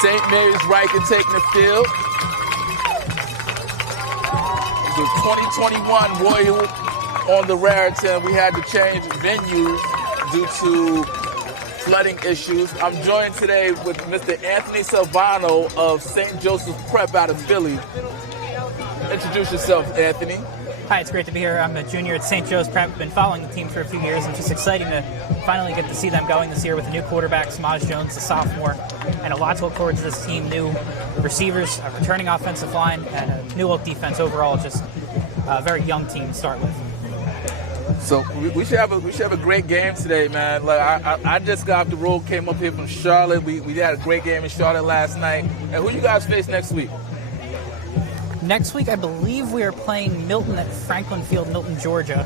St. Mary's Ryken taking the field. The 2021 Royal on the RARITAN. We had to change venues due to flooding issues. I'm joined today with Mr. Anthony Salvano of St. Joseph's Prep out of Philly. Introduce yourself, Anthony. Hi, it's great to be here. I'm a junior at St. Joe's Prep. Been following the team for a few years, and just exciting to finally get to see them going this year with a new quarterback, Samaj Jones, the sophomore, and a lot to look forward to this team. New receivers, a returning offensive line, and a new look defense. Overall, just a very young team to start with. So we should have a great game today, man. Like I just got off the road, came up here from Charlotte. We had a great game in Charlotte last night. And who you guys face next week? Next week, I believe we are playing Milton at Franklin Field, Milton, Georgia.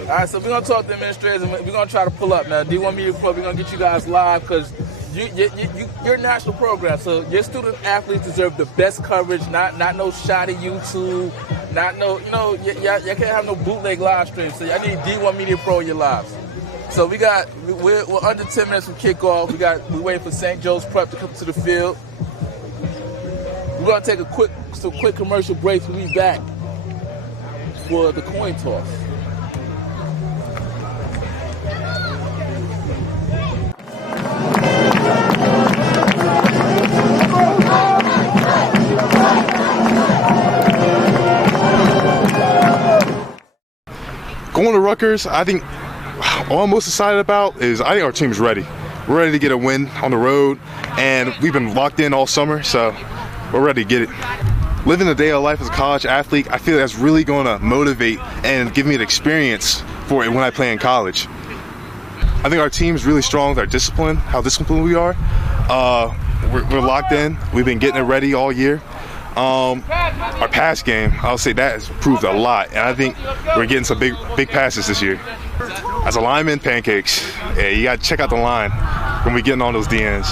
All right, so we're going to talk to the administrators, and we're going to try to pull up now. D1 Media Pro, we're going to get you guys live because you're a national program, so your student athletes deserve the best coverage, not no shot at YouTube, not no, y'all can't have no bootleg live stream, so I need D1 Media Pro in your lives. So we're under 10 minutes from kickoff. We're waiting for St. Joe's Prep to come to the field. We're going to take a quick commercial break. We'll be back for the coin toss. Going to Rutgers, I think all I'm most excited about is I think our team is ready. We're ready to get a win on the road, and we've been locked in all summer, so we're ready to get it. Living the day of life as a college athlete, I feel that's really going to motivate and give me an experience for it when I play in college. I think our team is really strong with our discipline, how disciplined we are. We're locked in. We've been getting it ready all year. Our pass game, I'll say that has proved a lot, and I think we're getting some big passes this year. As a lineman, pancakes. Yeah, you got to check out the line when we're getting on those DNs.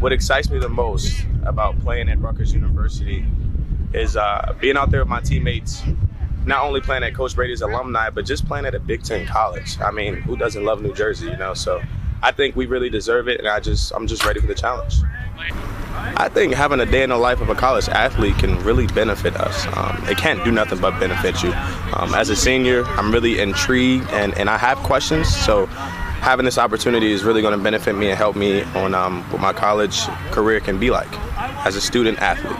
What excites me the most about playing at Rutgers University is being out there with my teammates, not only playing at Coach Brady's alumni, but just playing at a Big Ten college. I mean, who doesn't love New Jersey, you know? So I think we really deserve it, and I'm just ready for the challenge. I think having a day in the life of a college athlete can really benefit us. It can't do nothing but benefit you. As a senior, I'm really intrigued, and I have questions, so having this opportunity is really going to benefit me and help me on what my college career can be like as a student athlete.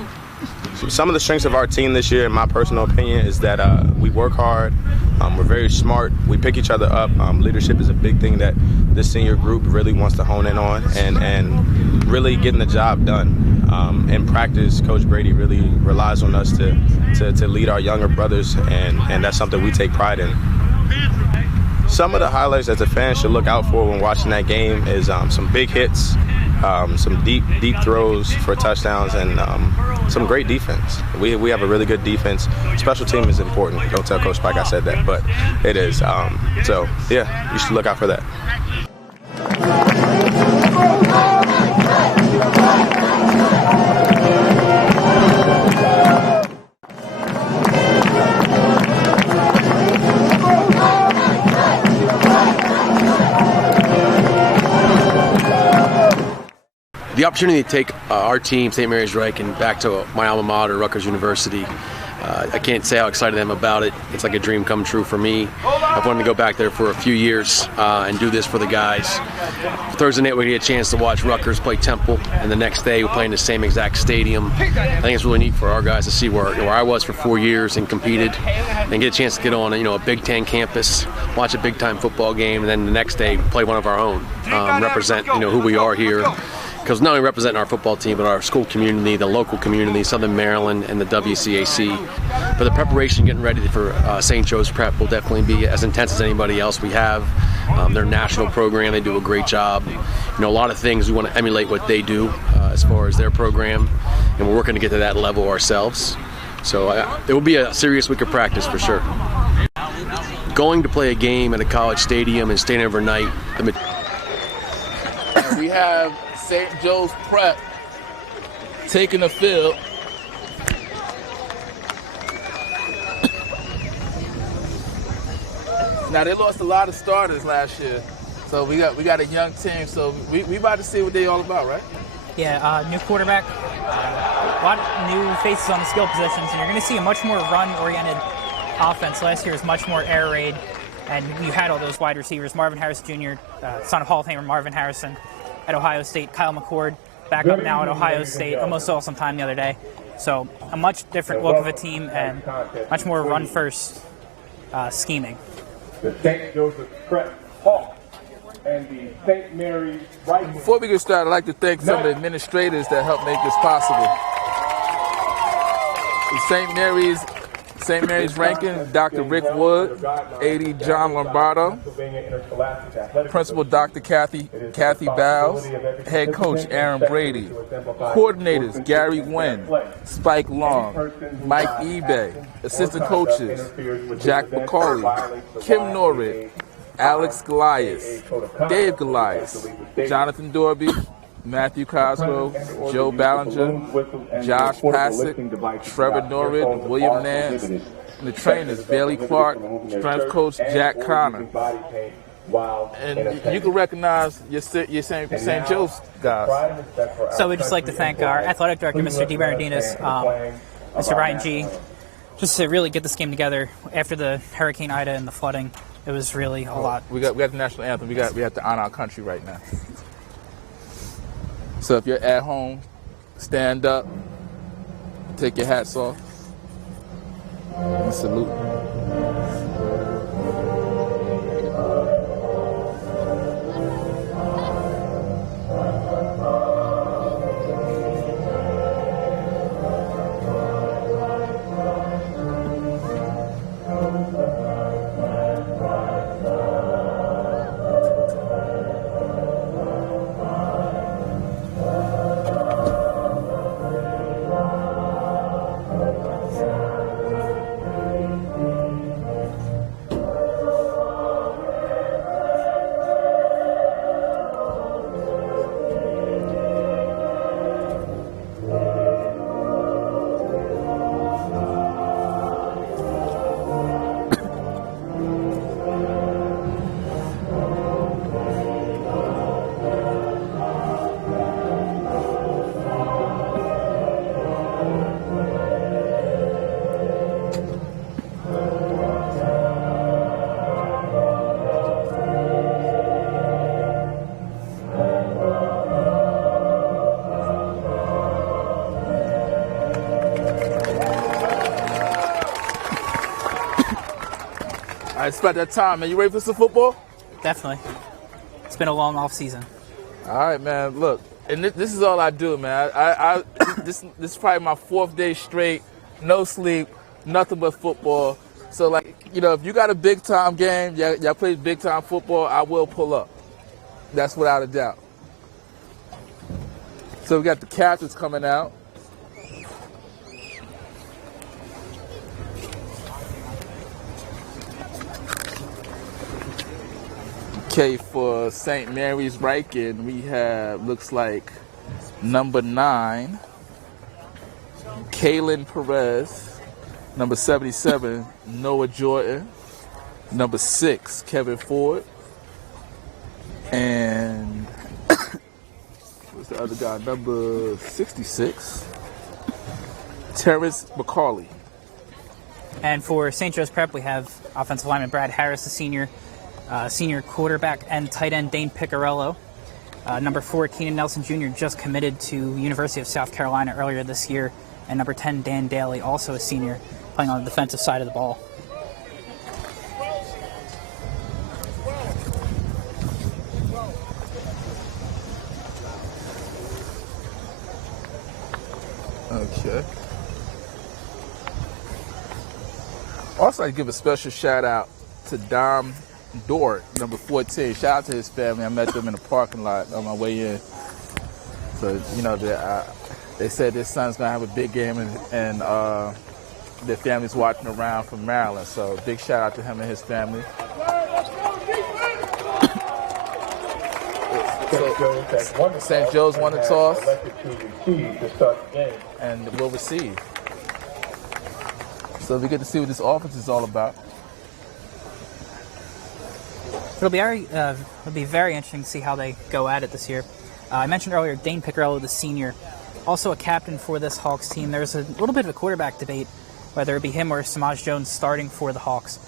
Some of the strengths of our team this year, in my personal opinion, is that we work hard, we're very smart, we pick each other up. Leadership is a big thing that this senior group really wants to hone in on, and really getting the job done. In practice, Coach Brady really relies on us to lead our younger brothers, and that's something we take pride in. Some of the highlights that the fans should look out for when watching that game is some big hits, some deep throws for touchdowns, and some great defense. We have a really good defense. Special team is important. Don't tell Coach Spike I said that, but it is. So yeah, you should look out for that. The opportunity to take our team, St. Mary's Ryken, back to my alma mater, Rutgers University, I can't say how excited I am about it. It's like a dream come true for me. I've wanted to go back there for a few years and do this for the guys. Thursday night we get a chance to watch Rutgers play Temple, and the next day we're playing the same exact stadium. I think it's really neat for our guys to see where I was for 4 years and competed, and get a chance to get on a Big Ten campus, watch a big time football game, and then the next day play one of our own, represent who we are here. Because not only representing our football team, but our school community, the local community, Southern Maryland, and the WCAC. But the preparation, getting ready for St. Joe's Prep will definitely be as intense as anybody else we have. Their national program, they do a great job. A lot of things we want to emulate what they do as far as their program, and we're working to get to that level ourselves. So it will be a serious week of practice for sure. Going to play a game at a college stadium and staying overnight, And we have St. Joe's Prep taking the field. Now they lost a lot of starters last year, so we got a young team. So we about to see what they all about, right? Yeah, new quarterback, a lot of new faces on the skill positions, and you're going to see a much more run-oriented offense. Last year was much more air raid, and you had all those wide receivers. Marvin Harris Jr., son of Hall of Famer Marvin Harrison at Ohio State. Kyle McCord, back up now at Ohio State, almost saw some time the other day. So a much different look of a team and much more run-first scheming. The St. Joseph Prep Hawks and the St. Mary's Ryken. Before we get started, I'd like to thank some of the administrators that helped make this possible. St. Mary's Ryken, Dr. Rick Wood, AD John Lombardo, Principal Dr. Kathy Bowles, Head Coach Aaron Brady, Coordinators Gary Nguyen, Spike Long, Mike eBay, Assistant Coaches Jack McCauley, Kim Norrid, Alex Goliath, Dave Goliath, Jonathan Dorby, Matthew Cosgrove, Joe Ballinger, Josh Passick, Trevor Norrid, William Nance, and the trainers Bailey Clark, strength coach Jack Connor. And you can recognize your St. Joe's guys. So we'd just like to thank our athletic director, Mr. D. Barandinas, Mr. Ryan G., just to really get this game together after the Hurricane Ida and the flooding. It was really a lot. We got the national anthem. We have to honor our country right now. So if you're at home, stand up, take your hats off, and salute. All right, it's about that time, man. You ready for some football? Definitely. It's been a long off season. All right, man. Look, and this is all I do, man. This is probably my 4th day straight, no sleep, nothing but football. So, like, you know, if you got a big time game, y'all play big time football, I will pull up. That's without a doubt. So we got the captains coming out. Okay, for St. Mary's Ryken, we have, looks like, number 9, Kaylin Perez, number 77, Noah Jordan, number 6, Kevin Ford, and what's the other guy, number 66, Terrence McCauley. And for St. Joe's Prep, we have offensive lineman Brad Harris, the senior quarterback and tight end Dane Piccarello. Number 4, Keenan Nelson Jr. just committed to University of South Carolina earlier this year. And number 10, Dan Daly, also a senior, playing on the defensive side of the ball. Okay. Also, I'd give a special shout out to Dom Dort, number 14. Shout out to his family. I met them in the parking lot on my way in. So, you know, they said their son's going to have a big game, and their family's watching around from Maryland. So, big shout out to him and his family. So St. Joe's won the toss and will receive. So we get to see what this offense is all about. It'll be very interesting to see how they go at it this year. I mentioned earlier Dane Piccarello, the senior, also a captain for this Hawks team. There's a little bit of a quarterback debate, whether it be him or Samaj Jones starting for the Hawks.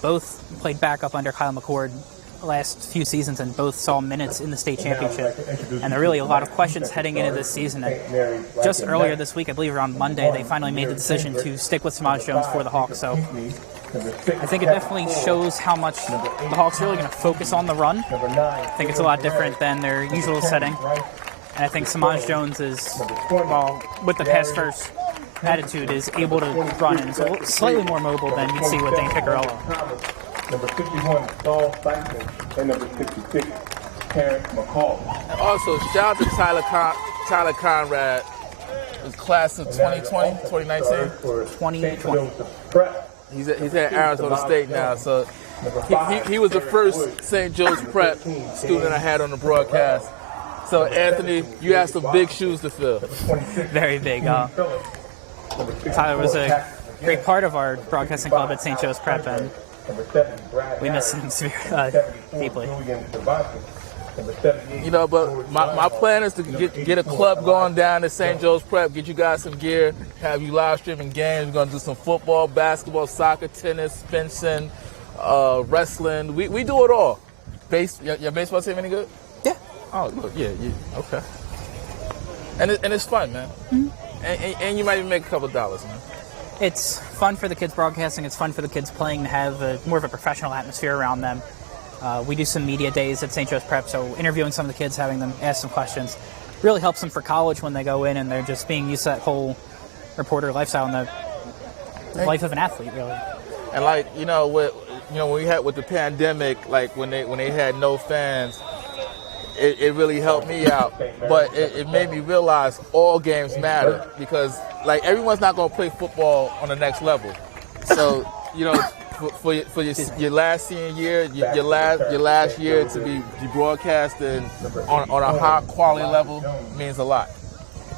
Both played backup under Kyle McCord the last few seasons, and both saw minutes in the state championship. And there are really a lot of questions heading into this season. And just earlier this week, I believe around Monday, they finally made the decision to stick with Samaj Jones for the Hawks. So I think it definitely shows how much the Hawks are really going to focus on the run. I think it's a lot different than their usual setting. And I think Samaj Jones is, well, with the pass first attitude, is able to run and is slightly more mobile than you'd see with Dane Piccarello. Number 51, Saul Dyson, and number 66, Terrence McCall. And also, shout out to Tyler Conrad, his class of 2020, 2019? 2020. He's at Arizona State now, so he was the first St. Joe's Prep student I had on the broadcast. So, Anthony, you have some big shoes to fill. Very big. Tyler was a great part of our broadcasting club at St. Joe's Prep, and we miss him deeply. You know, but my plan is to get a club going down at St. Joe's Prep, get you guys some gear, have you live streaming games. We're going to do some football, basketball, soccer, tennis, fencing, wrestling. We do it all. Your baseball team any good? Yeah. Oh, look, yeah, okay. And it's fun, man. Mm-hmm. And you might even make a couple dollars, man. It's fun for the kids broadcasting. It's fun for the kids playing to have more of a professional atmosphere around them. We do some media days at St. Joe's Prep, so interviewing some of the kids, having them ask some questions, really helps them for college when they go in and they're just being used to that whole reporter lifestyle and the life of an athlete, really. And like when we had with the pandemic, like when they had no fans, it really helped me out. But it made me realize all games matter, because like everyone's not going to play football on the next level. So for your last senior year, your last year to be broadcasting on a high quality level means a lot.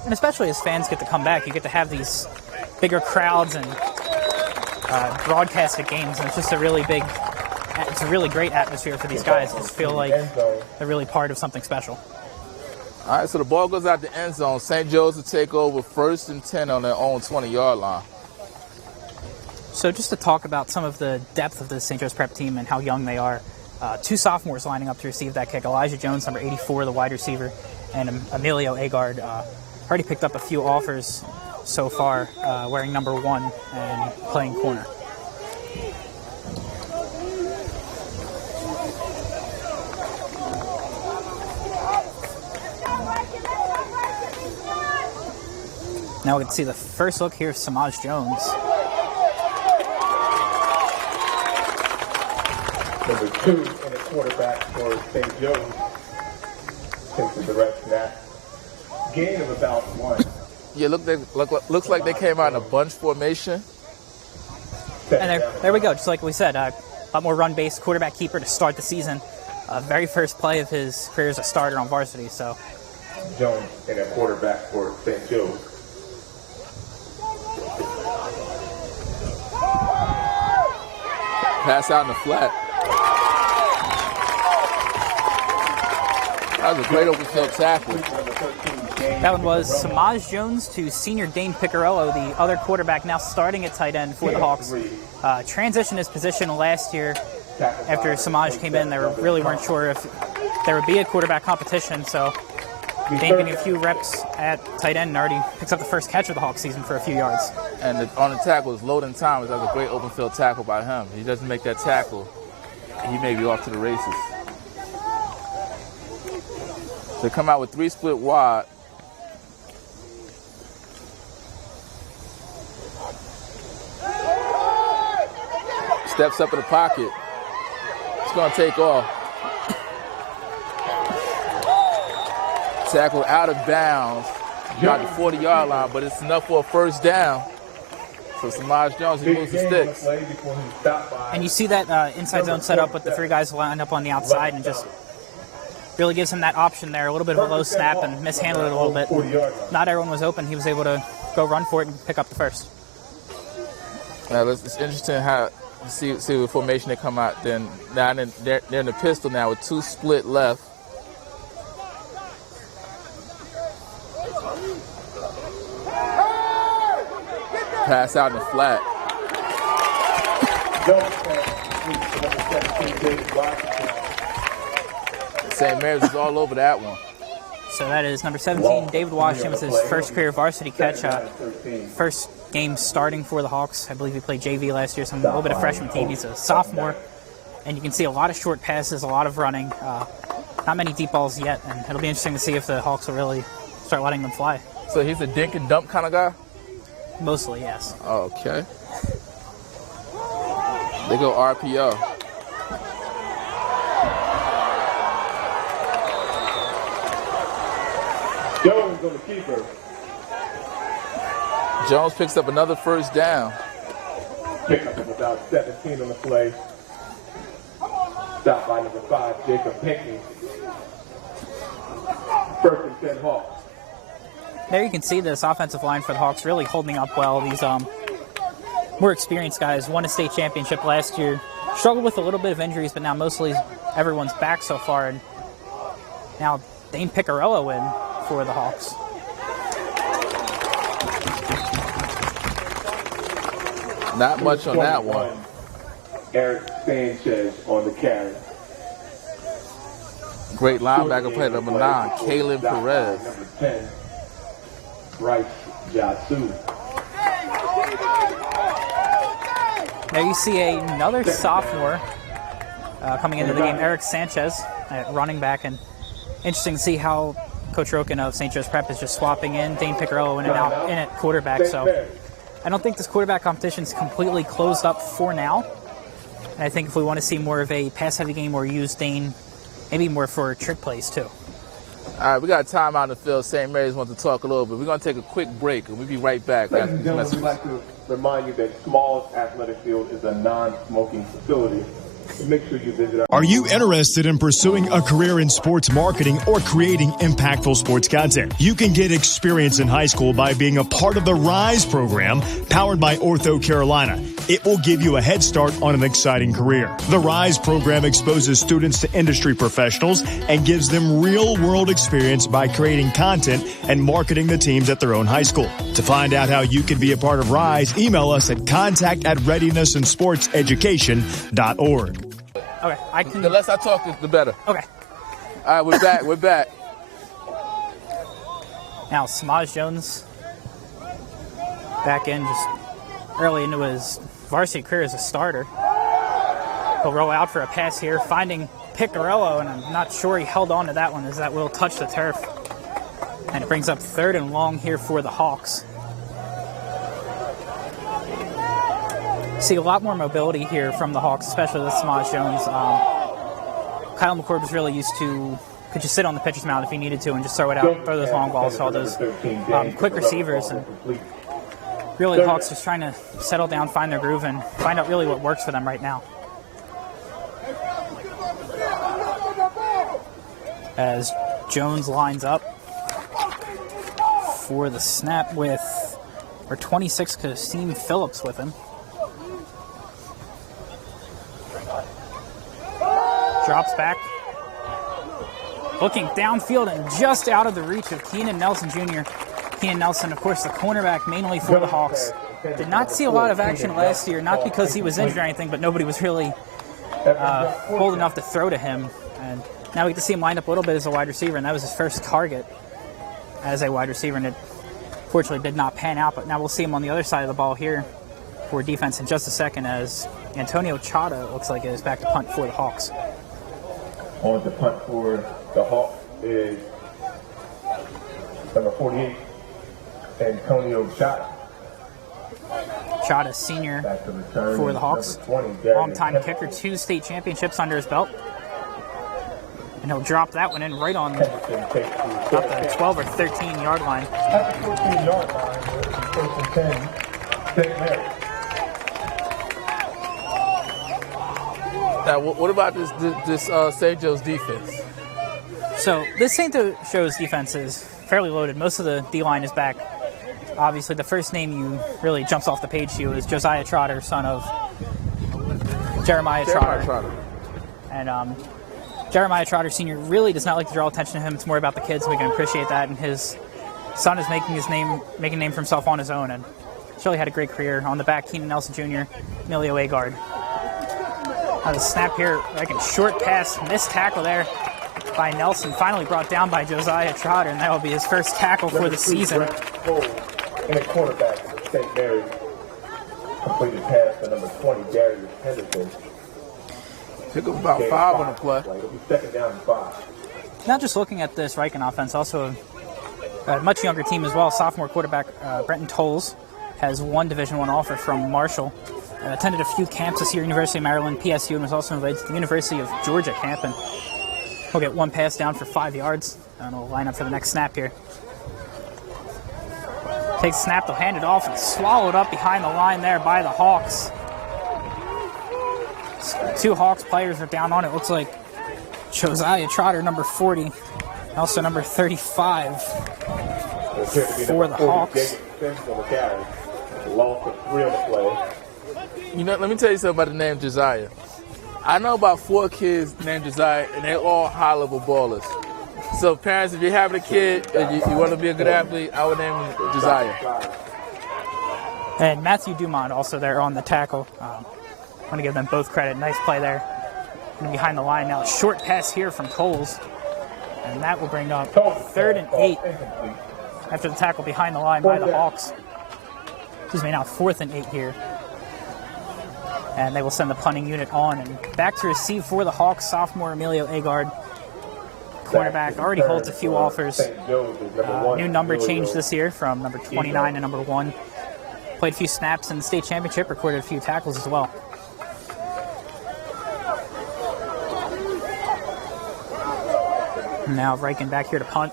And especially as fans get to come back, you get to have these bigger crowds and broadcasted games, and it's just a really great atmosphere for these guys. Just feel like they're really part of something special. All right, so the ball goes out the end zone. St. Joe's will take over 1st and 10 on their own 20-yard line. So just to talk about some of the depth of the St. Joe's Prep team and how young they are, 2 sophomores lining up to receive that kick. Elijah Jones, number 84, the wide receiver, and Emilio Agard. Already picked up a few offers so far, wearing number 1 and playing corner. Now we can see the first look here of Samaj Jones. Number 2 and a quarterback for St. Joe's takes the direction that gain of about 1. Yeah, looks like they came out in a bunch formation. And there we go. Just like we said, a lot more run-based, quarterback keeper to start the season. Very first play of his career as a starter on varsity. So Jones and a quarterback for St. Joe's. Pass out in the flat. That was a great open field tackle. That one was Samaj Jones to senior Dane Piccarello, the other quarterback now starting at tight end for the Hawks. Transitioned his position last year after Samaj came in. They really weren't sure if there would be a quarterback competition, so Dane getting a few reps at tight end and already picks up the first catch of the Hawks season for a few yards. And on the tackle is Loden Thomas. That was a great open field tackle by him. If he doesn't make that tackle, he may be off to the races. They come out with 3 split wide. Steps up in the pocket. It's going to take off. Tackle out of bounds. Got the 40-yard line, but it's enough for a first down. So Samaj Jones, he moves the sticks. And you see that inside zone set up with the 3 guys lined up on the outside and just really gives him that option there. A little bit of a low snap and mishandled it a little bit. Not everyone was open. He was able to go run for it and pick up the first. It's interesting how see the formation they come out. Then now they're in the pistol now with 2 split left. Pass out in the flat. St. Mary's was all over that one. So that is number 17, David Washington, with his first career varsity catch. First game starting for the Hawks. I believe he played JV last year, a little bit of freshman team. He's a sophomore, and you can see a lot of short passes, a lot of running. Not many deep balls yet, and it'll be interesting to see if the Hawks will really start letting them fly. So he's a dink and dump kind of guy? Mostly, yes. Okay. They go RPO. Jones on the keeper. Jones picks up another first down. Pick up of about 17 on the play. Stop by number 5, Jacob Pinkney. 1st and 10 Hawks. There you can see this offensive line for the Hawks really holding up well. These more experienced guys won a state championship last year. Struggled with a little bit of injuries, but now mostly everyone's back so far. And now Dane Picarello in for the Hawks. Not much on that one. Eric Sanchez on the carry. Great linebacker play, number 9, Kalen Perez. Number 10, Bryce Jasu. There you see another sophomore coming into the game, Eric Sanchez at running back. And interesting to see how Coach Ryken of St. Joe's Prep is just swapping in Dane Picarello in and out in at quarterback. So I don't think this quarterback competition is completely closed up for now. And I think if we want to see more of a pass-heavy game or use Dane maybe more for trick plays too. All right, we got time out in the field. St. Mary's wants to talk a little bit. We're going to take a quick break, and we'll be right back. Ladies and gentlemen, we'd like to remind you that Smalls Athletic Field is a non-smoking facility. Make sure you visit our... Are you interested in pursuing a career in sports marketing or creating impactful sports content? You can get experience in high school by being a part of the RISE program powered by Ortho Carolina. It will give you a head start on an exciting career. The RISE program exposes students to industry professionals and gives them real-world experience by creating content and marketing the teams at their own high school. To find out how you can be a part of RISE, email us at contact@readinessandsportseducation.org. Okay, I can... The less I talk, the better. Okay. All right, we're back. We're back. Now, Samaj Jones back in just early into his varsity career as a starter. He'll roll out for a pass here, finding Picarello, and I'm not sure he held on to that one as that will touch the turf. And it brings up 3rd and long here for the Hawks. See a lot more mobility here from the Hawks, especially with Samaj Jones. Kyle McCord was really used to could just sit on the pitcher's mound if he needed to and just throw it out, throw those long balls to all those quick receivers. And really the Hawks just trying to settle down, find their groove, and find out really what works for them right now. As Jones lines up for the snap with our 26, Kasim Phillips with him. Drops back, looking downfield and just out of the reach of Keenan Nelson Jr. Keenan Nelson, of course, the cornerback mainly for the Hawks. Did not see a lot of action last year, not because he was injured or anything, but nobody was really bold enough to throw to him. And now we get to see him lined up a little bit as a wide receiver, and that was his first target as a wide receiver, and it fortunately did not pan out. But now we'll see him on the other side of the ball here for defense in just a second, as Antonio Chata looks like it is back to punt for the Hawks. On the punt for the Hawks is number 48, Antonio Chata. Chata, senior for the Hawks. Long-time kicker, 2 state championships under his belt. And he'll drop that one in right on about the 12 or 13-yard line. At the 14-yard line, 1st and 10, St. Mary's. Now, what about this St. Joe's defense? So this St. Joe's defense is fairly loaded. Most of the D-line is back. Obviously, the first name you really jumps off the page to you is Josiah Trotter, son of Jeremiah Trotter. And Jeremiah Trotter Sr. really does not like to draw attention to him. It's more about the kids. We can appreciate that. And his son is making a name for himself on his own. And Shelley had a great career. On the back, Keenan Nelson Jr., Emilio Agard. The snap here, like a short pass, missed tackle there by Nelson, finally brought down by Josiah Trotter, and that will be his first tackle for the season. And a cornerback for St. Mary's completed pass to number 20, Darius Henderson. Took him about 5 on the play. It'll be 2nd down and 5. Not just looking at this Ryken offense, also a much younger team as well. Sophomore quarterback Brenton Tolles has one Division I offer from Marshall. Attended a few camps this year, University of Maryland, PSU, and was also invited to the University of Georgia camp. And he'll get one pass down for 5 yards. And we'll line up for the next snap here. Takes a snap, they'll hand it off, and swallowed up behind the line there by the Hawks. 2 Hawks players are down on it. Looks like Josiah Trotter, number 40, also number 35 for the Hawks. Lost of 3 on the play. You know, let me tell you something about the name Josiah. I know about 4 kids named Josiah, and they're all high-level ballers. So parents, if you're having a kid and you want to be a good athlete, I would name him Josiah. And Matthew Dumont also there on the tackle. I want to give them both credit. Nice play there. And behind the line now, a short pass here from Coles. And that will bring up 3rd and 8 after the tackle behind the line by the Hawks. Excuse me, now 4th and 8 here. And they will send the punting unit on. And back to receive for the Hawks, sophomore Emilio Agard. Cornerback already holds a few offers. New number change this year from number 29 to number 1. Played a few snaps in the state championship, recorded a few tackles as well. Now Ryken back here to punt.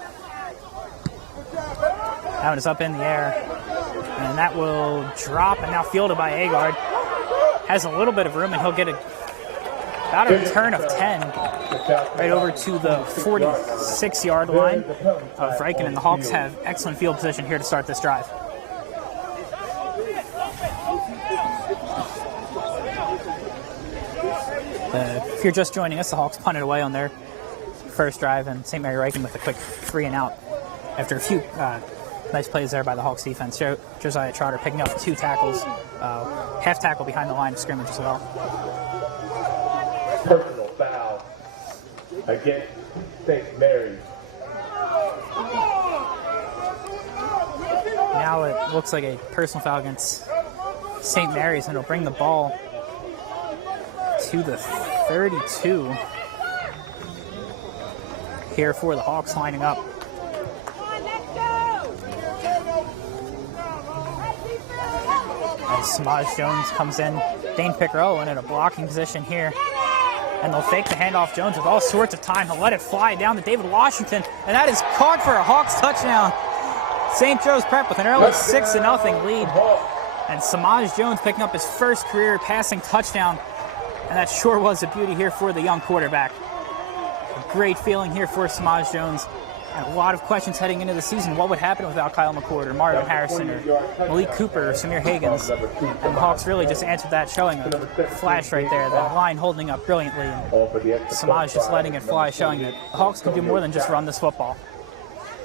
That one is up in the air. And that will drop, and now fielded by Agard. Has a little bit of room, and he'll get about a return of 10 right over to the 46-yard line of Ryken, and the Hawks have excellent field position here to start this drive. If you're just joining us, the Hawks punted away on their first drive, and St. Mary Ryken with a quick 3 and out after a few nice plays there by the Hawks defense. Josiah Trotter picking up 2 tackles, half tackle behind the line of scrimmage as well. Personal foul against St. Mary's. Now it looks like a personal foul against St. Mary's, and it'll bring the ball to the 32 here for the Hawks lining up. As Samaj Jones comes in, Dane Piccarello in a blocking position here. And they'll fake the handoff. Jones with all sorts of time. He'll let it fly down to David Washington. And that is caught for a Hawks touchdown. St. Joe's Prep with an early 6-0 lead. And Samaj Jones picking up his first career passing touchdown. And that sure was a beauty here for the young quarterback. A great feeling here for Samaj Jones. And a lot of questions heading into the season. What would happen without Kyle McCord or Marvin Harrison or Malik Cooper or Samir Higgins? And the Hawks really just answered that, showing a flash right there. The line holding up brilliantly. And Samaj just letting it fly, showing that the Hawks can do more than just run this football.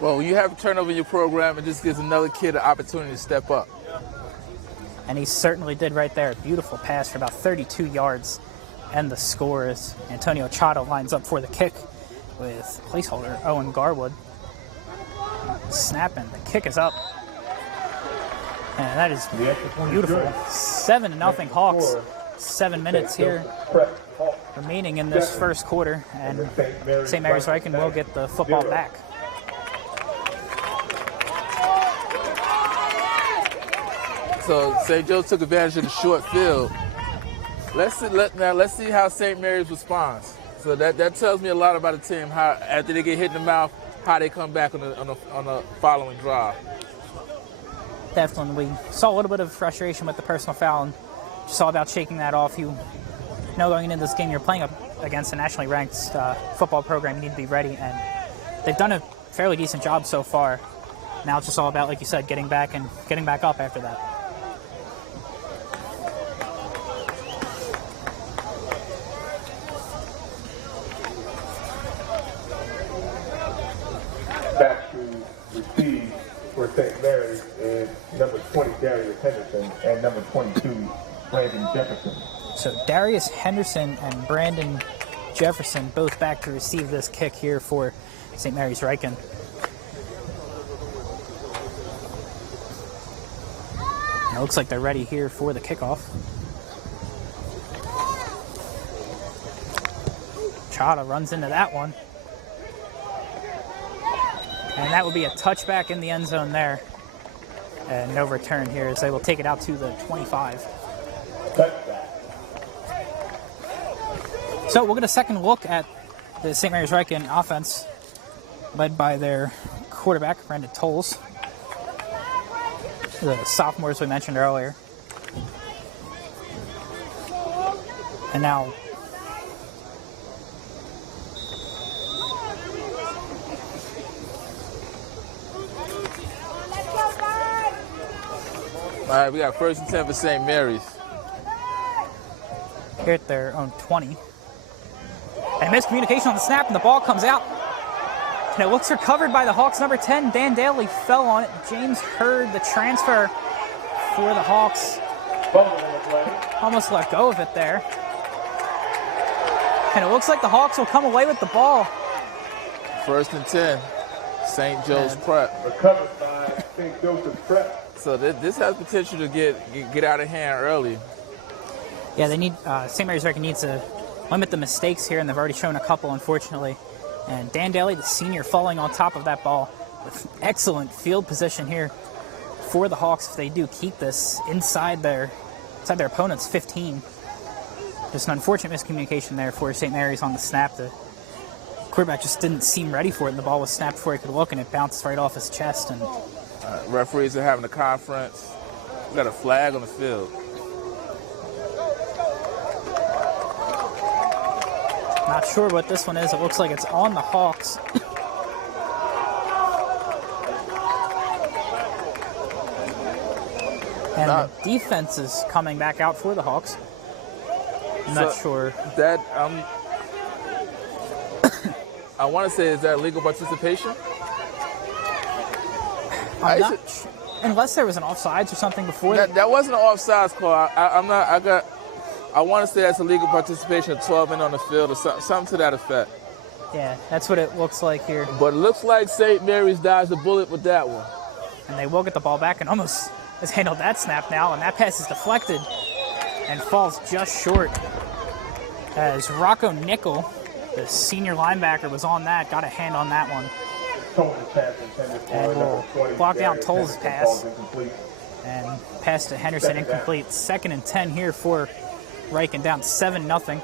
Well, when you have a turnover in your program, it just gives another kid an opportunity to step up. And he certainly did right there. Beautiful pass for about 32 yards. And the score is Antonio Chado lines up for the kick with placeholder Owen Garwood. Snapping, the kick is up. And that is beautiful. 7-0 Hawks. 7 minutes here remaining in this first quarter, and St. Mary's Ryken will get the football back. So St. Joe took advantage of the short field. Let's see how St. Mary's responds. So that tells me a lot about the team. How after they get hit in the mouth, how they come back on the following drive. Definitely, we saw a little bit of frustration with the personal foul, and just all about shaking that off. You know, going into this game, you're playing up against a nationally ranked football program. You need to be ready, and they've done a fairly decent job so far. Now it's just all about, like you said, getting back up after that. Back to receive for St. Mary's is number 20, Darius Henderson, and number 22, Brandon Jefferson. So Darius Henderson and Brandon Jefferson both back to receive this kick here for St. Mary's Ryken. And it looks like they're ready here for the kickoff. Chada runs into that one. And that will be a touchback in the end zone there. And no return here as they will take it out to the 25. So we'll get a second look at the St. Mary's Ryken offense led by their quarterback, Brandon Tolles. The sophomores we mentioned earlier. And now All right, we got 1st and 10 for St. Mary's. here at their own 20. And miscommunication on the snap, and the ball comes out. And it looks recovered by the Hawks. Number 10, Dan Daly, fell on it. James Hurd, the transfer for the Hawks, almost let go of it there. And it looks like the Hawks will come away with the ball. 1st and 10, St. Joe's Prep. Recovered by St. Joseph Prep. So this has potential to get out of hand early. Yeah, they need St. Mary's Ryken needs to limit the mistakes here, and they've already shown a couple, unfortunately. And Dan Daly, the senior, falling on top of that ball with excellent field position here for the Hawks if they do keep this inside their opponent's 15. Just an unfortunate miscommunication there for St. Mary's on the snap. The quarterback just didn't seem ready for it, and the ball was snapped before he could look, and it bounced right off his chest. And Referees are having a conference. We got a flag on the field. Not sure what this one is. It looks like it's on the Hawks. And the defense is coming back out for the Hawks. I'm not sure. That I want to say, is that legal participation? Unless there was an offsides or something before. That wasn't an offsides call. I want to say that's illegal participation of 12 men on the field or something to that effect. Yeah, that's what it looks like here. But it looks like St. Mary's dodged the bullet with that one. And they will get the ball back, and almost has handled that snap now, and that pass is deflected and falls just short. As Rocco Nickel, the senior linebacker, was on that, got a hand on that one. And will block down Tolles' pass. And pass to Henderson incomplete. 2nd and 10 here for Ryken, down 7-0.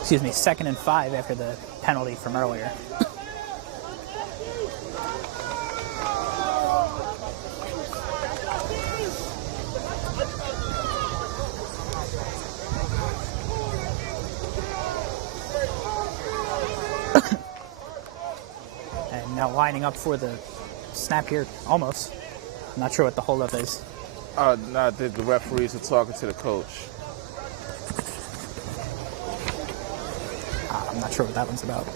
Excuse me, 2nd and 5 after the penalty from earlier. And now lining up for the snap here, almost. I'm not sure what the holdup is. No, the referees are talking to the coach. I'm not sure what that one's about.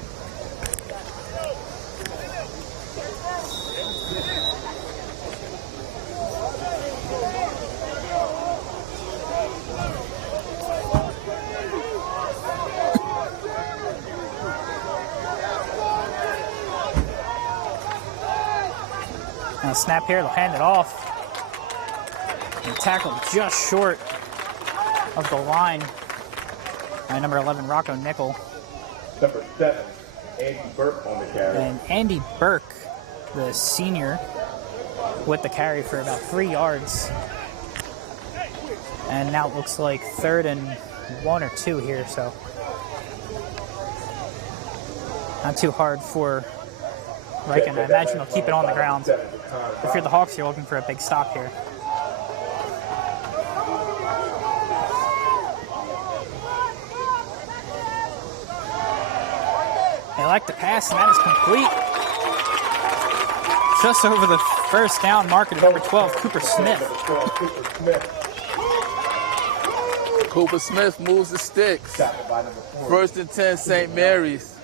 Now snap here, they'll hand it off. And tackled just short of the line by number 11, Rocco Nickel. Number 7, Andy Burke on the carry. And Andy Burke, the senior, with the carry for about 3 yards. And now it looks like 3rd and 1 or 2 here, so not too hard for Ryken, I imagine he'll keep it on the ground. If you're the Hawks, you're looking for a big stop here. They like the pass, and that is complete. Just over the first down marker to number 12, Cooper Smith. Cooper Smith moves the sticks. 1st and 10, St. Mary's.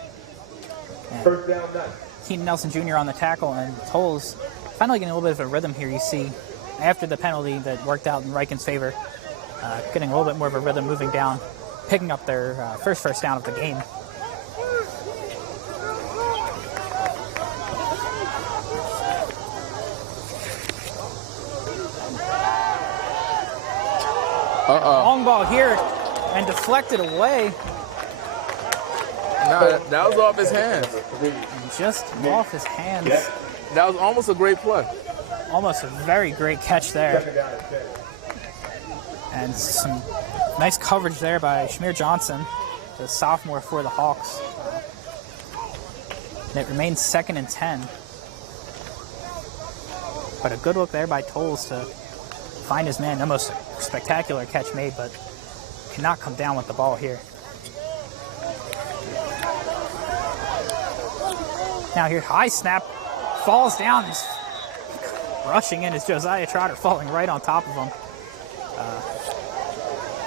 First down, 9. Keenan Nelson Jr. on the tackle, and Tolles finally getting a little bit of a rhythm here. You see, after the penalty that worked out in Ryken's favor, getting a little bit more of a rhythm, moving down, picking up their first down of the game. Long ball here and deflected away. No, that was off his hands. Just off his hands. That was almost a great play. Almost a very great catch there. And some nice coverage there by Shamir Johnson, the sophomore for the Hawks. And it remains 2nd and 10. But a good look there by Tolles to find his man. Almost a spectacular catch made, but cannot come down with the ball here. Now here, high snap, falls down. He's rushing in is Josiah Trotter, falling right on top of him.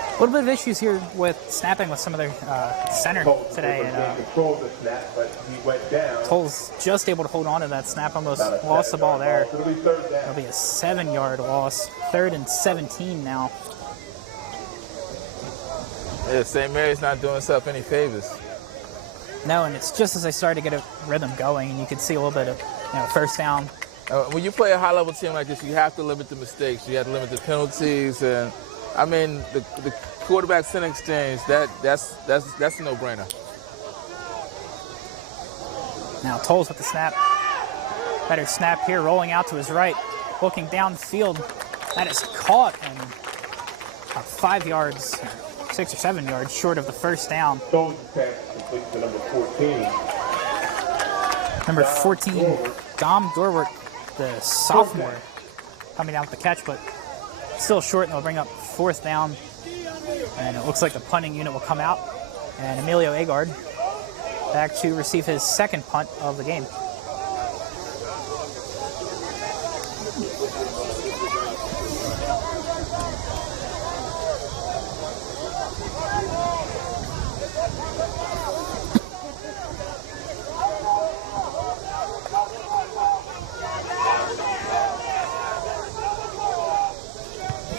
A little bit of issues here with snapping with some of their center today. And Tolles just able to hold on to that snap, almost lost the ball there. It'll be a 7-yard loss. 3rd and 17 now. Yeah, St. Mary's not doing itself any favors. No, and it's just as they started to get a rhythm going, and you can see a little bit of first down. When you play a high-level team like this, you have to limit the mistakes. You have to limit the penalties, and I mean the quarterback center exchange. That's a no-brainer. Now Tolles with the snap. Better snap here, rolling out to his right, looking downfield. That is caught and about 5 yards, 6 or 7 yards short of the first down. Number 14, Dom Dorwart, the sophomore, coming down with the catch, but still short, and they'll bring up 4th down. And it looks like the punting unit will come out. And Emilio Agard back to receive his 2nd punt of the game.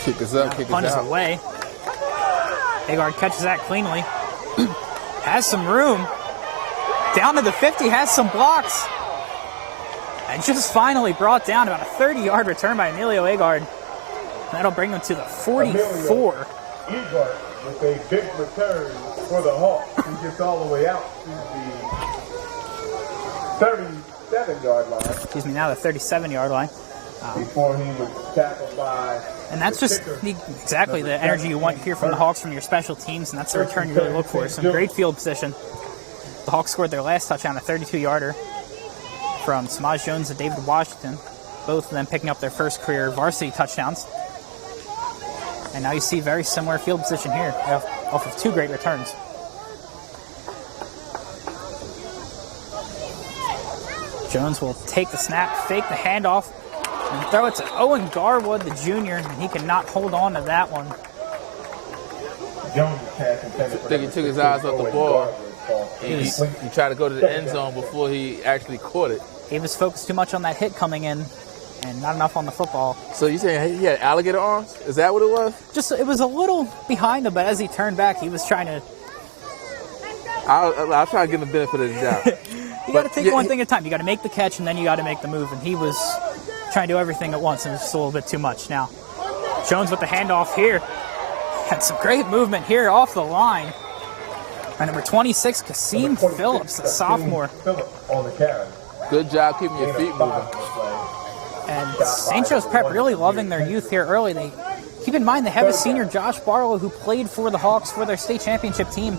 Kick us up, kick Punt us is out. away. Agard catches that cleanly. Has some room. Down to the 50, has some blocks. And just finally brought down about a 30-yard return by Emilio Agard. That'll bring him to the 44. Agard with a big return for the Hawks. He gets all the way out to the 37-yard line. Excuse me, now the 37-yard line. Before he was tackled by... And that's just exactly the energy you want here from the Hawks, from your special teams, and that's the return you really look for. Some great field position. The Hawks scored their last touchdown, a 32-yarder from Samaj Jones and David Washington, both of them picking up their first career varsity touchdowns. And now you see very similar field position here off of 2 great returns. Jones will take the snap, fake the handoff, and throw it to Owen Garwood, the junior, and he cannot hold on to that one. I think he took his eyes off the ball. He tried to go to the end zone before he actually caught it. He was focused too much on that hit coming in and not enough on the football. So you saying he had alligator arms? Is that what it was? Just, it was a little behind him, but as he turned back, he was trying to... I'll try to give him the benefit of the doubt. You got to take one thing at a time. You got to make the catch, and then you got to make the move. And he was trying to do everything at once, and it's just a little bit too much. Now, Jones with the handoff here. Had some great movement here off the line. And number 26, Kasim Phillips, the sophomore. Good job keeping your feet moving. And St. Joe's Prep really loving their youth here early. They keep in mind they have a senior, Josh Barlow, who played for the Hawks for their state championship team.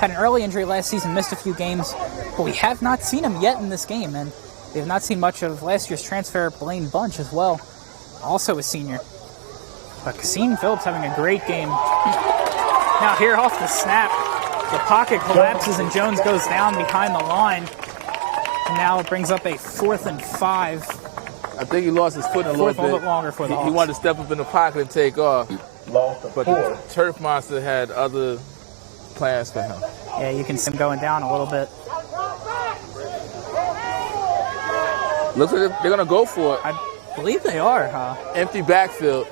Had an early injury last season, missed a few games, but we have not seen him yet in this game. And We have not seen much of last year's transfer, Blaine Bunch, as well. Also a senior. But Cassine Phillips having a great game. Now here off the snap, the pocket collapses and Jones goes down behind the line. And now it brings up a 4th and 5. I think he lost his foot a little bit longer for the Hawks. He wanted to step up in the pocket and take off. But the Turf Monster had other plans for him. Yeah, you can see him going down a little bit. Looks like they're going to go for it. I believe they are, huh? Empty backfield.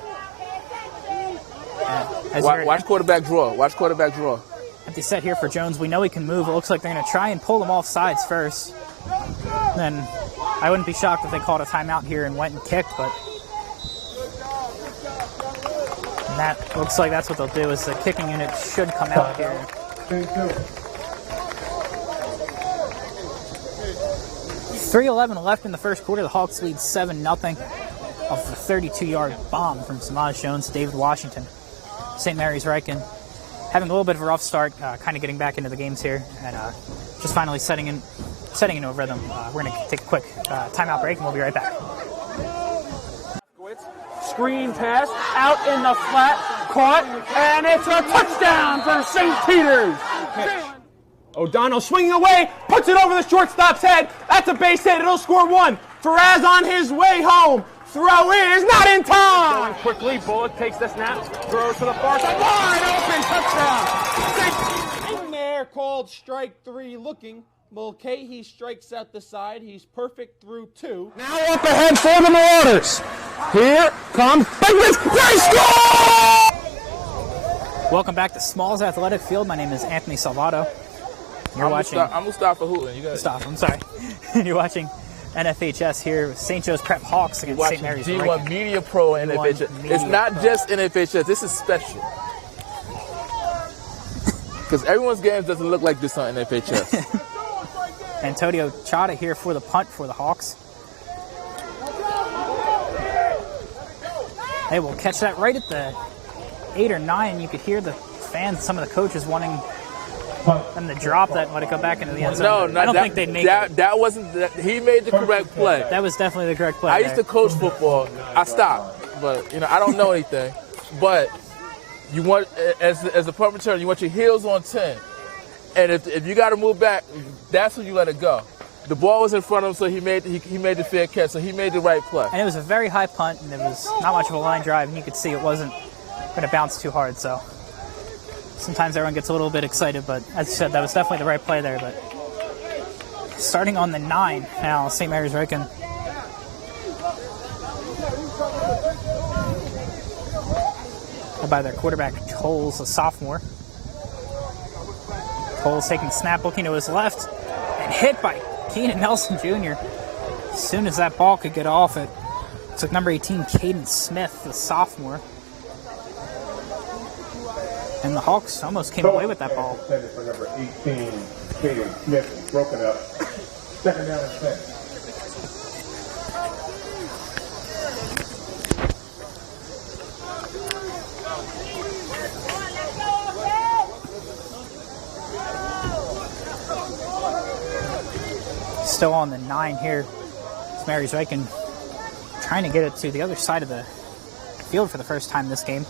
Watch quarterback draw. Watch quarterback draw. Empty set here for Jones. We know he can move. It looks like they're going to try and pull him off sides first. Then I wouldn't be shocked if they called a timeout here and went and kicked, but that looks like that's what they'll do, is the kicking unit should come out here. 3:11 left in the first quarter. The Hawks lead 7-0 off the 32-yard bomb from Samaj Jones to David Washington. St. Mary's Ryken having a little bit of a rough start, kind of getting back into the games here, and just finally setting into a rhythm. We're going to take a quick timeout break, and we'll be right back. Screen pass out in the flat, caught, and it's a touchdown for St. Peter's. O'Donnell swinging away, puts it over the shortstop's head. That's a base hit. It'll score 1. Faraz on his way home. Throw is not in time. Going quickly, Bullock takes the snap, throws to the far side. Wide open touchdown. In there, called strike 3 looking. Mulcahy strikes out the side. He's perfect through 2. Now up ahead for the Marauders. Here comes Biggs. They score! Welcome back to Smalls Athletic Field. My name is Anthony Salvato. You're watching. I'm Mustafa Hooten. You got Stop. I'm sorry. You're watching NFHS here with St. Joe's Prep Hawks against St. Mary's D1 Ryken. Media Pro NFHS. It's not just NFHS. This is special. Because everyone's games doesn't look like this on NFHS. Antonio Chata here for the punt for the Hawks. Hey, we'll catch that right at the 8 or 9. You could hear the fans, some of the coaches wanting them to drop that and let it go back into the end zone. No, I don't think they'd make it. That wasn't. He made the correct play. That was definitely the correct play. I used to coach football. I stopped, but I don't know anything. But you want, as a punt return, you want your heels on 10, and if you got to move back, that's when you let it go. The ball was in front of him, so he made the fair catch. So he made the right play. And it was a very high punt, and it was not much of a line drive, and you could see it wasn't going to bounce too hard. So sometimes everyone gets a little bit excited, but as I said, that was definitely the right play there. But starting on the 9 now, St. Mary's Ryken. By their quarterback, Coles, a sophomore. Coles taking the snap, looking to his left, and hit by Keenan Nelson Jr. As soon as that ball could get off it, took number 18, Caden Smith, the sophomore. And the Hawks almost came away with that ball. For number 18, Caden Smith, is broken up. 2nd down and 10. Still on the 9 here. It's Mary's Ryken trying to get it to the other side of the field for the first time this game.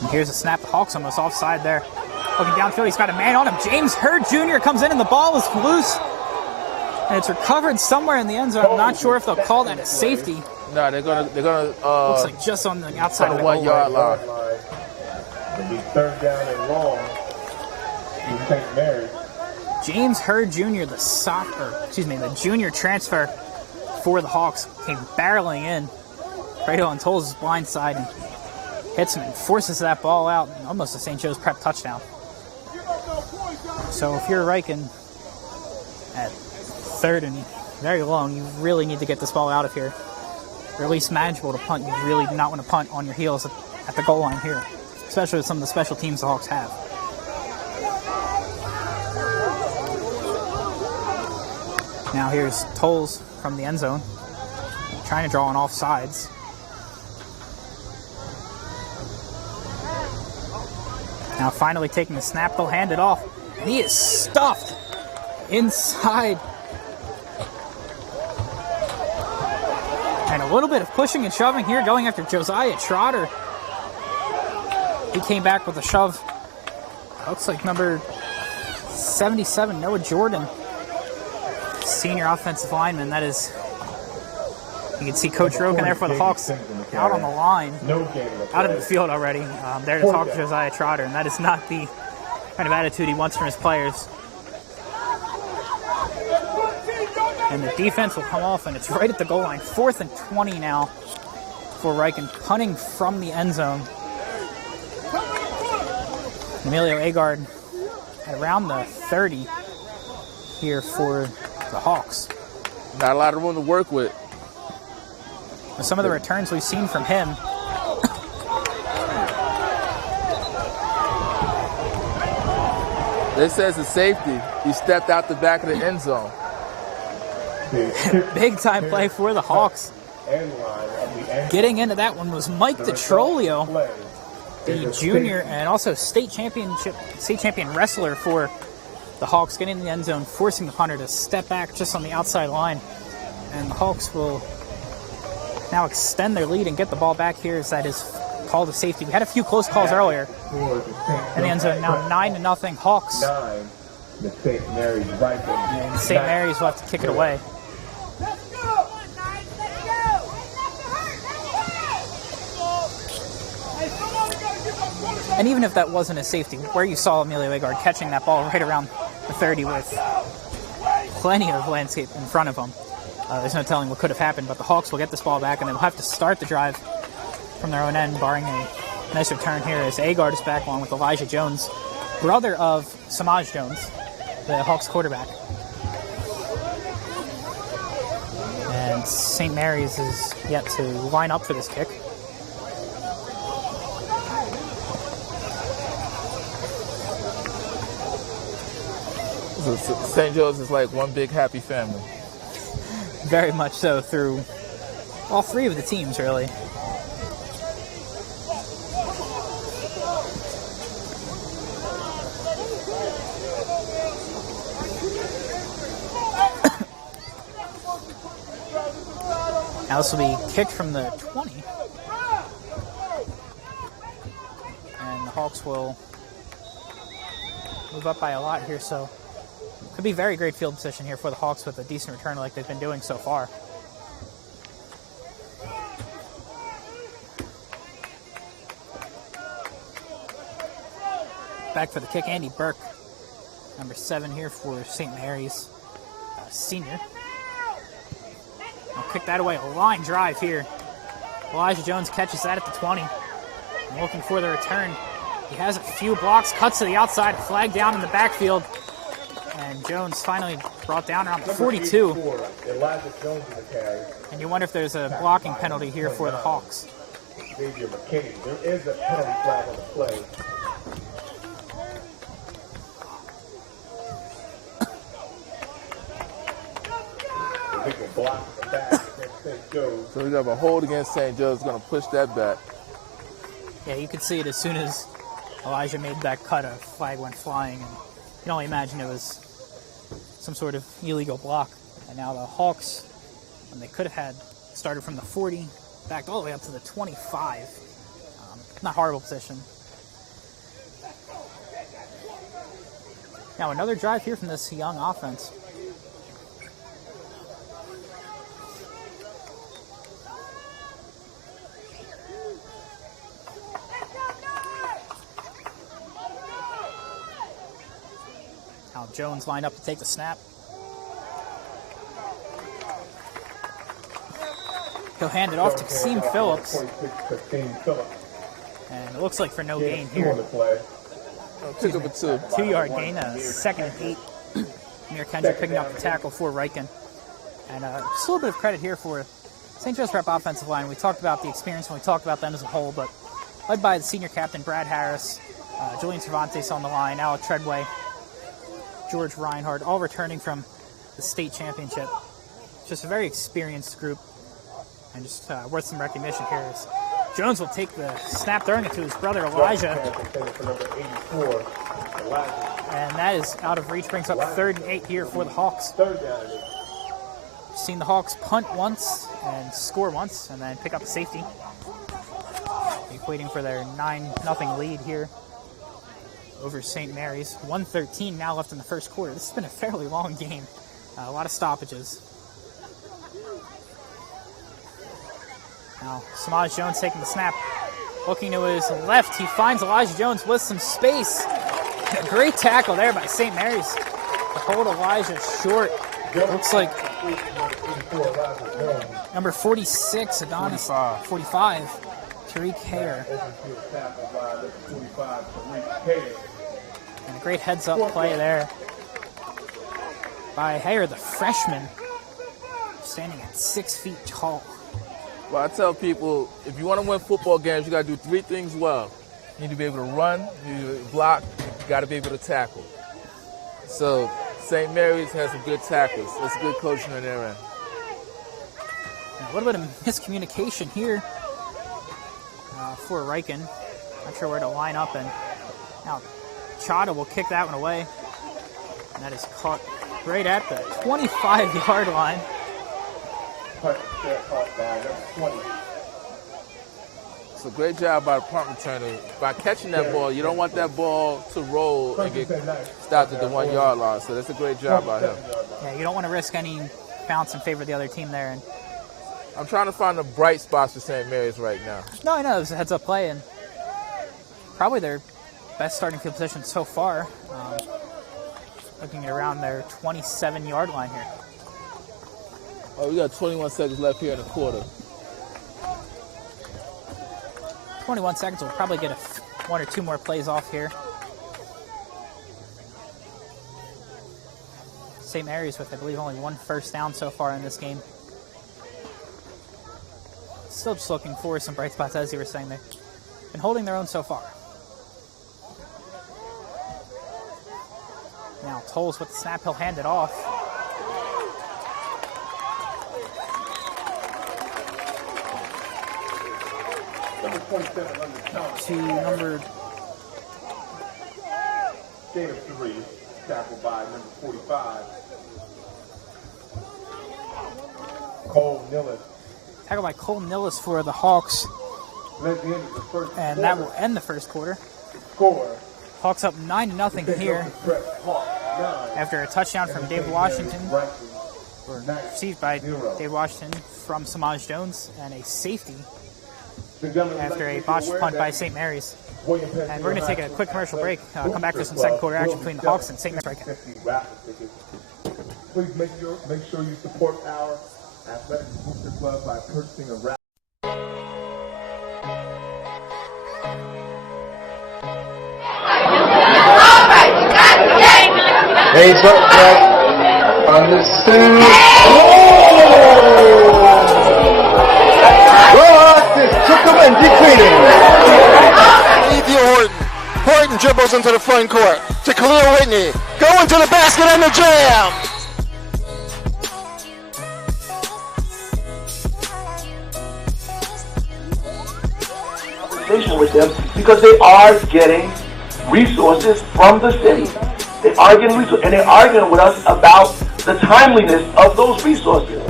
And here's a snap. The Hawks almost offside there. Looking downfield, he's got a man on him. James Hurd Jr. comes in and the ball is loose. And it's recovered somewhere in the end zone. I'm not sure if they'll call that a safety. No, they're gonna. Looks like just on the outside of the 1 yard line. It'll be 3rd down and long. St. Mary's. James Hurd Jr., the junior transfer for the Hawks, came barreling in right on Tolles' blind side and hits him and forces that ball out. Almost a St. Joe's Prep touchdown. So if you're Ryken at 3rd and very long, you really need to get this ball out of here. Or at least manageable to punt. You really do not want to punt on your heels at the goal line here, especially with some of the special teams the Hawks have. Now here's Tolles from the end zone, trying to draw on offsides. Now finally taking the snap, they'll hand it off. And he is stuffed inside. And a little bit of pushing and shoving here going after Josiah Trotter. He came back with a shove. Looks like number 77, Noah Jordan. Senior offensive lineman. That is, you can see Coach Rogan there for the Hawks out on the line, out in the field already, there to talk to Josiah Trotter, and that is not the kind of attitude he wants from his players. And the defense will come off, and it's right at the goal line. 4th and 20 now for Ryken, punting from the end zone. Emilio Agard at around the 30 here for the Hawks. Not a lot of room to work with. Some of the returns we've seen from him. This says a safety. He stepped out the back of the end zone. Big time play for the Hawks. Getting into that one was Mike DeTrolio, the junior and also state champion wrestler for the Hawks, getting in the end zone, forcing the punter to step back just on the outside line. And the Hawks will now extend their lead and get the ball back here as that is called a safety. We had a few close calls earlier in the end zone. Now 9-0 Hawks. And St. Mary's will have to kick it away. And even if that wasn't a safety, where you saw Emilio Agard catching that ball right around the 30 with plenty of landscape in front of him, there's no telling what could have happened, but the Hawks will get this ball back and they'll have to start the drive from their own end, barring a nice return here as Agard is back along with Elijah Jones, brother of Samaj Jones, the Hawks quarterback. And St. Mary's is yet to line up for this kick. St. Joe's is like one big happy family. Very much so through all three of the teams, really. Now this will be kicked from the 20. And the Hawks will move up by a lot here, so could be very great field position here for the Hawks with a decent return like they've been doing so far. Back for the kick, Andy Burke, number 7 here for St. Mary's, senior. I'll kick that away, a line drive here. Elijah Jones catches that at the 20. And looking for the return. He has a few blocks, cuts to the outside, flag down in the backfield. And Jones finally brought down around 42. And you wonder if there's a blocking penalty here for the Hawks. There is a penalty flag on the play. So we got a hold against St. Joe's, going to push that back. Yeah, you could see it as soon as Elijah made that cut, a flag went flying. And you can only imagine it was some sort of illegal block. And now the Hawks, when they could have had, started from the 40, backed all the way up to the 25. Not horrible position. Now another drive here from this young offense. Now Jones lined up to take the snap. He'll hand it off to Kasim Phillips. And it looks like for no gain here. Pick up a 2. 2-yard gain, a 2nd and 8. Amir Kendrick picking up the tackle for Ryken. And just a little bit of credit here for St. Joe's Prep offensive line. We talked about the experience when we talked about them as a whole, but led by the senior captain, Brad Harris, Julian Cervantes on the line, Alec Treadway, George Reinhardt, all returning from the state championship. Just a very experienced group, and just worth some recognition here. As Jones will take the snap, throwing it to his brother Elijah. And that is out of reach, brings up 3rd and 8 here for the Hawks. Third down. Seen the Hawks punt once and score once, and then pick up a safety. Equating for their 9-0 lead here over St. Mary's. 1:13 now left in the first quarter. This has been a fairly long game. A lot of stoppages. Now, Samaj Jones taking the snap. Looking to his left, he finds Elijah Jones with some space. A great tackle there by St. Mary's to hold Elijah short. Looks like number 46, Adonis. 45, Tariq Hare. And a great heads-up play there by Hare, the freshman, standing at 6 feet tall. Well, I tell people, if you want to win football games, you got to do 3 things well. You need to be able to run, you need to block, you got to be able to tackle. So St. Mary's has some good tackles. That's good coaching on their end. A little bit of miscommunication here for Ryken. Not sure where to line up, and now Chada will kick that one away. And that is caught right at the 25-yard line. It's a great job by the punt returner. By catching that ball, you don't want that ball to roll and get stopped at the 1-yard line. So that's a great job by him. Yeah, you don't want to risk any bounce in favor of the other team there. And I'm trying to find the bright spots for St. Mary's right now. no, I know it was a heads-up play, and probably their best starting field position so far. Looking at around their 27-yard line here. Oh, we got 21 seconds left here in the quarter. 21 seconds, we'll probably get 1 or 2 more plays off here. St. Mary's with, I believe, only 1 first down so far in this game. Still just looking for some bright spots, as you were saying. They've been holding their own so far. Now Tolles with the snap, he'll hand it off. Number 27 on the count. To number... Gain of 3, tackled by number 45. Cole Nillis. Tackled by Cole Nillis for the Hawks. At the end of the first And that will end the first quarter. score. Hawks up 9-0 here after a touchdown from David Washington, received by David Washington from Samaj Jones, and a safety after a botched punt by St. Mary's. And we're going to take a quick commercial break, come back for some second quarter action between the Hawks and St. Mary's. Please make sure you support our athletic booster club by purchasing a wrap. Heads up, Jack. Understood. Took him and decreasing. Ethan Horton dribbles into the front court to Khalil Whitney. Going to the basket and the jam. With them because they are getting resources from the city. They are getting resources, and they're arguing with us about the timeliness of those resources.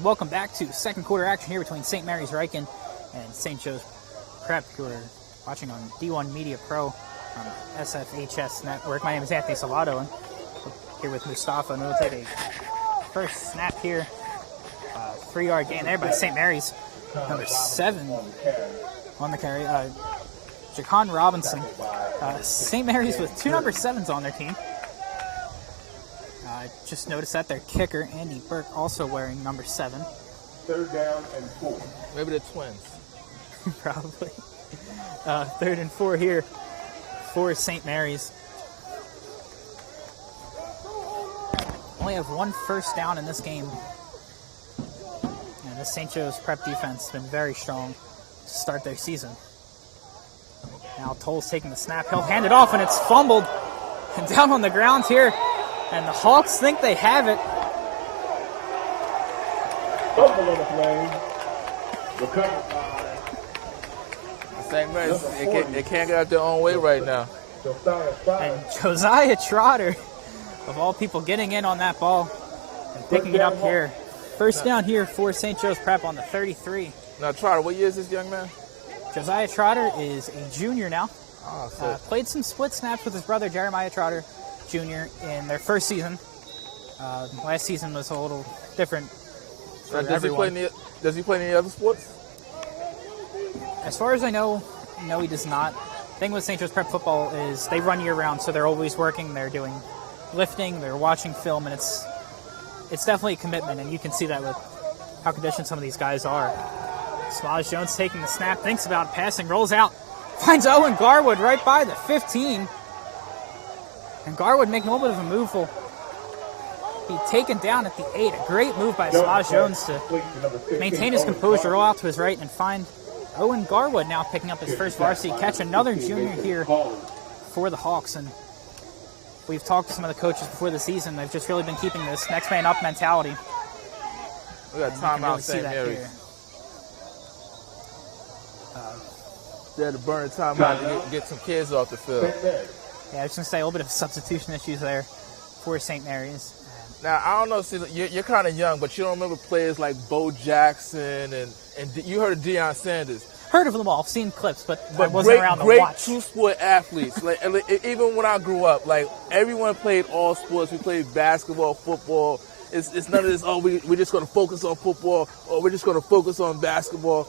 Welcome back to second quarter action here between St. Mary's Ryken and St. Joe's Prep, who are watching on D1 Media Pro on SFHS Network. My name is Anthony Salado, and we're here with Mustafa, and we'll take a first snap here. 3-yard gain there by St. Mary's. Number 7 on the carry. Jacon Robinson. St. Mary's with 2 number 7s on their team. Just noticed that their kicker, Andy Burke, also wearing number 7. 3rd down and 4. Maybe they're twins. Probably. 3rd and 4 here for St. Mary's. Only have 1 first down in this game. And the St. Joe's Prep defense has been very strong to start their season. Now Toll's taking the snap. He'll hand it off, and it's fumbled and down on the ground here. And the Hawks think they have it. Fumble on the play. Recovered by St. Mary's, it can't get out their own way right now. And Josiah Trotter, of all people, getting in on that ball and picking it up here. First down here for St. Joe's Prep on the 33. Now, Trotter, what year is this young man? Josiah Trotter is a junior now. Oh, Played some split snaps with his brother, Jeremiah Trotter Jr., in their first season. Last season was a little different for everyone. Does he play any other sports? As far as I know, no, he does not. The thing with St. Joe's Prep football is they run year-round, so they're always working. They're doing lifting, they're watching film, and it's definitely a commitment, and you can see that with how conditioned some of these guys are. Smiles Jones taking the snap, thinks about passing, rolls out, finds Owen Garwood right by the 15. And Garwood making a little bit of a move will be taken down at the 8. A great move by Smiles Jones to maintain his composure, roll out to his right, and find Owen Garwood now picking up his first varsity catch. Another junior here for the Hawks. And we've talked to some of the coaches before the season. They've just really been keeping this next man up mentality. We got timeout St. Mary's. They had to burn timeout to get some kids off the field. Yeah, I was going to say a little bit of substitution issues there for St. Mary's. Now, I don't know, see, you're kind of young, but you don't remember players like Bo Jackson and you heard of Deion Sanders. Heard of them all, seen clips, but I wasn't around to watch. Great two-sport athletes. like even when I grew up, like everyone played all sports. We played basketball, football. It's none of this, oh, we're just going to focus on football or we're just going to focus on basketball.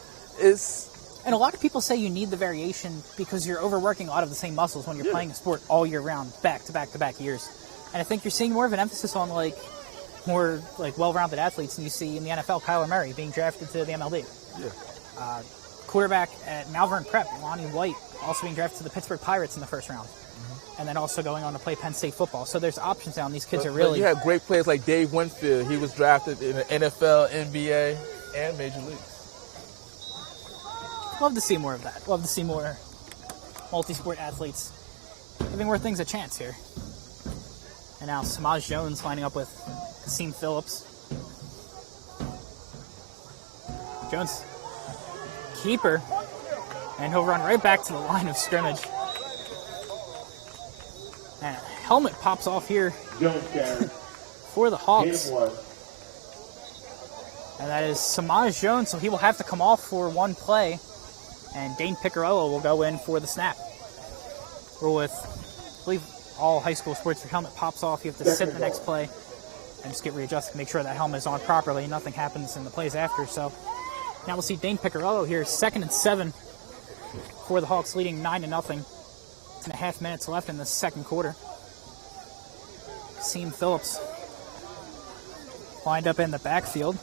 And a lot of people say you need the variation because you're overworking a lot of the same muscles when you're playing a sport all year round, back to back to back years. And I think you're seeing more of an emphasis on more well-rounded athletes than you see in the NFL. Kyler Murray being drafted to the MLB. Yeah. Quarterback at Malvern Prep, Lonnie White, also being drafted to the Pittsburgh Pirates in the first round. And then also going on to play Penn State football. So there's options now, and these kids are really... You have great players like Dave Winfield. He was drafted in the NFL, NBA, and Major League. Love to see more of that. Love to see more multi-sport athletes giving more things a chance here. And now Samaj Jones lining up with Kasim Phillips. Jones, keeper, and he'll run right back to the line of scrimmage. And a helmet pops off here for the Hawks. And that is Samaj Jones, so he will have to come off for one play. And Dane Picarello will go in for the snap. Rule with, I believe, all high school sports, your helmet pops off. You have to sit the next play and just get readjusted to make sure that helmet is on properly. Nothing happens in the plays after. So now we'll see Dane Picarello here, 2nd and 7 for the Hawks, leading 9-0. 10.5 minutes left in the second quarter. Kasim Phillips lined up in the backfield.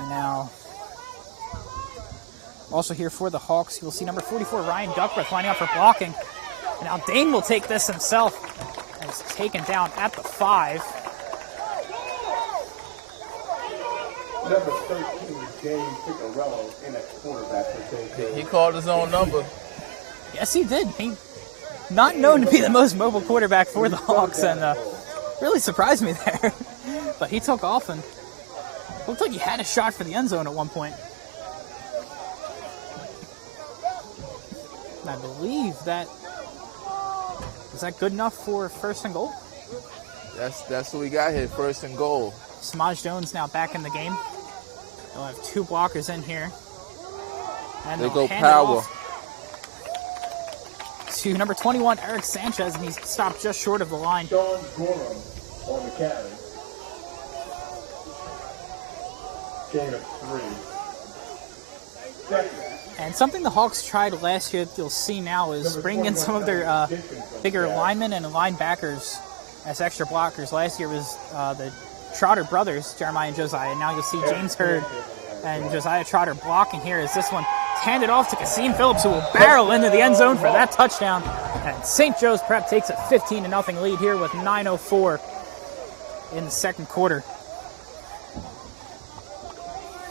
And now, also here for the Hawks, you'll see number 44, Ryan Duckworth, lining up for blocking. And now Dane will take this himself. And he's taken down at the 5. Number 13, Dane Picarello, in at quarterback. He called his own number. Yes, he did. He not known to be the most mobile quarterback for the Hawks, and really surprised me there. But he took off and looked like he had a shot for the end zone at one point. And I believe that is that good enough for 1st and goal? That's what we got here, 1st and goal. Samaj Jones now back in the game. They'll have 2 blockers in here. And they go hand power. To number 21, Eric Sanchez, and he's stopped just short of the line. Sean Gorham on the carry. Gain of 3. And something the Hawks tried last year, you'll see now, is bringing in some of their bigger linemen and linebackers as extra blockers. Last year was the Trotter brothers, Jeremiah and Josiah. And now you'll see James Hurd and Josiah Trotter blocking here as this one handed off to Kasim Phillips, who will barrel into the end zone for that touchdown. And St. Joe's Prep takes a 15-0 lead here with 9:04 in the second quarter.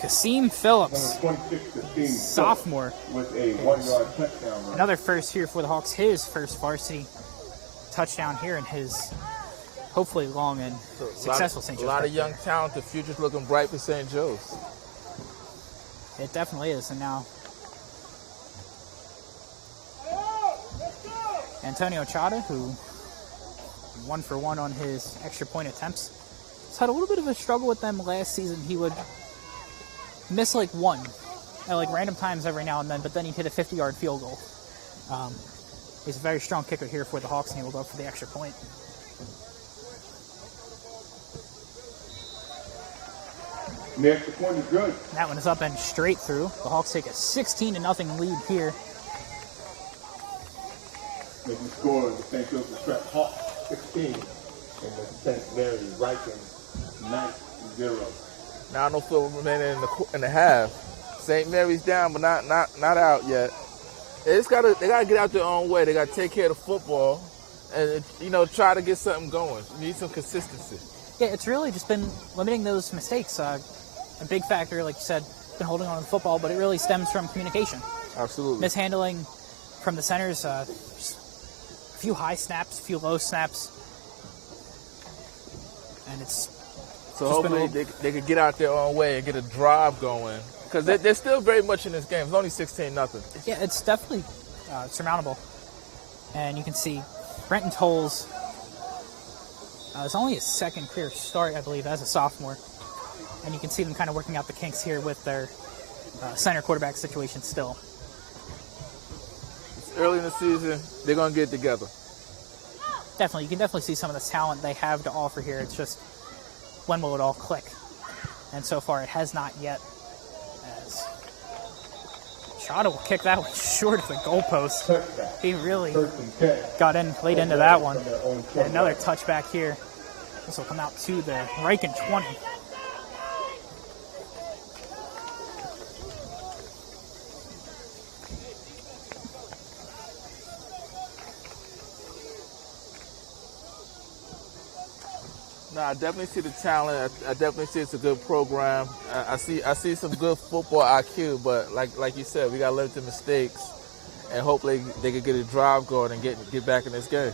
Kasim Phillips, 26-15 sophomore. with a 1-yard touchdown run. Another first here for the Hawks, his first varsity touchdown here in his hopefully long and successful St. Joe's. A lot of young talent. The future's looking bright for St. Joe's. It definitely is. And now Antonio Chada, who 1 for 1 on his extra point attempts. He's had a little bit of a struggle with them last season. He would miss like one at like random times every now and then, but then he'd hit a 50-yard field goal. He's a very strong kicker here for the Hawks, and he will go for the extra point. The extra point is good. That one is up and straight through. The Hawks take a 16-0 lead here. Making score the St. Joseph Prep Hawks 16 and the St. Mary's Ryken 9-0. Now no field remaining in the half. St. Mary's down, but not out yet. They gotta get out their own way. They gotta take care of the football, and try to get something going. You need some consistency. Yeah, it's really just been limiting those mistakes. A big factor, like you said, been holding on to the football, but it really stems from communication. Absolutely. Mishandling from the centers. Just a few high snaps, a few low snaps, and it's. So hopefully they could get out their own way and get a drive going. Because they're still very much in this game. It's only 16-0. Yeah, it's definitely surmountable. And you can see Brenton Tolles, it's only his second career start, I believe, as a sophomore. And you can see them kind of working out the kinks here with their center quarterback situation still. It's early in the season. They're going to get it together. Definitely. You can definitely see some of the talent they have to offer here. It's just, when will it all click? And so far, it has not yet. As Chada will kick that one short of the goalpost. He really got in late into that one. And another touchback here. This will come out to the Ryken 20. No, I definitely see the talent. I definitely see it's a good program. I see some good football IQ, but like you said, we got to limit the mistakes, and hopefully they can get a drive going and get back in this game.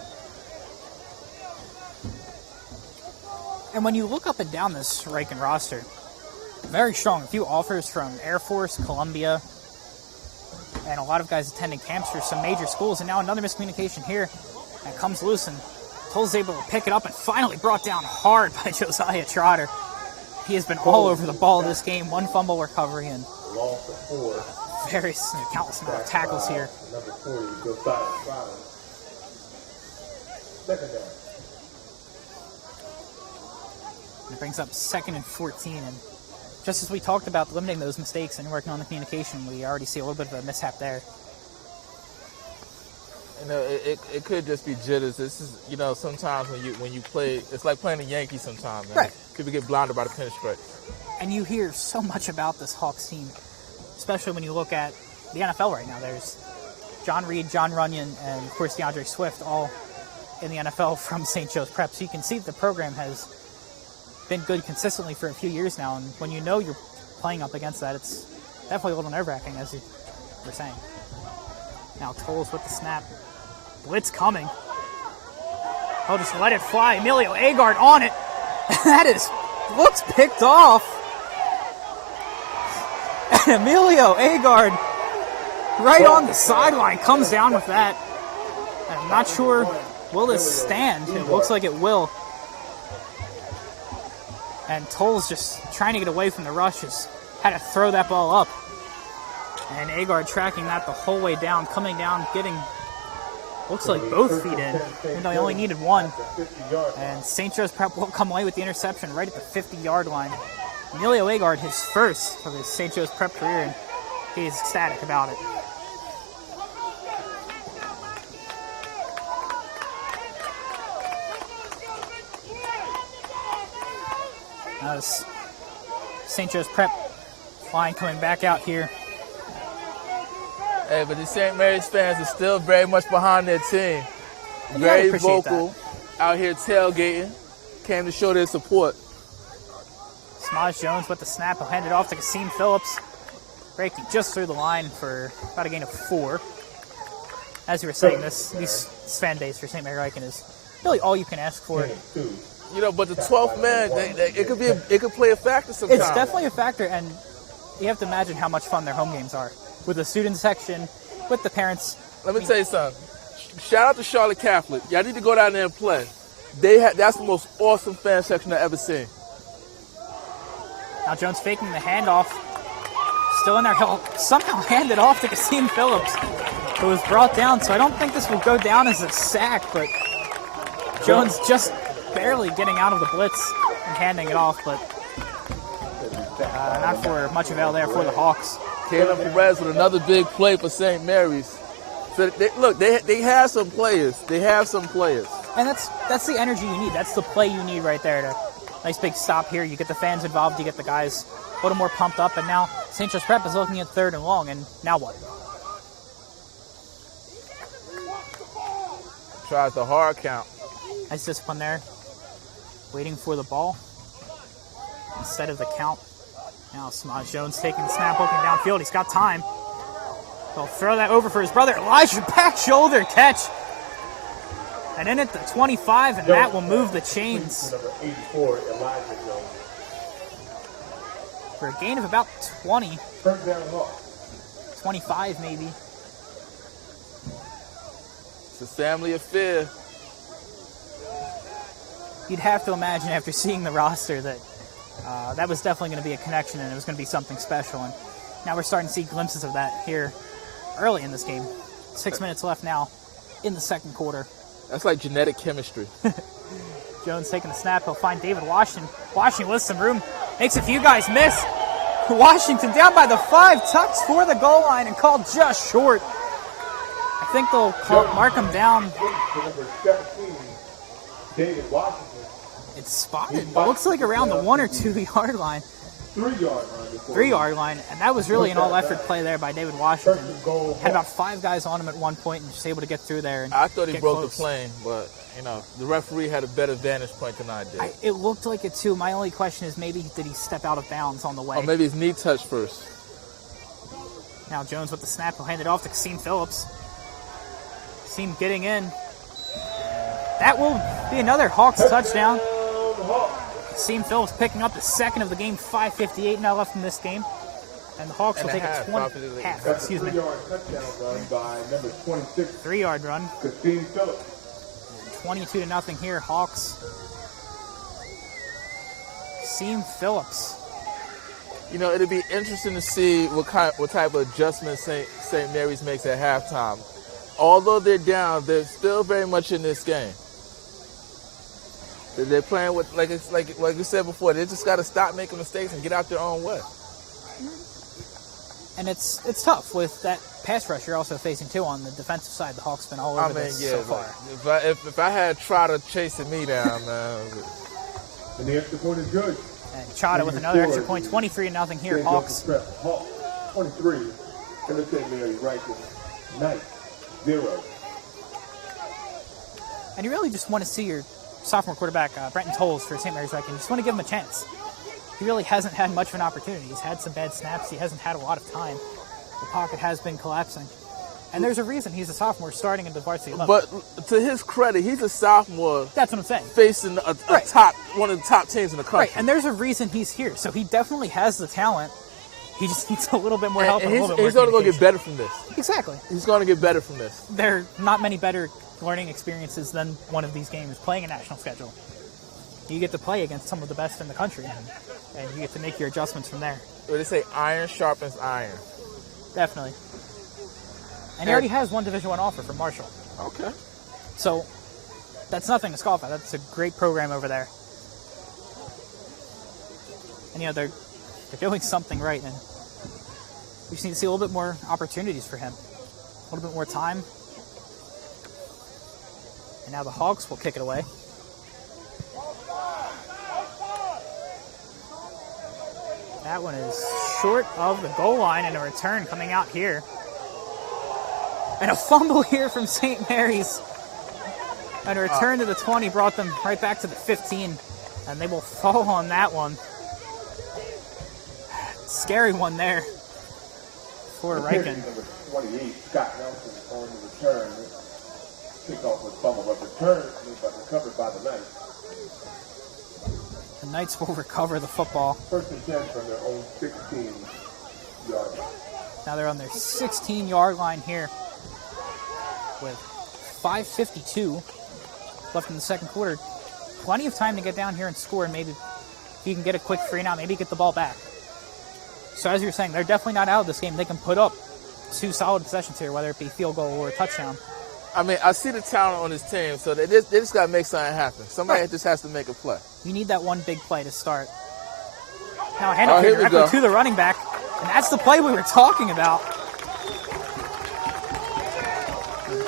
And when you look up and down this Ryken roster, very strong. A few offers from Air Force, Columbia, and a lot of guys attending camps for some major schools. And now another miscommunication here, and comes loose, and Tolles able to pick it up and finally brought down hard by Josiah Trotter. He has been all over the ball this game. One fumble recovery and very countless amount of tackles here. Number 40, Josiah Trotter. Second down. It brings up 2nd and 14. And just as we talked about limiting those mistakes and working on the communication, we already see a little bit of a mishap there. It could just be jitters. This is, sometimes when you play, it's like playing the Yankees sometimes, man. Right. People get blinded by the pinstripe. And you hear so much about this Hawks team, especially when you look at the NFL right now. There's John Reed, John Runyon, and of course DeAndre Swift, all in the NFL from St. Joe's Prep. So you can see that the program has been good consistently for a few years now. And when you know you're playing up against that, it's definitely a little nerve-wracking, as you were saying. Now Tolles with the snap. Blitz coming. I'll just let it fly. Emilio Agard on it. That looks picked off. And Emilio Agard right on the sideline comes down with that. And I'm not sure, will this stand? It looks like it will. And Tolles just trying to get away from the rush, just had to throw that ball up. And Agard tracking that the whole way down, coming down, getting, looks like both feet in, even though he only needed one. And St. Joe's Prep will come away with the interception right at the 50-yard line. Emilio Agard, his first of his St. Joe's Prep career, and he is ecstatic about it. As St. Joe's Prep line coming back out here. Hey, but the St. Mary's fans are still very much behind their team. Very vocal, out here tailgating, came to show their support. Smaj Jones with the snap. He'll hand it off to Kasim Phillips. Breaking just through the line for about a gain of 4. As you were saying, this fan base for St. Mary Ryken is really all you can ask for. You know, but the 12th man, it could play a factor sometimes. It's definitely a factor, and you have to imagine how much fun their home games are. With the student section, with the parents. Let me tell you something. Shout out to Charlotte Catholic. Y'all need to go down there and play. That's the most awesome fan section I've ever seen. Now Jones faking the handoff. Still in there. He'll somehow hand it off to Kasim Phillips, who was brought down. So I don't think this will go down as a sack, but Jones just barely getting out of the blitz and handing it off, but not for much avail there for the Hawks. Caleb Perez with another big play for St. Mary's. So they have some players. They have some players. And that's the energy you need. That's the play you need right there. Nice big stop here. You get the fans involved. You get the guys a little more pumped up. And now St. Joe's Prep is looking at 3rd and long. And now what? Tries the hard count. Nice discipline there. Waiting for the ball instead of the count. Now Smaj Jones taking the snap, looking downfield. He's got time. He'll throw that over for his brother. Elijah, back shoulder catch. And in at the 25, and that will move the chains. Number 84, Elijah Jones. For a gain of about 20. First down loss. 25 maybe. It's a family affair. You'd have to imagine after seeing the roster that that was definitely going to be a connection and it was going to be something special. And now we're starting to see glimpses of that here early in this game. 6 minutes left now in the second quarter. That's like genetic chemistry. Jones taking the snap. He'll find David Washington. Washington with some room. Makes a few guys miss. Washington down by the 5. Tucks for the goal line and called just short. I think they'll mark him down. Number 17, David Washington. It's spotted, but looks like around the 1 or 2 yard line. 3 yard line. 3 yard line, and that was really an all-effort play there by David Washington. Had about 5 guys on him at one point and just able to get through there. And I thought he broke close. the plane, but you know the referee had a better vantage point than I did. It looked like it too. My only question is maybe did he step out of bounds on the way? Or maybe his knee touched first. Now Jones with the snap. He'll hand it off to Kasim Phillips. Kasim getting in. That will be another Hawks touchdown. Kasim Phillips picking up the second of the game. 5:58 now left in this game. And the Hawks will take a 20 half. Excuse me. 3-yard touchdown run by number 26. 3-yard run. Kasim Phillips. 22-0 here, Hawks. Kasim Phillips. You know, it'll be interesting to see what type of adjustments St. Mary's makes at halftime. Although they're down, they're still very much in this game. They're playing with, like we said before, they just got to stop making mistakes and get out their own way. And it's tough with that pass rush you're also facing too on the defensive side. The Hawks been all over this so far. If I had Trotter chasing me down, man. And the extra point is good. And Trotter with another extra point, 23-0 here, Hawks. Hawks 23, and the St. Mary's Ryken 9-0. And you really just want to see your sophomore quarterback, Brenton Tolles for St. Mary's Ryken. You just want to give him a chance. He really hasn't had much of an opportunity. He's had some bad snaps. He hasn't had a lot of time. The pocket has been collapsing. And there's a reason he's a sophomore starting at the varsity level. But to his credit, he's a sophomore. That's what I'm saying. Facing one of the top teams in the country. Right, and there's a reason he's here. So he definitely has the talent. He just needs a little bit more help and a little bit more he's only going to get better from this. Exactly. He's going to get better from this. There are not many better learning experiences than one of these games, playing a national schedule. You get to play against some of the best in the country, and you get to make your adjustments from there. What they say, iron sharpens iron. Definitely. And he already has one Division I offer from Marshall. Okay. So that's nothing to scoff at. That's a great program over there. And, you know, they're doing something right, and we just need to see a little bit more opportunities for him. A little bit more time. And now the Hawks will kick it away. That one is short of the goal line, and a return coming out here. And a fumble here from St. Mary's. And a return to the 20 brought them right back to the 15. And they will fall on that one. scary one there for Ryken. Number 28, Scott Nelson on the return. Kickoff was fumbled, but return was recovered by the Knights. The Knights will recover the football. First and 10 from their own 16-yard line. Now they're on their 16-yard line here with 5:52 left in the second quarter. Plenty of time to get down here and score, and maybe if you can get a quick free now, maybe get the ball back. So as you're saying, they're definitely not out of this game. They can put up 2 solid possessions here, whether it be field goal or a touchdown. I mean, I see the talent on this team, so they just got to make something happen. Somebody just has to make a play. You need that one big play to start. Now, handoff here directly to the running back, and that's the play we were talking about.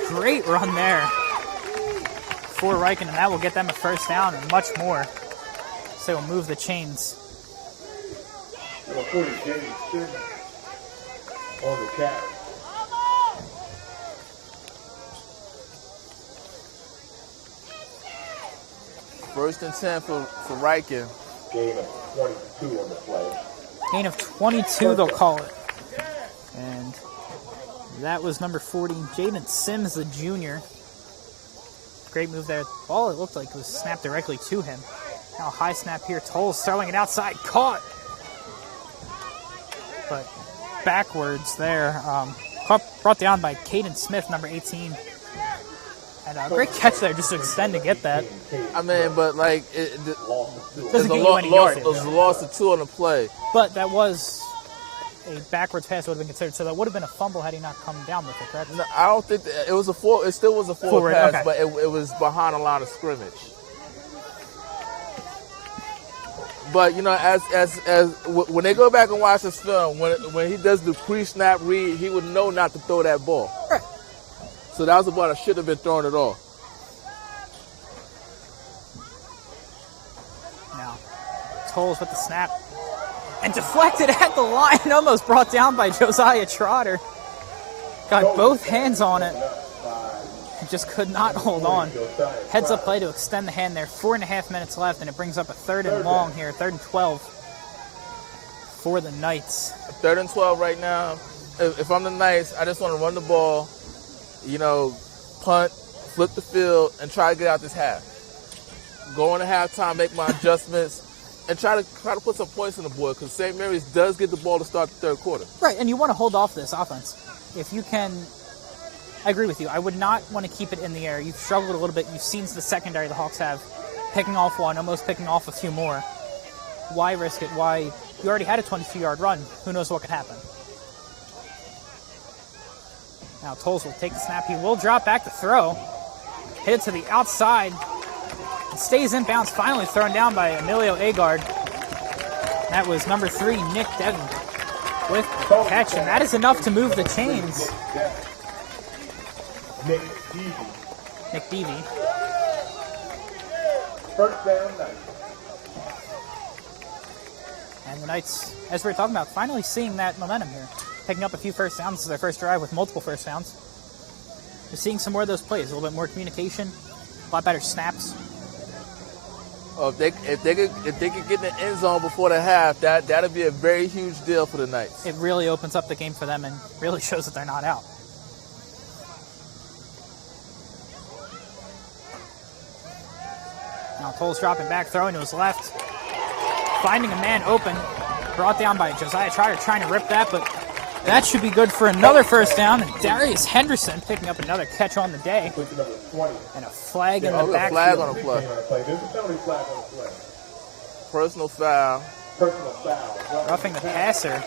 Great run there for Ryken, and that will get them a first down and much more. So we'll move the chains. Number 40, James Sims on the carry. First and 10 for Ryken. Gain of 22 on the play. Gain of 22, they'll call it. And that was number 40, Jaden Sims, the junior. Great move there. The ball, it looked like it was snapped directly to him. Now a high snap here. Tolles throwing it outside. Caught. But backwards there. Brought down by Caden Smith, number 18. And a great catch there just to extend to get that. I mean, but like, Doesn't get you any yardage. It was a loss of 2 on the play. But that was a backwards pass would have been considered, so that would have been a fumble had he not come down with it, correct? No, I don't think it was a full. It still was a forward pass, okay. but it was behind a line of scrimmage. But you know, as when they go back and watch this film, when he does the pre-snap read, he would know not to throw that ball. Right. So that was a ball that should have been thrown at all. Now, Tolles with the snap. And deflected at the line, almost brought down by Josiah Trotter. Got both hands on it. And just could not hold on. Heads up play to extend the hand there. 4.5 minutes left, and it brings up a 3rd and long here. 3rd and 12 for the Knights. 3rd and 12 right now. If I'm the Knights, I just want to run the ball, you know, punt, flip the field, and try to get out this half. Go into halftime, make my adjustments, and try to put some points on the board, because St. Mary's does get the ball to start the third quarter. Right, and you want to hold off this offense. If you can, I agree with you. I would not want to keep it in the air. You've struggled a little bit. You've seen the secondary the Hawks have, picking off one, almost picking off a few more. Why risk it? Why? You already had a 22-yard run. Who knows what could happen? Now Tolles will take the snap. He will drop back to throw. Hit it to the outside. It stays inbounds, finally thrown down by Emilio Agard. That was number 3, Nick Devin, with the catch, and that is enough to move the chains. Nick Deavy. First down, Knights. And the Knights, as we were talking about, finally seeing that momentum here. Picking up a few first downs. This is their first drive with multiple first downs. We're seeing some more of those plays, a little bit more communication, a lot better snaps. Oh, if they could get in the end zone before the half, that'd be a very huge deal for the Knights. It really opens up the game for them and really shows that they're not out. Now Tolles dropping back, throwing to his left, finding a man open, brought down by Josiah Trotter, trying to rip that, but that should be good for another first down. And Darius Henderson picking up another catch on the day. And a flag in the backfield. Flag on the play. Personal foul. Roughing the passer.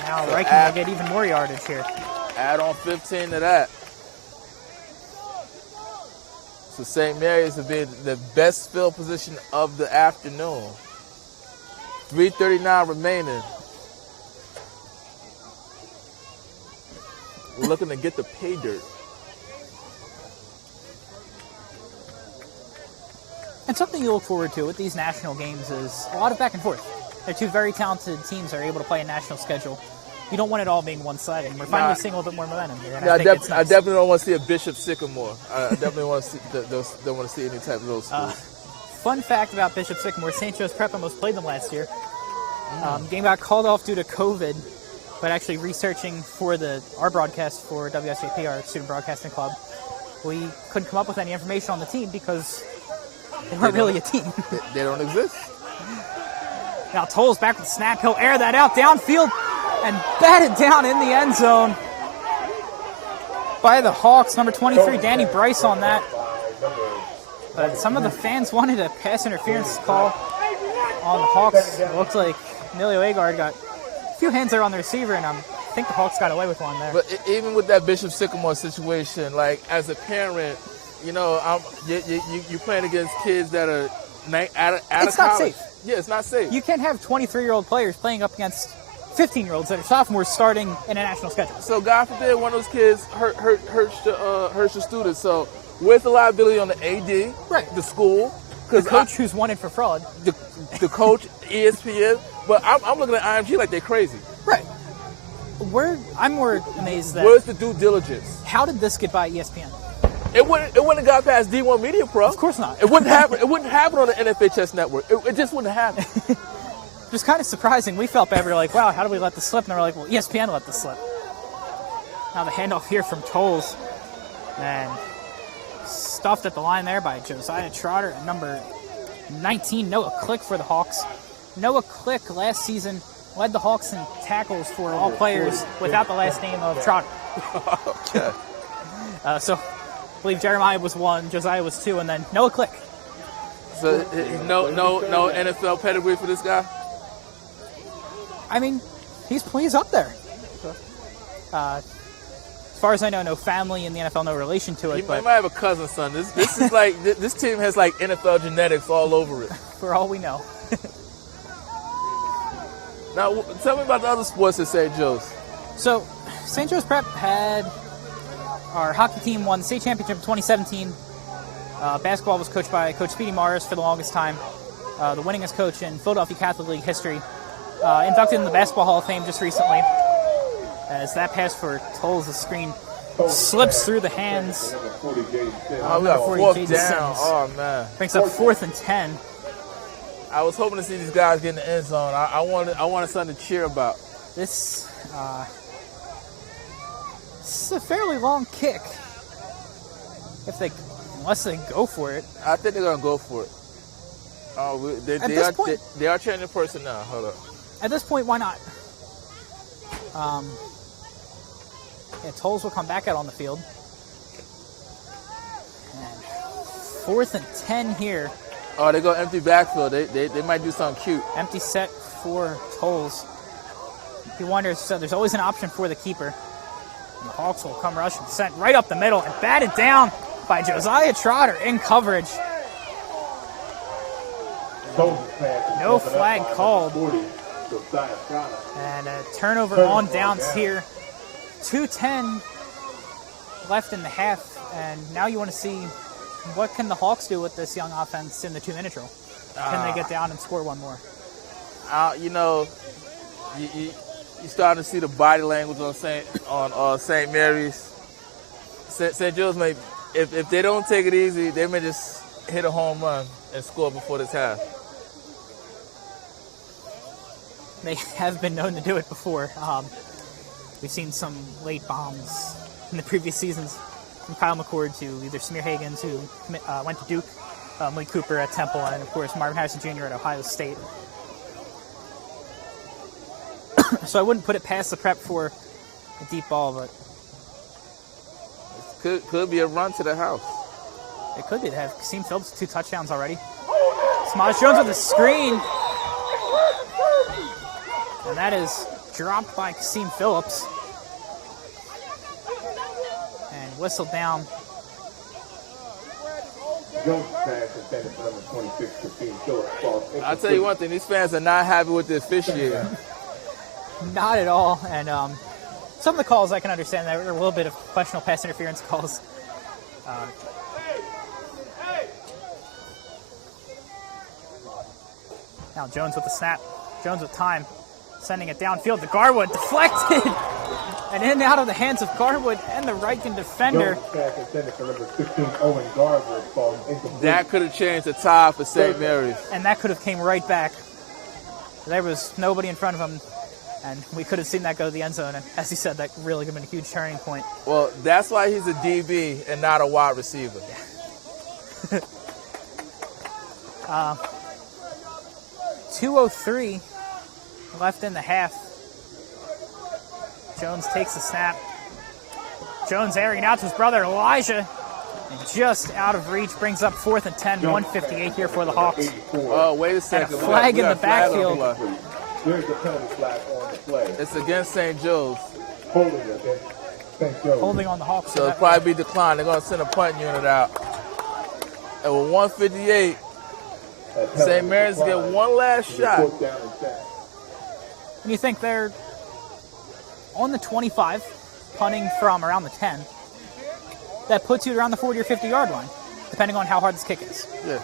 Now Ryken will get even more yardage here. Add on 15 to that. So St. Mary's will be the best field position of the afternoon. 3:39 remaining. We're looking to get the pay dirt. And something you look forward to with these national games is a lot of back and forth. They're two very talented teams that are able to play a national schedule. You don't want it all being one-sided. And we're finally seeing a little bit more momentum here. And I nice. definitely don't want to see a Bishop Sycamore. I definitely want to see, don't want to see any type of those schools. fun fact about Bishop Sycamore, St. Joe's Prep almost played them last year. Game got called off due to COVID, but actually researching for our broadcast for WSJP, our student broadcasting club, we couldn't come up with any information on the team because they weren't really a team. They don't exist. Now Tolles back with the snap. He'll air that out downfield and bat it down in the end zone by the Hawks. Number 23, Danny Bryce on that. But some of the fans wanted a pass interference call on the Hawks. It looked like Emilio Agard got a few hands there on the receiver, and I think the Hawks got away with one there. But even with that Bishop Sycamore situation, like as a parent, you know, you're playing against kids that are out of college. It's not safe. Yeah, it's not safe. You can't have 23-year-old players playing up against 15-year-olds that are sophomores starting in a national schedule. So God forbid one of those kids hurts the students. So where's the liability on the AD? Right. The school. The coach who's wanted for fraud. The coach, ESPN. But I'm looking at IMG like they're crazy. Right. I'm more amazed that. Where's the due diligence? How did this get by ESPN? It wouldn't have got past D1 Media Pro. Of course not. It wouldn't happen. It wouldn't happen on the NFHS network. It just wouldn't happen. It was kind of surprising. We felt bad. We were like, wow, how did we let this slip? And they were like, well, ESPN let this slip. Now the handoff here from Tolles. And stuffed at the line there by Josiah Trotter at number 19, Noah Click for the Hawks. Noah Click last season led the Hawks in tackles for all players without the last name of Trotter. Okay. So I believe Jeremiah was 1, Josiah was 2, and then Noah Click. So no NFL pedigree for this guy? I mean, he's up there. As far as I know, no family in the NFL, no relation to it. He but might have a cousin, son. This is like this team has like NFL genetics all over it. For all we know. Now, tell me about the other sports at St. Joe's. So, St. Joe's Prep had our hockey team won the state championship in 2017. Basketball was coached by Coach Speedy Morris for the longest time. The winningest coach in Philadelphia Catholic League history. Inducted in the Basketball Hall of Fame just recently. As that pass for Tolles, the screen slips through the hands. Oh, we got 4th down. Oh, man. Brings up 4th and 10. I was hoping to see these guys get in the end zone. I wanted something to cheer about. This is a fairly long kick. Unless they go for it. I think they're gonna go for it. Oh, they are changing personnel. Hold up. At this point, why not? Tolles will come back out on the field. And 4th and 10 here. Oh, they go empty backfield. They might do something cute. Empty set for Tolles. He wonders, so there's always an option for the keeper. And the Hawks will come rushing, sent right up the middle and batted down by Josiah Trotter in coverage. No flag called. And a turnover on downs here. 2:10 left in the half. And now you want to see what can the Hawks do with this young offense in the 2-minute drill. Can they get down and score one more? You starting to see the body language on St. Mary's. St. Joe's may, if they don't take it easy, they may just hit a home run and score before this half. They have been known to do it before. We've seen some late bombs in the previous seasons, from Kyle McCord to either Samir Higgins, who went to Duke, Malik Cooper at Temple, and of course Marvin Harrison Jr. at Ohio State. So I wouldn't put it past the Prep for a deep ball, but could be a run to the house. It could be. They have Kasim Phillips 2 touchdowns already. Smosh Jones with the screen. And that is dropped by Kasim Phillips. And whistled down. I'll tell you one thing, these fans are not happy with the officiating. Not at all. And some of the calls I can understand. There were a little bit of questionable pass interference calls. Now Jones with the snap. Jones with time. Sending it downfield to Garwood. Deflected. And in and out of the hands of Garwood and the Ryken defender. That could have changed the tie for St. Mary's. And that could have came right back. There was nobody in front of him, and we could have seen that go to the end zone. And as he said, that really could have been a huge turning point. Well, that's why he's a DB and not a wide receiver. Yeah. 2:03 left in the half. Jones takes the snap. Jones airing out to his brother Elijah. And just out of reach, brings up 4th and 10, 1:58 here for the Hawks. Oh, wait a second. And a flag in the backfield. There's a penalty flag on the play. It's against St. Joe's. Holding against St. Joe's. Holding on the Hawks. So it'll probably be declined. They're going to send a punt unit out. And with 1:58, St. Mary's get one last shot. And you think they're on the 25, punting from around the 10. That puts you around the 40 or 50 yard line, depending on how hard this kick is. Yeah.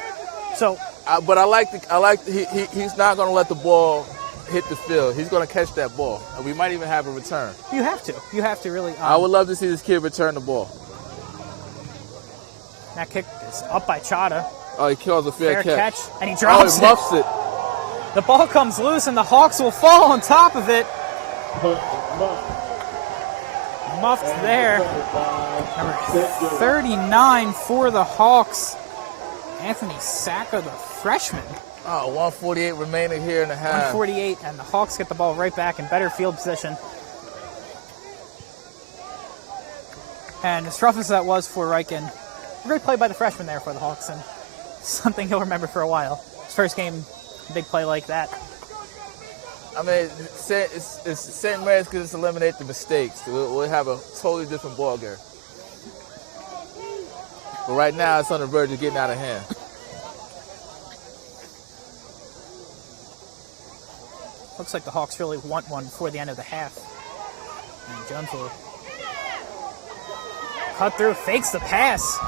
So, but he's not going to let the ball hit the field. He's going to catch that ball, and we might even have a return. You have to really. I would love to see this kid return the ball. That kick is up by Chada. Oh, he kills a fair catch, and he drops he muffs it. The ball comes loose, and the Hawks will fall on top of it. Muffed there. Number 39 for the Hawks. Anthony Sacco, the freshman. Oh, 1:48 remaining here in the half. 1:48, and the Hawks get the ball right back in better field position. And as rough as that was for Ryken, a great play by the freshman there for the Hawks, and something he'll remember for a while. His first game, big play like that. I mean, it's St. Mary's could just eliminate the mistakes. We'll have a totally different ball game. But right now, it's on the verge of getting out of hand. Looks like the Hawks really want one before the end of the half. And Jones will cut through, fakes the pass.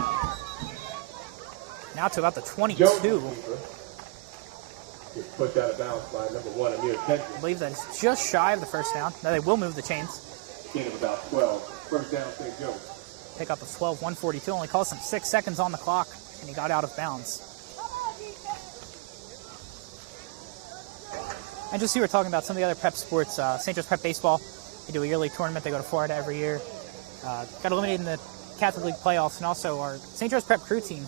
Now to about the 22. Pushed out of bounds by number 1, Amir Kendrick. I believe that is just shy of the first down. Now they will move the chains. Gain of about 12. First down, St. Joe. Pick up a 12, 142. Only cost him 6 seconds on the clock, and he got out of bounds. And just you were talking about some of the other prep sports. St. Joe's Prep Baseball, they do a yearly tournament. They go to Florida every year. Got eliminated in the Catholic League playoffs, and also our St. Joe's Prep crew team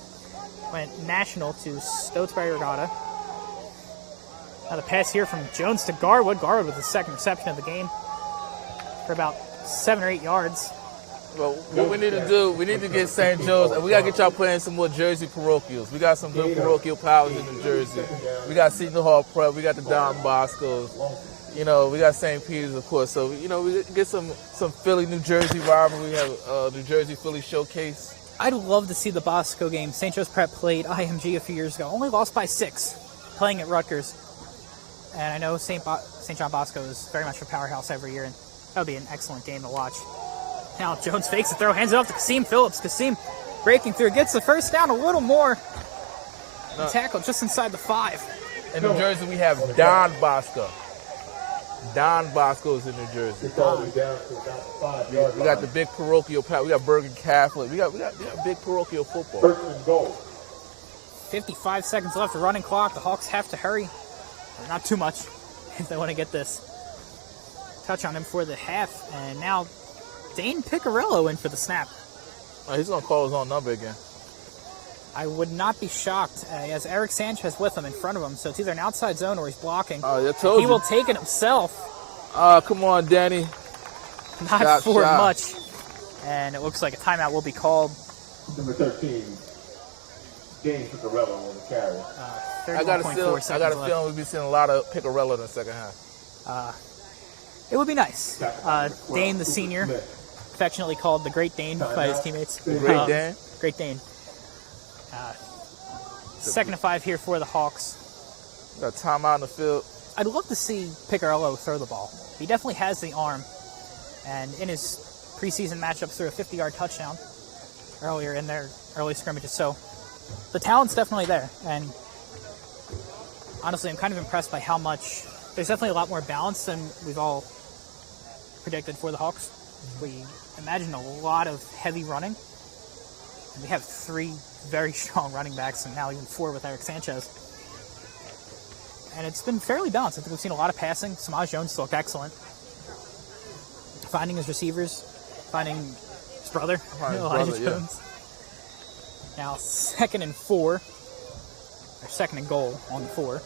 went national to Stotesbury Regatta. Now the pass here from Jones to Garwood. Garwood with the second reception of the game for about 7 or 8 yards. Well, what we need to do, we need to get St. Joe's, and we got to get y'all playing some more Jersey parochials. We got some good parochial powers in New Jersey. We got Seton Hall Prep. We got the Don Boscos. You know, we got St. Peter's, of course. So, you know, we get some Philly, New Jersey rivalry. We have New Jersey Philly showcase. I'd love to see the Bosco game. St. Joe's Prep played IMG a few years ago. Only lost by 6, playing at Rutgers. And I know St. John Bosco is very much a powerhouse every year, and that would be an excellent game to watch. Now Jones fakes the throw, hands it off to Kasim Phillips. Kasim breaking through, gets the first down a little more. No. Tackle just inside the 5. In New Jersey, we have Don Bosco. Don Bosco's in New Jersey. We got the big parochial power. We got Bergen Catholic. We got big parochial football. First and goal. 55 seconds left, the running clock. The Hawks have to hurry. Not too much if they want to get this. Touch on him for the half. And now Dane Piccarello in for the snap. Oh, he's going to call his own number again. I would not be shocked. He has Eric Sanchez with him in front of him, so it's either an outside zone or he's blocking. Oh, I told you. He will take it himself. Come on, Danny. Not for much. And it looks like a timeout will be called. Number 13, Dane Piccarello on the carry. I got a feeling we'll be seeing a lot of Piccarello in the second half. It would be nice. Dane, the senior, affectionately called the Great Dane by his teammates. Great Dane? Great Dane. 2nd and 5 here for the Hawks. Got timeout in the field. I'd love to see Piccarello throw the ball. He definitely has the arm. And in his preseason matchups, threw a 50-yard touchdown earlier in their early scrimmages. So the talent's definitely there. And honestly, I'm kind of impressed by how much. There's definitely a lot more balance than we've all predicted for the Hawks. we imagine a lot of heavy running. And we have 3 very strong running backs, and now even 4 with Eric Sanchez. And it's been fairly balanced. I think we've seen a lot of passing. Samaj Jones looked excellent. Finding his receivers, finding his brother, Elijah Jones. Yeah. Now 2nd and 4, or 2nd and goal on the 4.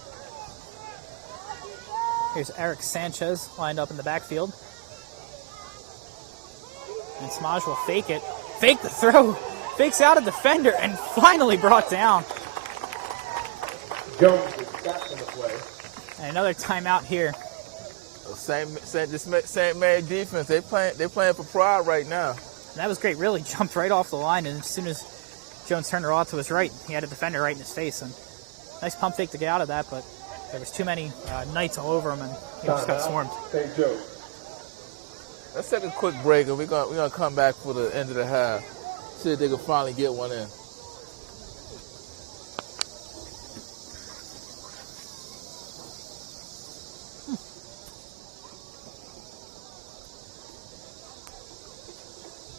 Here's Eric Sanchez lined up in the backfield. And Samaj will fake it. Fake the throw. Fakes out a defender and finally brought down. Jones is back in the play. And another timeout here. St. Mary defense, they're playing for pride right now. And that was great. Really jumped right off the line, and as soon as Jones turned her off to his right, he had a defender right in his face. And nice pump fake to get out of that, but there was too many knights all over him, and he just got swarmed. St. Joe. Let's take a quick break, and we're gonna come back for the end of the half. See if they can finally get one in.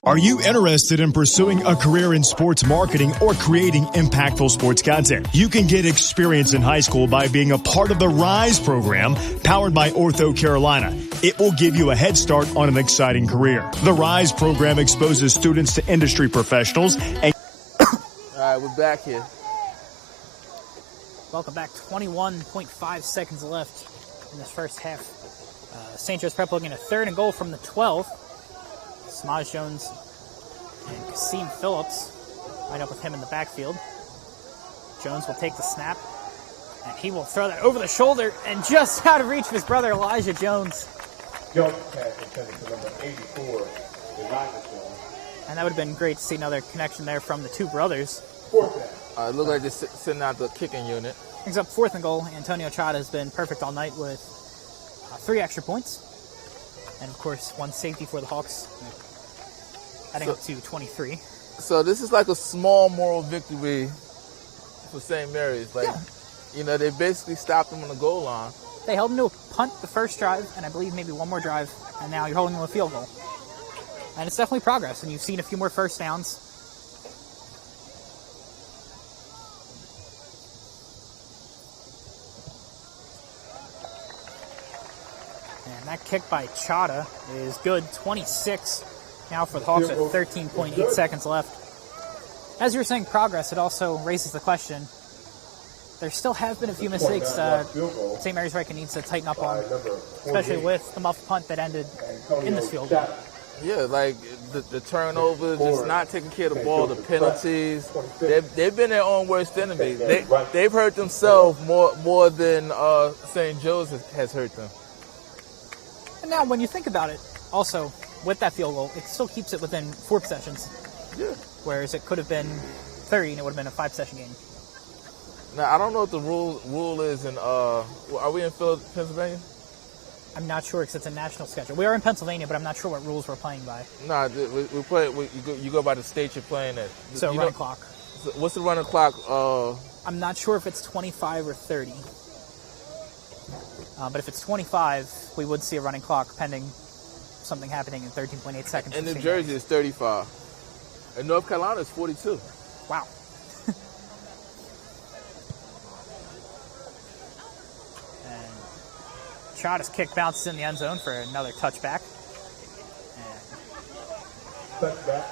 Are you interested in pursuing a career in sports marketing or creating impactful sports content? You can get experience in high school by being a part of the RISE program powered by Ortho Carolina. It will give you a head start on an exciting career. The RISE program exposes students to industry professionals. And all right, we're back here. Welcome back. 21.5 seconds left in this first half. St. Joe's Prep looking at 3rd and goal from the 12. Samaj Jones and Kasim Phillips line up with him in the backfield. Jones will take the snap, and he will throw that over the shoulder and just out of reach of his brother Elijah Jones. Jones pass intended to number 84, Elijah Jones. And that would have been great to see another connection there from the 2 brothers. 4th down. It looked like they're sending out the kicking unit. Brings up 4th and goal. Antonio Chada has been perfect all night with 3 extra points. And, of course, 1 safety for the Hawks, adding up to 23. So this is like a small moral victory for St. Mary's. Like, you know, they basically stopped them on the goal line. They held them to a punt the first drive, and I believe maybe 1 more drive, and now you're holding them to a field goal. And it's definitely progress, and you've seen a few more first downs. And that kick by Chada is good. 26 now for the Hawks with 13.8 seconds left. As you were saying, progress, it also raises the question. There still have been a few mistakes St. Mary's Ryken needs to tighten up on, especially with the muffed punt that ended in this field goal. Yeah, like the turnovers, just not taking care of the ball, the penalties. They've been their own worst enemies. They've hurt themselves more than St. Joe's has hurt them. And now, when you think about it, also with that field goal, it still keeps it within 4 possessions. Yeah. Whereas it could have been 30 and it would have been a 5-possession game. Now I don't know what the rule is in. Are we in Pennsylvania? I'm not sure because it's a national schedule. We are in Pennsylvania, but I'm not sure what rules we're playing by. Nah, we play. You go by the state you're playing at. So running clock. What's the running clock? I'm not sure if it's 25 or 30. But if it's 25, we would see a running clock pending something happening in 13.8 seconds. In New Jersey, it's 35. In North Carolina, it's 42. Wow. And Chada's kick bounces in the end zone for another touchback. Touchback.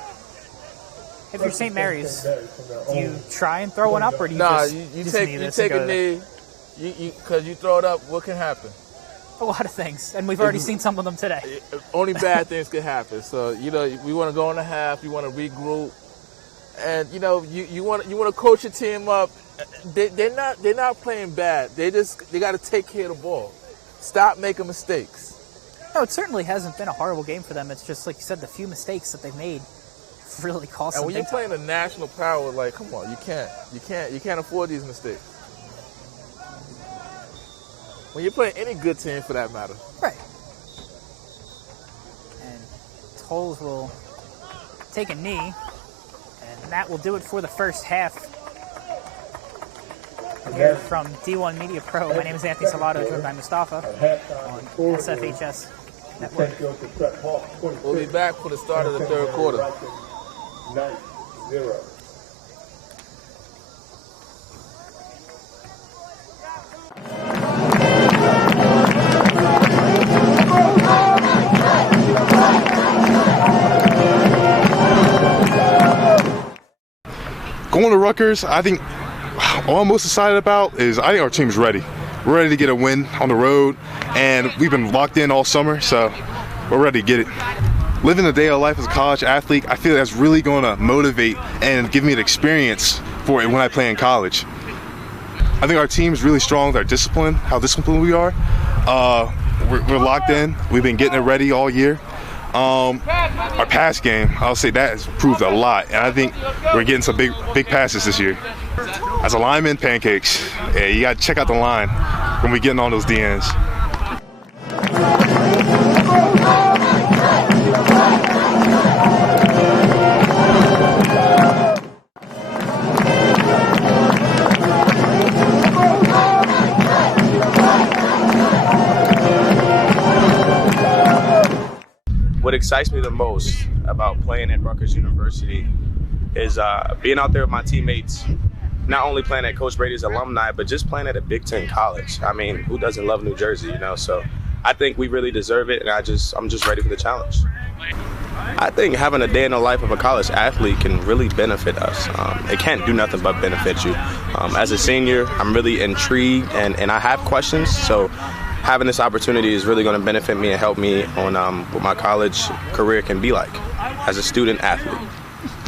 If you're St. Mary's, do you try and throw one up, or do you you take a knee. Because you throw it up, what can happen? A lot of things, and we've already seen some of them today. Only bad things can happen. So we want to go in the half. You want to regroup, and you want to coach your team up. They're not playing bad. They got to take care of the ball. Stop making mistakes. No, it certainly hasn't been a horrible game for them. It's just like you said, the few mistakes that they've made really cost them. And when you're playing a national power, like, come on, you can't afford these mistakes. When you're playing any good team, for that matter. Right. And Tolles will take a knee, and that will do it for the first half. Here from D1 Media Pro, my name is Anthony Salvato, joined by Mustafa on SFHS St. Joseph Prep Hawks 26. We'll be back for the start of the third quarter. Ryken, Knights 0. Going to Rutgers, I think all I'm most excited about is I think our team's ready. We're ready to get a win on the road, and we've been locked in all summer, so we're ready to get it. Living the day of life as a college athlete, I feel that's really going to motivate and give me an experience for it when I play in college. I think our team's really strong with our discipline, how disciplined we are. We're locked in. We've been getting it ready all year. Our pass game, I'll say that has proved a lot, and I think we're getting some big passes this year. As a lineman, pancakes. Yeah, you got to check out the line when we getting on those DNs. What excites me the most about playing at Rutgers University is being out there with my teammates, not only playing at Coach Brady's alumni, but just playing at a Big Ten college. I mean, who doesn't love New Jersey, you know? So I think we really deserve it, and I'm just ready for the challenge. I think having a day in the life of a college athlete can really benefit us. It can't do nothing but benefit you. As a senior, I'm really intrigued, and I have questions, so having this opportunity is really going to benefit me and help me on what my college career can be like as a student athlete.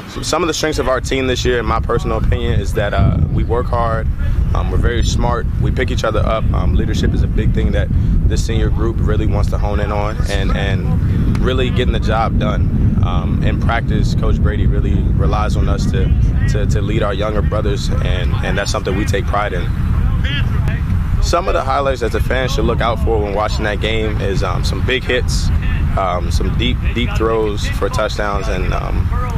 So some of the strengths of our team this year, in my personal opinion, is that we work hard, we're very smart, we pick each other up. Leadership is a big thing that this senior group really wants to hone in on, and really getting the job done. In practice, Coach Brady really relies on us to lead our younger brothers, and that's something we take pride in. Some of the highlights that the fans should look out for when watching that game is some big hits, some deep throws for touchdowns, and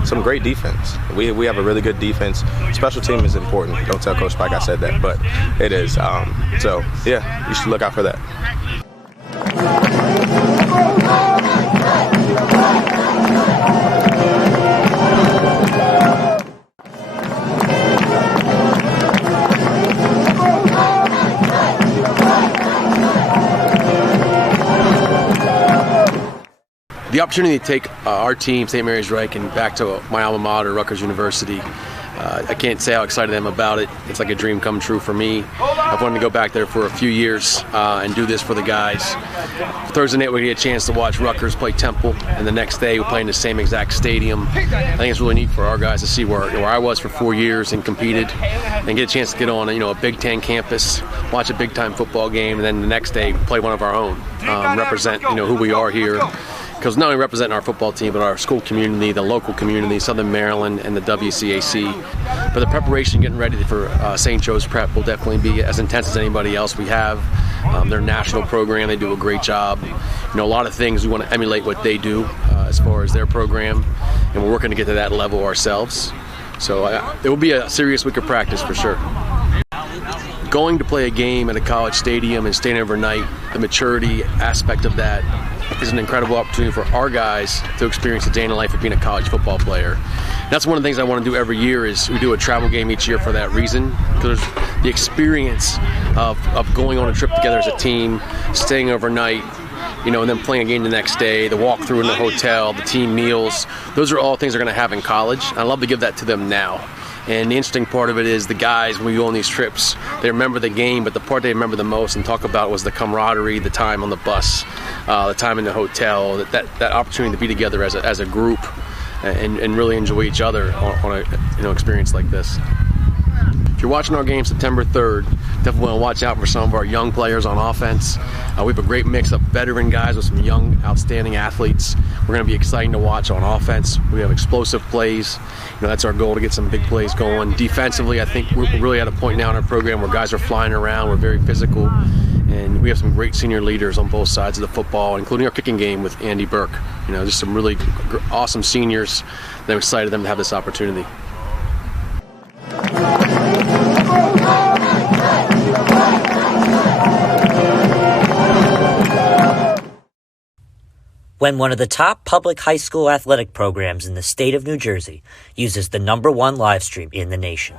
some great defense. We have a really good defense. Special team is important. Don't tell Coach Spike I said that, but it is. So, yeah, you should look out for that. The opportunity to take our team, St. Marys'S, back to my alma mater, Rutgers University. I can't say how excited I am about it. It's like a dream come true for me. I've wanted to go back there for a few years and do this for the guys. Thursday night we get a chance to watch Rutgers play Temple, and the next day we play in the same exact stadium. I think it's really neat for our guys to see where I was for 4 years and competed, and get a chance to get on a Big Ten campus, watch a big-time football game, and then the next day play one of our own, represent who we are here. Because not only representing our football team, but our school community, the local community, Southern Maryland, and the WCAC. But the preparation, getting ready for St. Joe's Prep will definitely be as intense as anybody else we have. Their national program, they do a great job. A lot of things we want to emulate what they do as far as their program, and we're working to get to that level ourselves. So it will be a serious week of practice for sure. Going to play a game at a college stadium and staying overnight, the maturity aspect of that is an incredible opportunity for our guys to experience the day in the life of being a college football player. That's one of the things I want to do every year is we do a travel game each year for that reason, because the experience of going on a trip together as a team, staying overnight, and then playing a game the next day, the walkthrough in the hotel, the team meals, those are all things they're going to have in college. And I love to give that to them now. And the interesting part of it is the guys, when we go on these trips, they remember the game, but the part they remember the most and talk about was the camaraderie, the time on the bus, the time in the hotel, that opportunity to be together as a group and really enjoy each other on a experience like this. If you're watching our game September 3rd, definitely want to watch out for some of our young players on offense. We have a great mix of veteran guys with some young, outstanding athletes. We're going to be exciting to watch on offense. We have explosive plays. That's our goal, to get some big plays going. Defensively, I think we're really at a point now in our program where guys are flying around. We're very physical. And we have some great senior leaders on both sides of the football, including our kicking game with Andy Burke. Just some really awesome seniors. And I'm excited them to have this opportunity. when one of the top public high school athletic programs in the state of New Jersey uses the #1 live stream in the nation.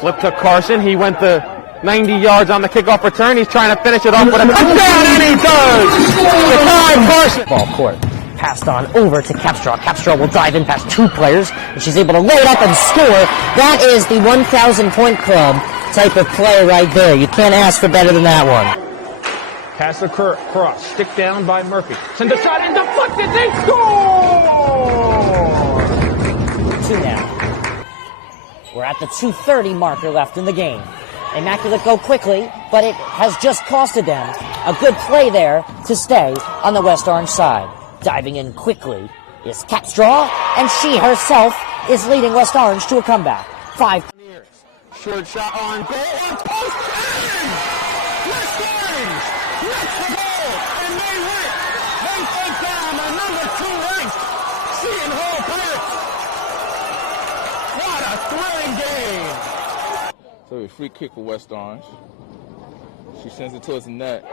Flip to Carson. He went the 90 yards on the kickoff return. He's trying to finish it off with a touchdown, and he does! Jakai Carson. Ball court. Passed on over to Capstraw. Capstraw will dive in past 2 players, and she's able to load up and score. That is the 1,000-point club type of play right there. You can't ask for better than that one. Pass across. Stick down by Murphy. Send a shot and deflected. They score! 2 now. We're at the 2:30 marker left in the game. Immaculate go quickly, but it has just costed them a good play there to stay on the West Orange side. Diving in quickly is Capstraw, and she herself is leading West Orange to a comeback. 5. Short shot on goal. On post. West Orange gets the goal, and they win. They take down the #2 ranked Seton Hall Pirates. What a thrilling game. So a free kick for West Orange. She sends it towards the net.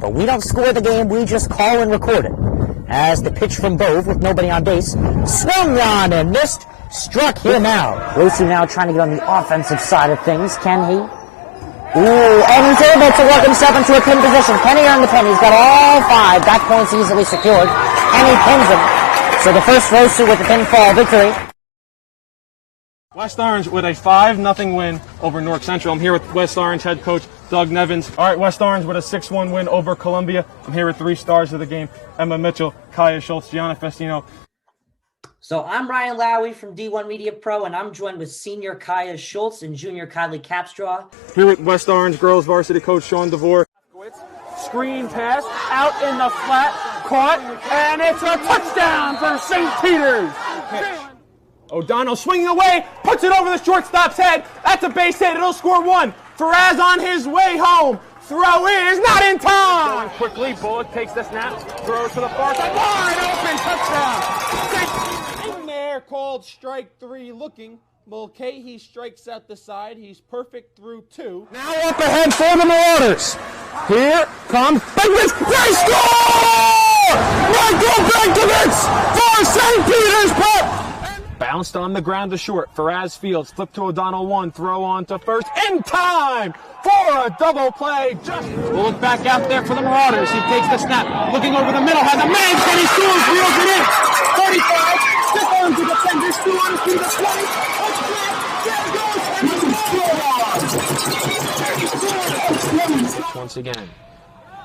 But we don't score the game, we just call and record it. As the pitch from Bove with nobody on base, swung on and missed, struck him out. Rosu now trying to get on the offensive side of things. Can he? Ooh, and he's able to work himself into a pin position. Can he earn the pin? He's got all 5. That point's easily secured, and he pins him. So the first Rosu with the pinfall victory. West Orange with a 5-0 win over Newark Central. I'm here with West Orange head coach Doug Nevins. All right, West Orange with a 6-1 win over Columbia. I'm here with 3 stars of the game: Emma Mitchell, Kaya Schultz, Gianna Festino. So I'm Ryan Lowy from D1 Media Pro, and I'm joined with senior Kaya Schultz and junior Kylie Capstraw. Here with West Orange girls varsity coach Sean DeVore. Screen pass out in the flat, caught, and it's a touchdown for St. Peter's. O'Donnell swinging away, puts it over the shortstop's head. That's a base hit. It'll score 1. Faraz on his way home. Throw is not in time. Going quickly, Bullock takes the snap, throws to the far side. Wide open touchdown. In there, called strike 3 looking. Mulcahy strikes out the side. He's perfect through 2. Now up ahead for the Marauders. Here comes Bigwitz. They score! Michael Benkovitz for St. Peter's Prep. Bounced on the ground to short. Faraz Fields, flip to O'Donnell 1, throw on to first, in time for a double play. Just look back out there for the Marauders. He takes the snap, looking over the middle, has a man, and he scores, reels it in. 35, stick on to defenders, 2 on to the 20. Once again.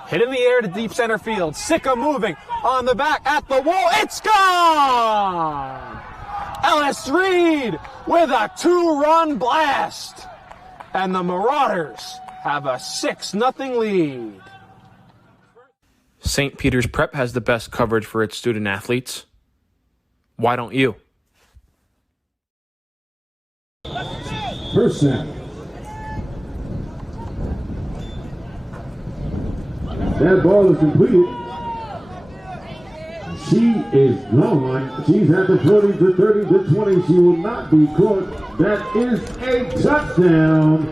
Hit in the air to deep center field. Sicka moving on the back at the wall. It's gone! Ellis Reed with a 2-run blast. And the Marauders have a 6-0 lead. St. Peter's Prep has the best coverage for its student athletes. Why don't you? First snap. That ball is completed. She is gone. She's at the 20, the 30, the 20. She will not be caught. That is a touchdown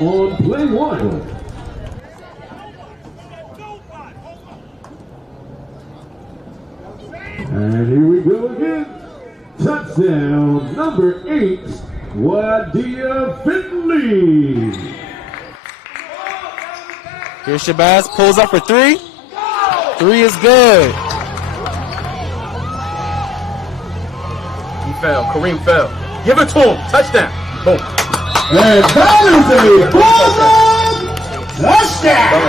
on play 1. And here we go again. Touchdown number 8, Wadia Finley. Here's Shabazz, pulls up for 3. 3 is good. He fell. Kareem fell. Give it to him. Touchdown. Boom. And that is a Bulldog touchdown.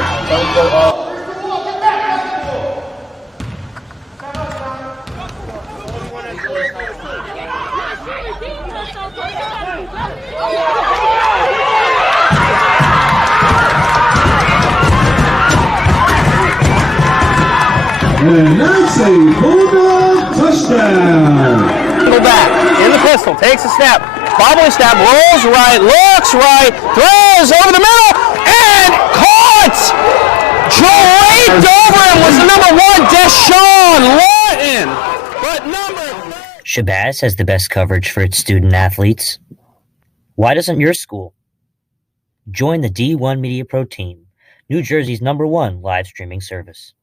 And that's a Bulldog touchdown. Go back in the pistol, takes a snap, bobbling snap, rolls right, looks right, throws over the middle, and caught! Draped over him was the number 1, Deshaun Lawton. But Shabazz has the best coverage for its student athletes. Why doesn't your school? Join the D1 Media Pro team, New Jersey's #1 live streaming service.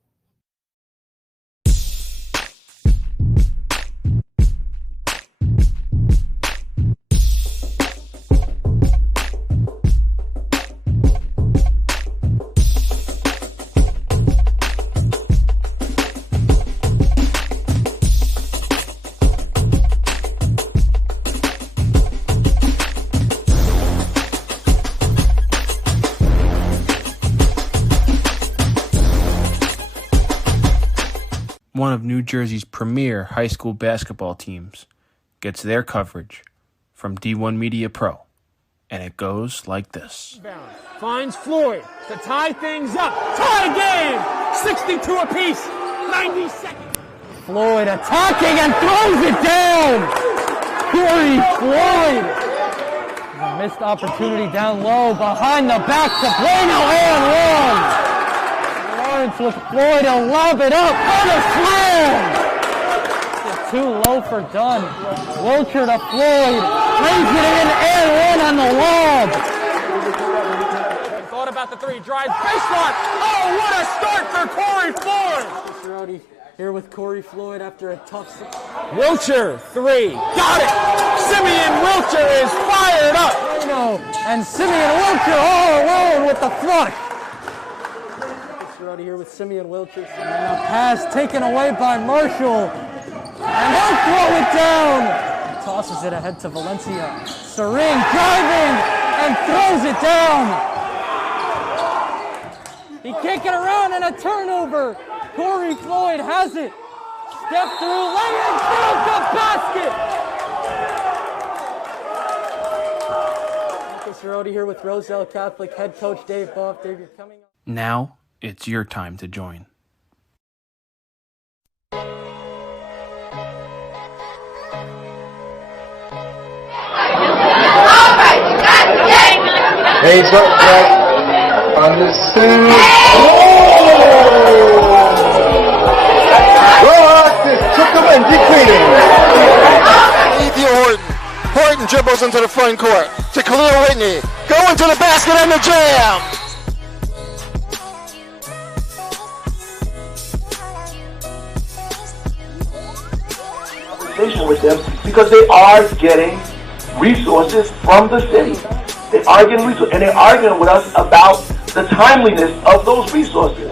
One of New Jersey's premier high school basketball teams gets their coverage from D1 Media Pro, and it goes like this. Finds Floyd to tie things up. Tie game! 62 apiece. 90 seconds. Floyd attacking and throws it down. Corey Floyd. A missed opportunity down low behind the back to Bueno and one. Lawrence with Floyd, he'll lob it up on a slam. It's too low for Dunn. Wilcher to Floyd, lays it in and one on the lob. Thought about the three, drives baseline. Oh, what a start for Corey Floyd. Rowdy here with Corey Floyd after a tough. Wilcher, three, got it. Simeon Wilcher is fired up. And Simeon Wilcher all alone with the flush. Here with Simeon Wilcher. And a pass taken away by Marshall. And he'll throw it down. Tosses it ahead to Valencia. Serene driving and throws it down. He can't get around and a turnover. Corey Floyd has it. Step through, lay in, build the basket. Marcus Rodi here with Roselle Catholic head coach Dave Boff. Dave, you're coming up. Now it's your time to join. Hey, drop back on the suit. Took him and deep cleaning. Horton dribbles into the front court to Khalil Whitney. Going to the basket and the jam. With them because they are getting resources from the city. They are getting resources, and they're arguing with us about the timeliness of those resources.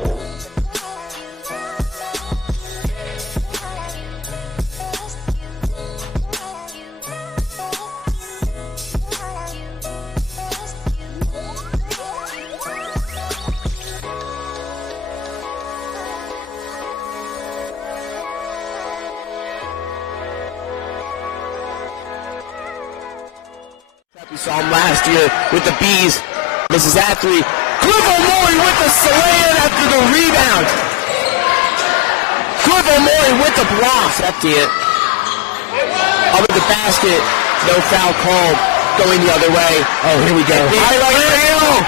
We saw him last year with the Bees. Misses that three. Cliff O'Mori with the slam after the rebound. Cliff O'Mori with the block. Empty it. Up at the basket. No foul called. Going the other way. Oh, here we go. Highlight reel.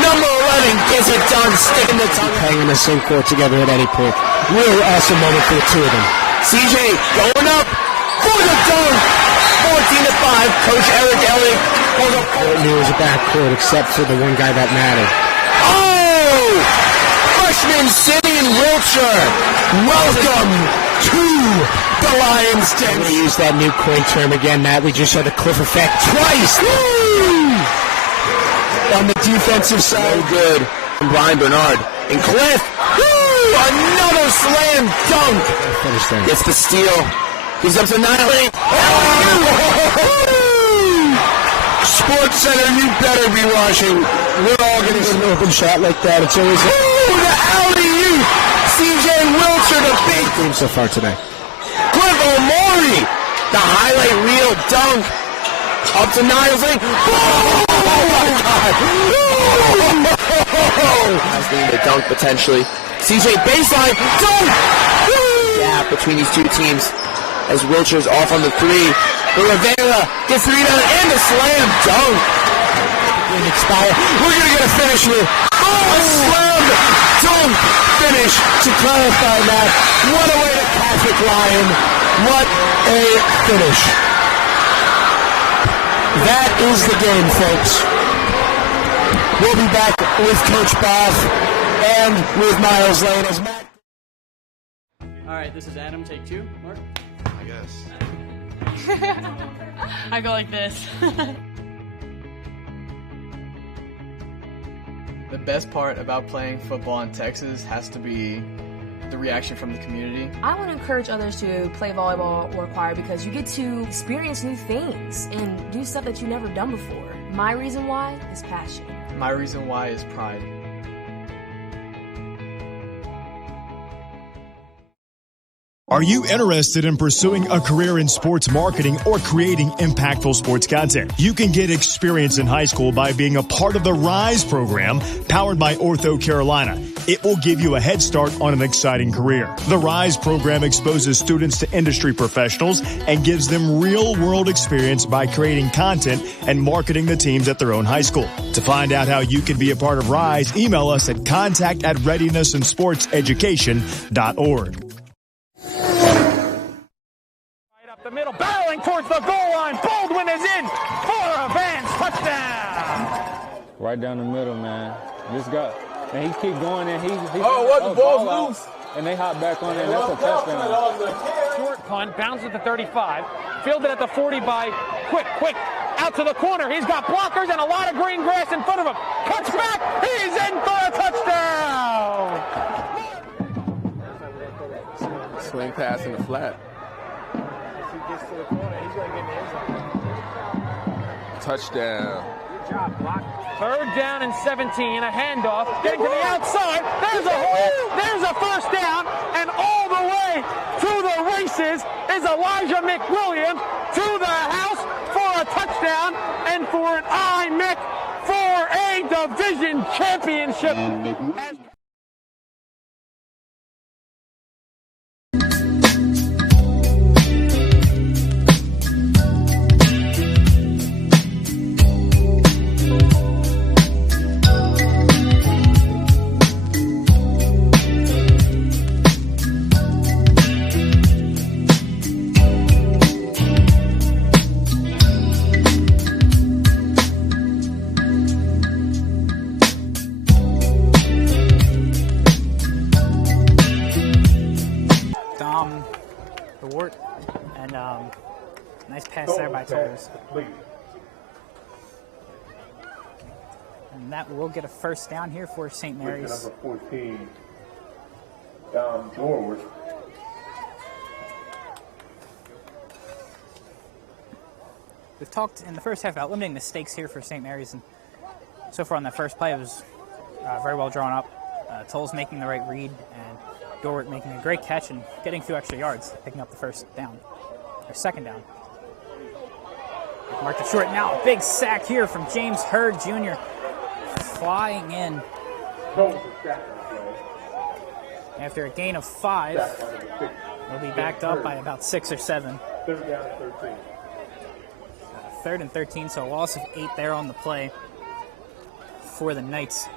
Number 11 gets it done. Sticking the tongue. Hanging the same court together at any point. Really awesome moment for the two of them. CJ going up for the dunk. 14-5, Coach Eric Elliott. It was a backcourt except for the one guy that mattered. Oh! Freshman Simeon Wilcher. Welcome to the Lions Den. We use that new coin term again, Matt. We just saw the Cliff effect twice. Woo! On the defensive side. So good. From Brian Bernard. And Cliff. Woo! Another slam dunk. Gets the steal. He's up to 9. Sports Center, you better be watching. We're all getting an open shot like that. It's always the alley-oop. CJ Wilcher, the big game so far today. Cliff O'Mori, the highlight reel dunk. Up to Niles Lane. Oh my God. That's the dunk potentially. CJ baseline dunk. Gap between these two teams. As Wilcher's off on the three. But Rivera gets the rebound and the slam dunk. We're going to get a finish here. Oh, a slam dunk finish to clarify that. What a way to Catholic Lion. What a finish. that is the game, folks. We'll be back with Coach Bob and with Miles Lane as Matt. All right, this is Adam. Take 2. Mark? I guess. I go like this. The best part about playing football in Texas has to be the reaction from the community. I want to encourage others to play volleyball or choir because you get to experience new things and do stuff that you've never done before. My reason why is passion. My reason why is pride. Are you interested in pursuing a career in sports marketing or creating impactful sports content? You can get experience in high school by being a part of the RISE program powered by Ortho Carolina. It will give you a head start on an exciting career. The RISE program exposes students to industry professionals and gives them real-world experience by creating content and marketing the teams at their own high school. To find out how you can be a part of RISE, email us at contact@readinessandsportseducation.org. The middle, barreling towards the goal line. Baldwin is in for a Vance touchdown. Right down the middle, man. This guy, and he keep going, and he the ball's loose. And they hop back on it, and that's a touchdown. Short punt, bounces at the 35. Fielded at the 40 by Quick. Out to the corner. He's got blockers and a lot of green grass in front of him. Cuts back. He's in for a touchdown. Swing pass in the flat. Touchdown. Good job, block. 3rd down and 17, a handoff, getting to the outside. There's a first down, and all the way to the races is Elijah McWilliams to the house for a touchdown and for an IMIC for a division championship. Nice pass there by Tolles. And that will get a first down here for St. Mary's. Number 14, Dom Dorward. We've talked in the first half about limiting mistakes here for St. Mary's, and so far on that first play it was very well drawn up. Tolles making the right read, and Dorward making a great catch and getting a few extra yards, picking up the first down, or second down. Marked it short now. Big sack here from James Hurd Jr. Flying in. After a gain of 5, they'll be backed up by about 6 or 7. 3rd down and 13. 3rd and 13, so a loss of 8 there on the play for the Knights.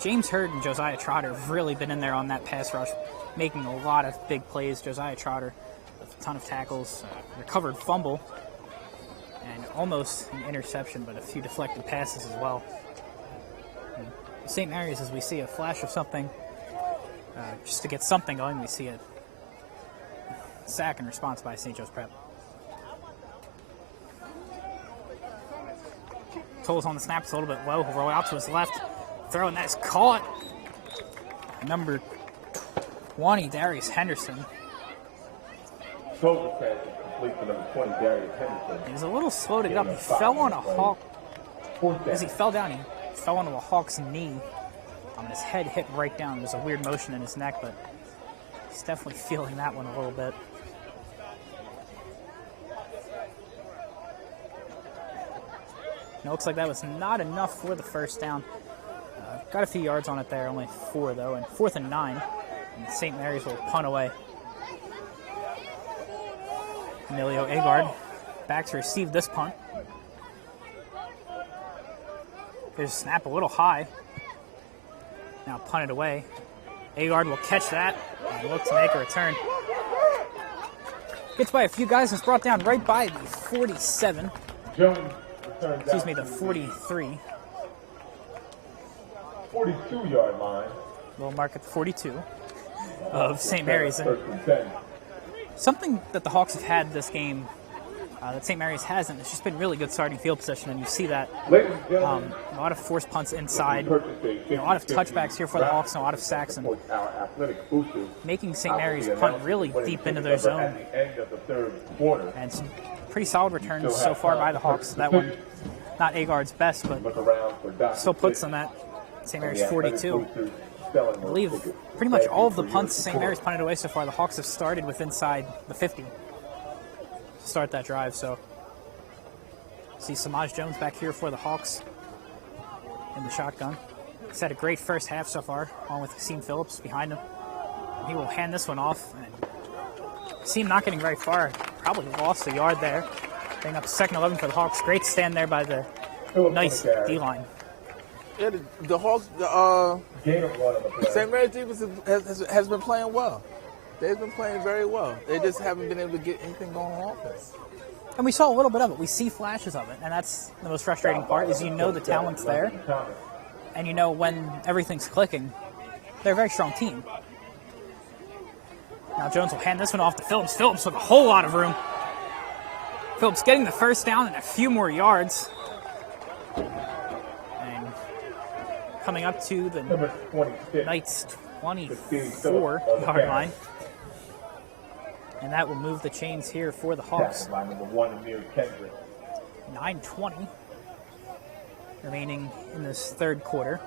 James Hurd and Josiah Trotter have really been in there on that pass rush, making a lot of big plays. Josiah Trotter with a ton of tackles, recovered fumble, and almost an interception, but a few deflected passes as well. St. Mary's, as we see a flash of something, just to get something going, we see a sack in response by St. Joe's Prep. Tolles on the snap, it's a little bit low. He'll roll out to his left. Throw, and that's caught. Number 20, Darius Henderson. Total pass complete for number 20, Darius Henderson. He was a little slow to get up. He fell on a Hawk. As he fell down, he fell onto a Hawk's knee. His head hit right down. There's a weird motion in his neck, but he's definitely feeling that one a little bit. And it looks like that was not enough for the first down. Got a few yards on it there, only 4 though, and 4th and 9. And St. Mary's will punt away. Emilio Agard back to receive this punt. There's a snap a little high. Now punted away. Agard will catch that and look to make a return. Gets by a few guys and is brought down right by the 47. Jones returns Excuse out me, the to 43. 42-yard line. We'll mark at the 42 of St. Mary's. And First and 10. something that the Hawks have had this game that St. Mary's hasn't, it's just been really good starting field position, and you see that. A lot of forced punts inside, a lot of touchbacks here for the Hawks, and a lot of sacks, and making St. Mary's punt really deep into their zone. And some pretty solid returns so far by the Hawks. That one, not Agard's best, but still puts them at St. Mary's 42. I believe pretty much all of the punts St. Mary's punted away so far, the Hawks have started with inside the 50 to start that drive. So see Samaj Jones back here for the Hawks in the shotgun. He's had a great first half so far, along with Kasim Phillips behind him. He will hand this one off. And Kasim not getting very far, probably lost a yard there. Bring up 2nd 11 for the Hawks. Great stand there by the nice D-line. Yeah, the Hawks, St. Mary's defense has been playing well. They've been playing very well. They just haven't been able to get anything going on offense. And we saw a little bit of it. We see flashes of it, and that's the most frustrating part, is you know the talent's there, and you know when everything's clicking. They're a very strong team. Now Jones will hand this one off to Phillips. Phillips with a whole lot of room. Phillips getting the first down and a few more yards. And coming up to the Knights' 24-yard line. And that will move the chains here for the Hawks. 9:20 remaining in this third quarter.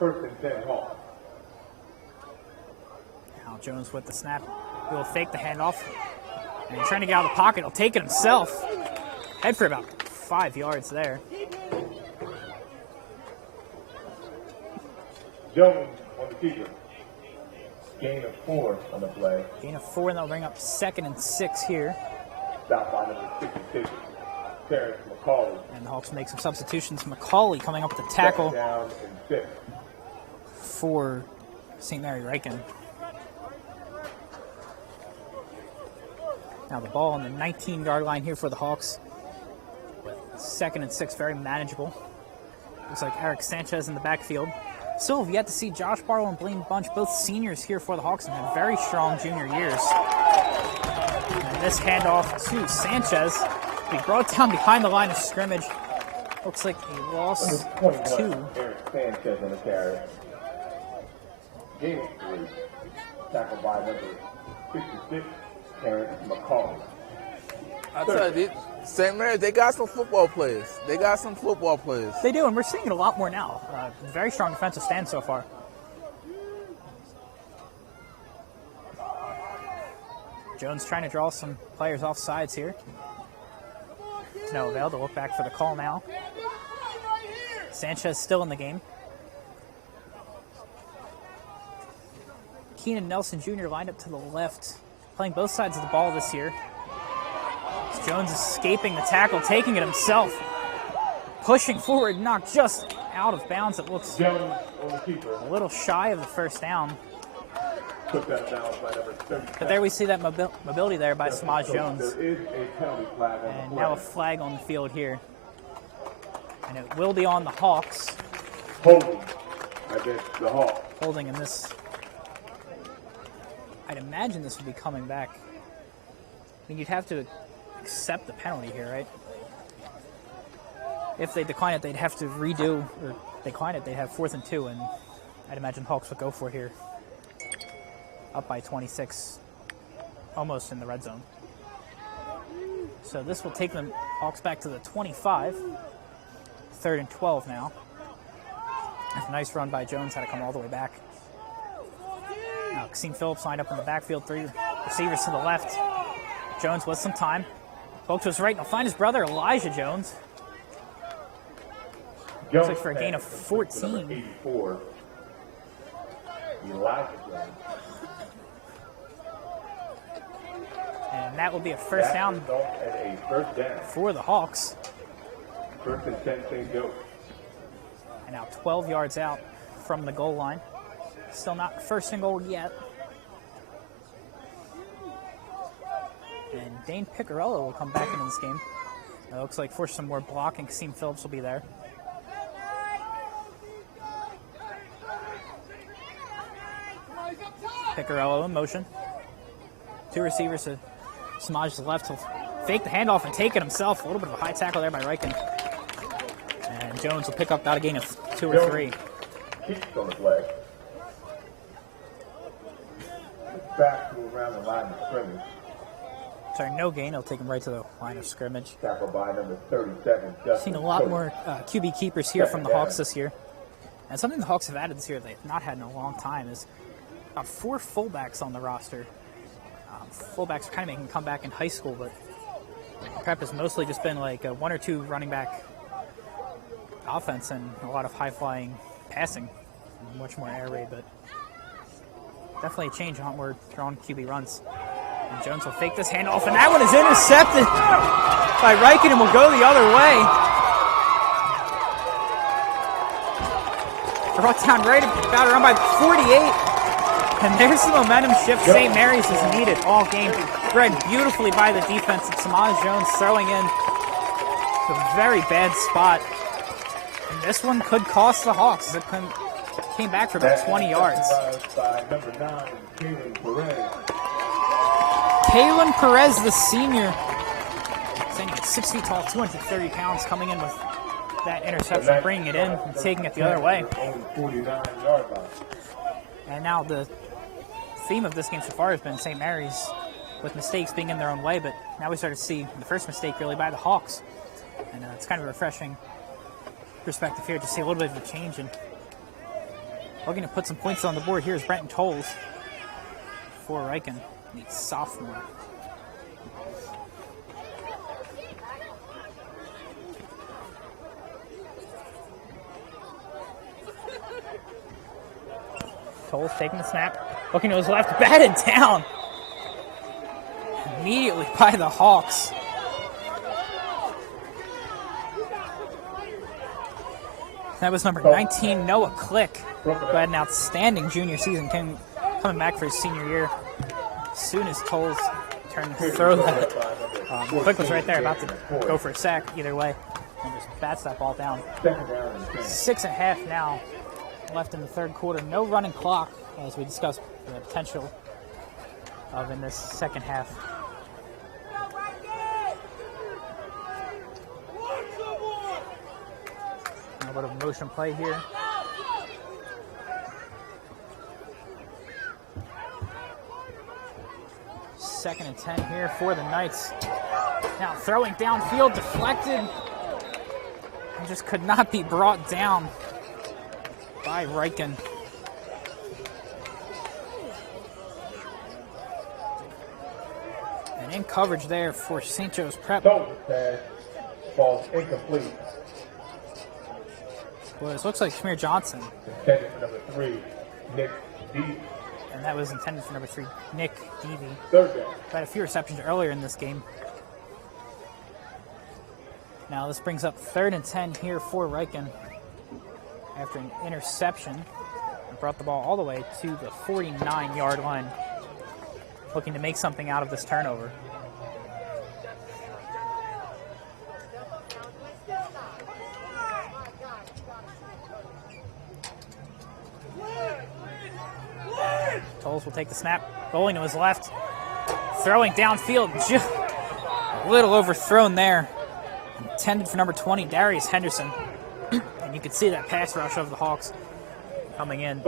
First and 10 Hawks. Now Jones with the snap. He will fake the handoff. And trying to get out of the pocket. He'll take it himself. Head for about 5 yards there. Jones on the keeper. Gain of 4 on the play. Gain of 4, and that'll bring up 2nd and 6 here. Stop by number 66, Terrence McCauley. And the Hawks make some substitutions. McCauley coming up with the tackle Down and 6. for St. Mary Ryken. Now the ball on the 19-yard line here for the Hawks. 2nd and 6, very manageable. Looks like Eric Sanchez in the backfield. Still have yet to see Josh Barlow and Blaine Bunch, both seniors here for the Hawks, and had very strong junior years. And this handoff to Sanchez. He brought down behind the line of scrimmage. Looks like a loss of 2. Eric Sanchez on the carry. Gain of 3. Tackled by number 66, Terrence McCauley. I tell you, St. Mary's, they got some football players. They got some football players. They do, and we're seeing it a lot more now. Very strong defensive stand so far. Jones trying to draw some players off sides here. It's no avail to look back for the call now. Sanchez still in the game. Keenan Nelson Jr. lined up to the left, playing both sides of the ball this year. Jones escaping the tackle, taking it himself, pushing forward, knocked just out of bounds. It looks a little shy of the first down. But there we see that mobility there by Samaj Jones. And now a flag on the field here. And it will be on the Hawks. Holding against the Hawks. Holding in this. I'd imagine this would be coming back. I mean, you'd have to accept the penalty here, right? If they decline it, they'd have to redo, or decline it, they'd have 4th and 2, and I'd imagine Hawks would go for it here. Up by 26, almost in the red zone. So this will take the Hawks back to the 25. 3rd and 12 now. That's a nice run by Jones, had to come all the way back. Now Kasim Phillips lined up in the backfield, 3 receivers to the left. Jones with some time. Spoke to his right, and he'll find his brother, Elijah Jones. Looks like for a gain of 14. 84. Elijah Jones. And that will be a first down for the Hawks. 1st and 10, St. Joe. And now 12 yards out from the goal line. Still not 1st and goal yet. Dane Picarello will come back into this game. It looks like for some more blocking, Kasim Phillips will be there. Picarello in motion. Two receivers to Samaj's left. He'll fake the handoff and take it himself. A little bit of a high tackle there by Ryken. And Jones will pick up about a gain of 2 or 3. Keeps on his leg. Back to around the line of scrimmage. Sorry, no gain. He'll take him right to the line of scrimmage. Tackle by number 37. Seen a lot more QB keepers here from the Hawks this year. And something the Hawks have added this year they've not had in a long time is 4 fullbacks on the roster. Fullbacks are kind of making a comeback in high school, but prep has mostly just been like a 1 or 2 running back offense and a lot of high-flying passing. Much more air raid, but definitely a change. A lot more drawn QB runs. And Jones will fake this handoff, and that one is intercepted by Ryken and will go the other way. Brought down right about around by 48. And there's the momentum shift St. Mary's has needed all game. Read beautifully by the defense. And Samaj Jones throwing in to a very bad spot. And this one could cost the Hawks. It came back for about 20 yards. Kalen Perez, the senior, standing at 6 feet tall, 230 pounds, coming in with that interception, bringing it in and taking it the other way. And now the theme of this game so far has been St. Mary's with mistakes being in their own way, but now we start to see the first mistake really by the Hawks. And it's kind of a refreshing perspective here to see a little bit of a change. And looking to put some points on the board here is Brenton Tolles for Ryken, the sophomore. Tolles taking the snap, looking to his left, batted down immediately by the Hawks. That was number 19, Noah Click, who had an outstanding junior season, coming back for his senior year. As soon as Tolles turned to throw that, Click was right there, about to go for a sack either way, and just bats that ball down. 6.5 now left in the third quarter. No running clock, as we discussed the potential of in this second half. A little bit of motion play here. Second and 10 here for the Knights. Now throwing downfield, deflected, and just could not be brought down by Ryken. And in coverage there for St. Joe's Prep. Falls incomplete. Well, it looks like Shamir Johnson. Intended for number 3, Nick Deavy. And that was intended for number 3, Nick Deavy. Third down. Had a few receptions earlier in this game. Now this brings up 3rd and 10 here for Ryken after an interception. And brought the ball all the way to the 49-yard line. Looking to make something out of this turnover. Tolles will take the snap, rolling to his left, throwing downfield, just a little overthrown there. Intended for number 20, Darius Henderson. And you can see that pass rush of the Hawks coming in. And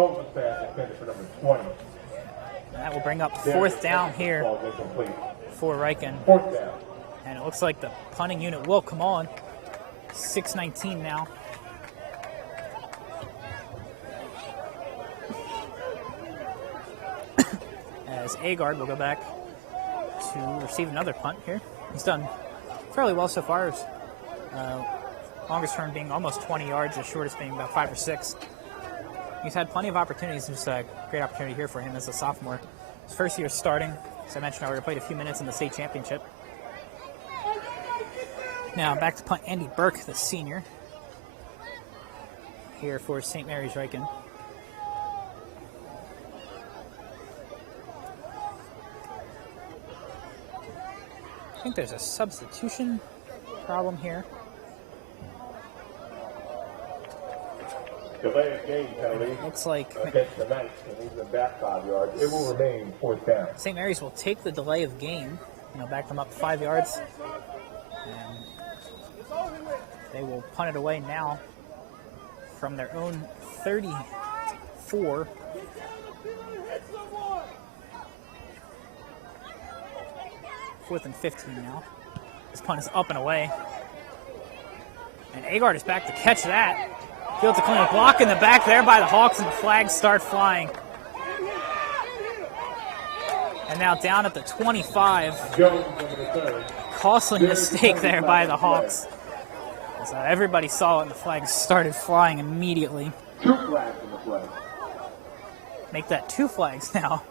that will bring up 4th down here for Ryken. And it looks like the punting unit will come on. 6:19 now. As Agard will go back to receive another punt here. He's done fairly well so far. Longest term being almost 20 yards, the shortest being about 5 or 6. He's had plenty of opportunities. Just a great opportunity here for him as a sophomore. His first year starting. As I mentioned, I already played a few minutes in the state championship. Now back to punt Andy Burke, the senior, here for St. Mary's Ryken. think there's a substitution problem here. Delay of game penalty. Looks like against the Knights, and even the back 5 yards. It will remain 4th down. St. Mary's will take the delay of game, back them up 5 yards, and they will punt it away now from their own 34. Fourth and 15 now. This punt is up and away. And Agard is back to catch that. Fields a clean block in the back there by the Hawks, and the flags start flying. And now down at the 25. Costly mistake there by the Hawks. So everybody saw it, and the flags started flying immediately. 2 flags in the flag. Make that 2 flags now.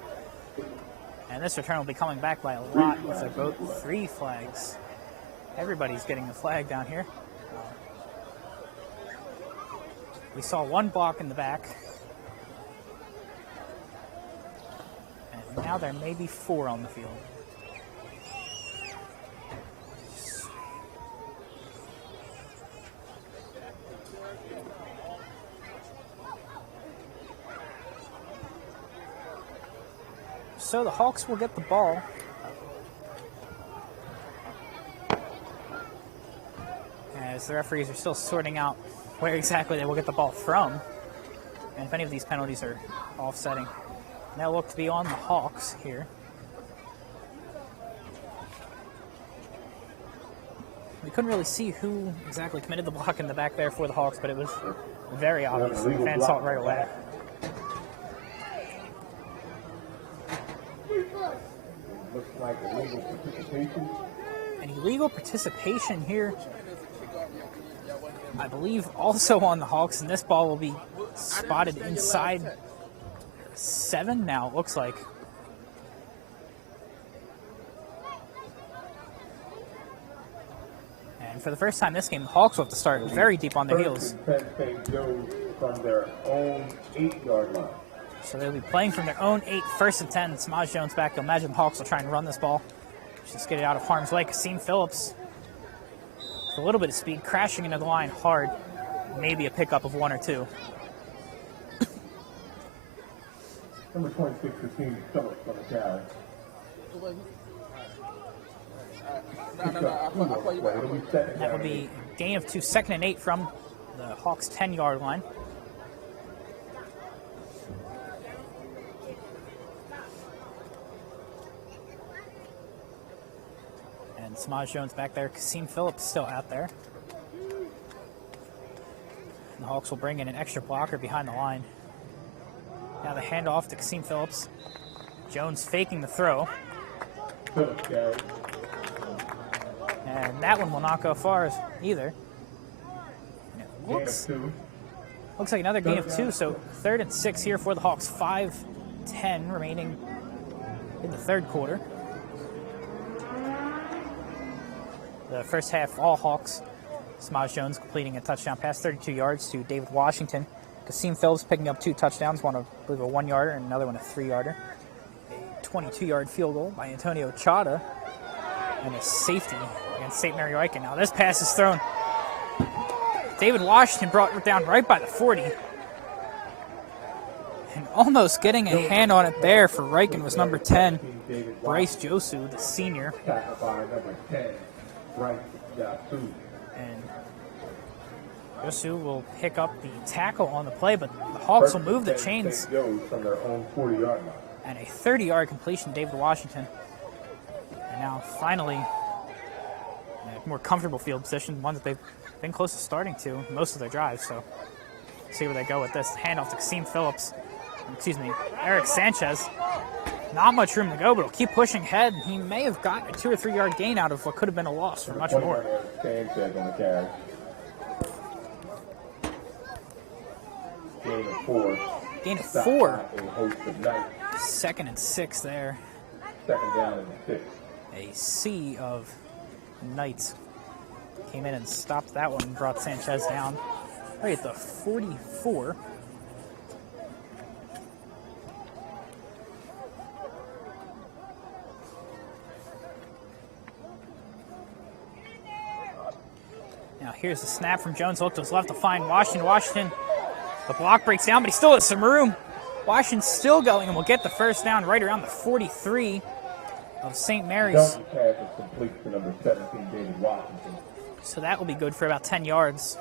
And this return will be coming back by a lot if they're both 3 flags. Everybody's getting the flag down here. We saw 1 block in the back. And now there may be 4 on the field. So the Hawks will get the ball. As the referees are still sorting out where exactly they will get the ball from. And if any of these penalties are offsetting. Now look to be on the Hawks here. We couldn't really see who exactly committed the block in the back there for the Hawks, but it was very obvious. The fans saw it right away. Looks like illegal participation. An illegal participation here, I believe, also on the Hawks, and this ball will be spotted inside 7 now, it looks like. And for the first time this game, the Hawks will have to start very deep on their heels. From their own 8-yard line. So they'll be playing from their own 8, 1st and 10. Samaj Jones back. You'll imagine the Hawks will try and run this ball. Just get it out of harm's way. Kasim Phillips, with a little bit of speed, crashing into the line hard. Maybe a pickup of 1 or 2. Number 26, Kasim Phillips on the carry. That would be a gain of 2, 2nd and 8 from the Hawks' 10-yard line. And Samaj Jones back there. Kasim Phillips still out there. And the Hawks will bring in an extra blocker behind the line. Now the handoff to Kasim Phillips. Jones faking the throw. And that one will not go far either. And it looks like another gain of 2, so 3rd and 6 here for the Hawks. 5:10 remaining in the 3rd quarter. The first half, all Hawks. Samaj Jones completing a touchdown pass, 32 yards to David Washington. Kasim Phillips picking up 2 touchdowns, one, I believe, a 1-yarder and another one a 3-yarder. A 22-yard field goal by Antonio Chada. And a safety against St. Mary Ryken. Now this pass is thrown. David Washington brought it down right by the 40. And almost getting a hand on it there for Ryken was number 10, Bryce Josu, the senior. And Josu will pick up the tackle on the play, but the Hawks will move the chains. And a 30-yard completion, David Washington. And now finally, a more comfortable field position, one that they've been close to starting to most of their drives. So see where they go with this. Handoff to Kasim Phillips. Eric Sanchez. Not much room to go, but he'll keep pushing ahead. He may have gotten a 2 or 3 yard gain out of what could have been a loss for much more. Sanchez on the carry. Gain of 4. Gain of 4. 2nd and 6 there. 2nd down and 6. A sea of Knights came in and stopped that one and brought Sanchez down right at the 44. Here's the snap from Jones. Look to his left to find Washington. Washington, the block breaks down, but he still has some room. Washington's still going and will get the first down right around the 43 of St. Mary's. Pass is complete to number 17, David Washington. So that will be good for about 10 yards.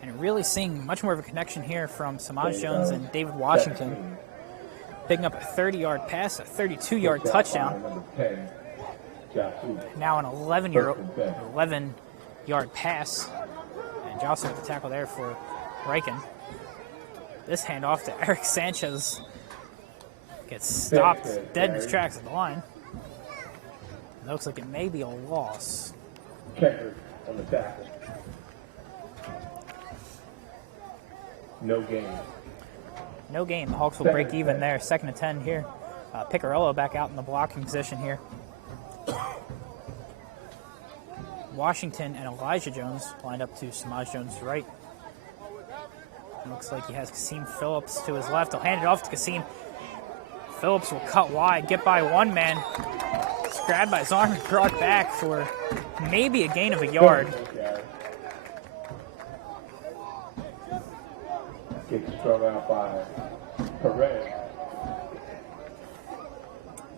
And really seeing much more of a connection here from Samaj Jones and David Washington. Picking up a 30-yard pass, a 32-yard touchdown. Now an 11-yard pass. And Johnson with the tackle there for Ryken. This handoff to Eric Sanchez gets stopped dead in his tracks at the line. It looks like it may be a loss. Checker on the tackle. No gain. No gain. The Hawks will break even there. 2nd and 10 here. Picarello back out in the blocking position here. Washington and Elijah Jones lined up to Samaj Jones' right. Looks like he has Kasim Phillips to his left. He'll hand it off to Kasim. Phillips will cut wide, get by one man. It's grabbed by his arm and brought back for maybe a gain of a yard. Gets strung out by Perez.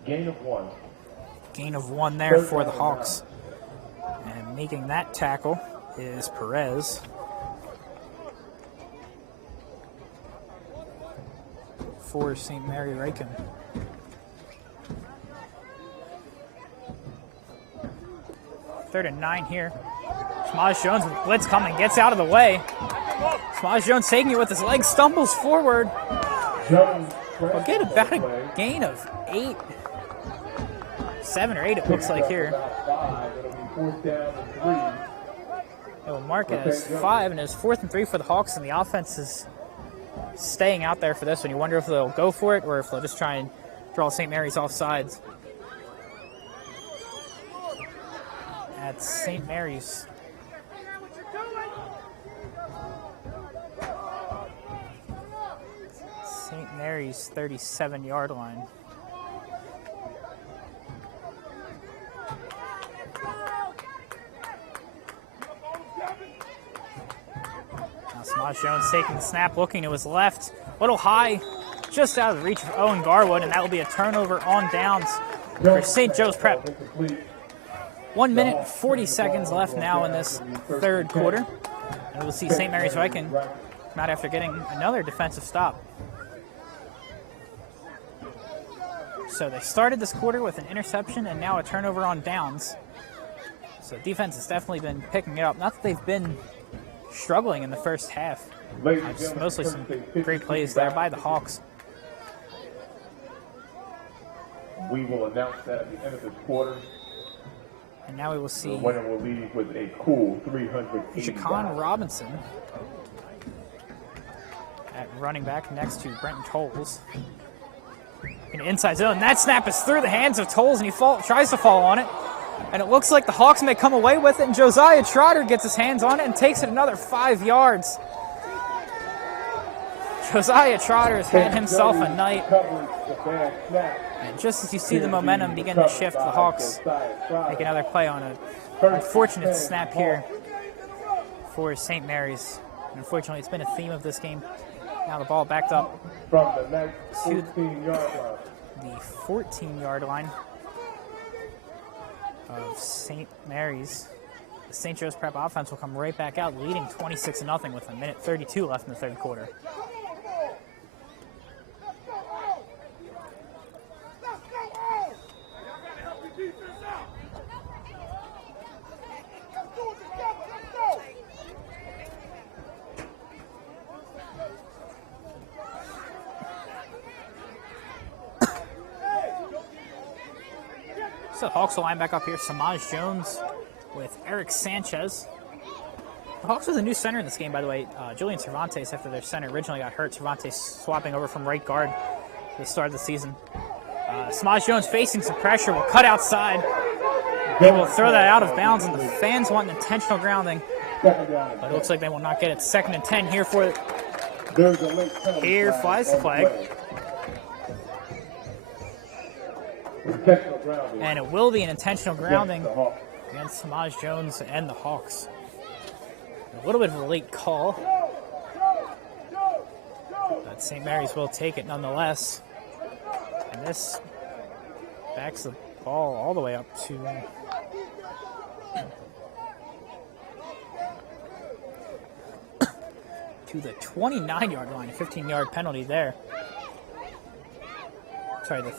Gain of 1. Gain of 1 there for the Hawks. And making that tackle is Perez. For St. Mary Ryken. Third and 9 here. Samaj Jones with blitz coming, gets out of the way. Samaj Jones taking it with his legs, stumbles forward. We'll get about a gain of 8. 7 or 8 it looks like here. It will mark it as 5, and it's 4th and 3 for the Hawks, and the offense is staying out there for this one. You wonder if they'll go for it or if they'll just try and draw St. Mary's off sides. At St. Mary's. St. Mary's 37-yard line. Now Samaj Jones taking the snap, looking to his left. A little high, just out of the reach of Owen Garwood, and that will be a turnover on downs for St. Joe's Prep. 1 minute and 40 seconds left now in this third quarter. And we'll see St. Mary's Ryken come out after getting another defensive stop. So they started this quarter with an interception and now a turnover on downs. So defense has definitely been picking it up. Not that they've been struggling in the first half. Just mostly some great plays there by the Hawks. We will announce that at the end of this quarter. And now we will see the winner will leave with a cool $380. Jacon Robinson at running back next to Brenton Tolles. In the inside zone. That snap is through the hands of Tolles, and he tries to fall on it. And it looks like the Hawks may come away with it, and Josiah Trotter gets his hands on it and takes it another 5 yards. Josiah Trotter has had himself a night. And just as you see the momentum begin to shift, the Hawks make another play on an unfortunate snap here for St. Mary's. And unfortunately, it's been a theme of this game. Now the ball backed up from the next 14-yard line of St. Mary's. The St. Joe's Prep offense will come right back out, leading 26-0 with 1:32 left in the third quarter. So Hawks will line back up here. Samaj Jones with Eric Sanchez. The Hawks with a new center in this game, by the way. Julian Cervantes, after their center originally got hurt. Cervantes swapping over from right guard at the start of the season. Samaj Jones facing some pressure, will cut outside. They will throw that out of bounds, and the fans want an intentional grounding. But it looks like they will not get it. 2nd and 10 here for it. Here flies the flag. intentional grounding. And it will be an intentional grounding against Samaj Jones and the Hawks. A little bit of a late call, but St. Mary's will take it nonetheless. And this backs the ball all the way up to the 29-yard line, a 15-yard penalty there. Sorry, the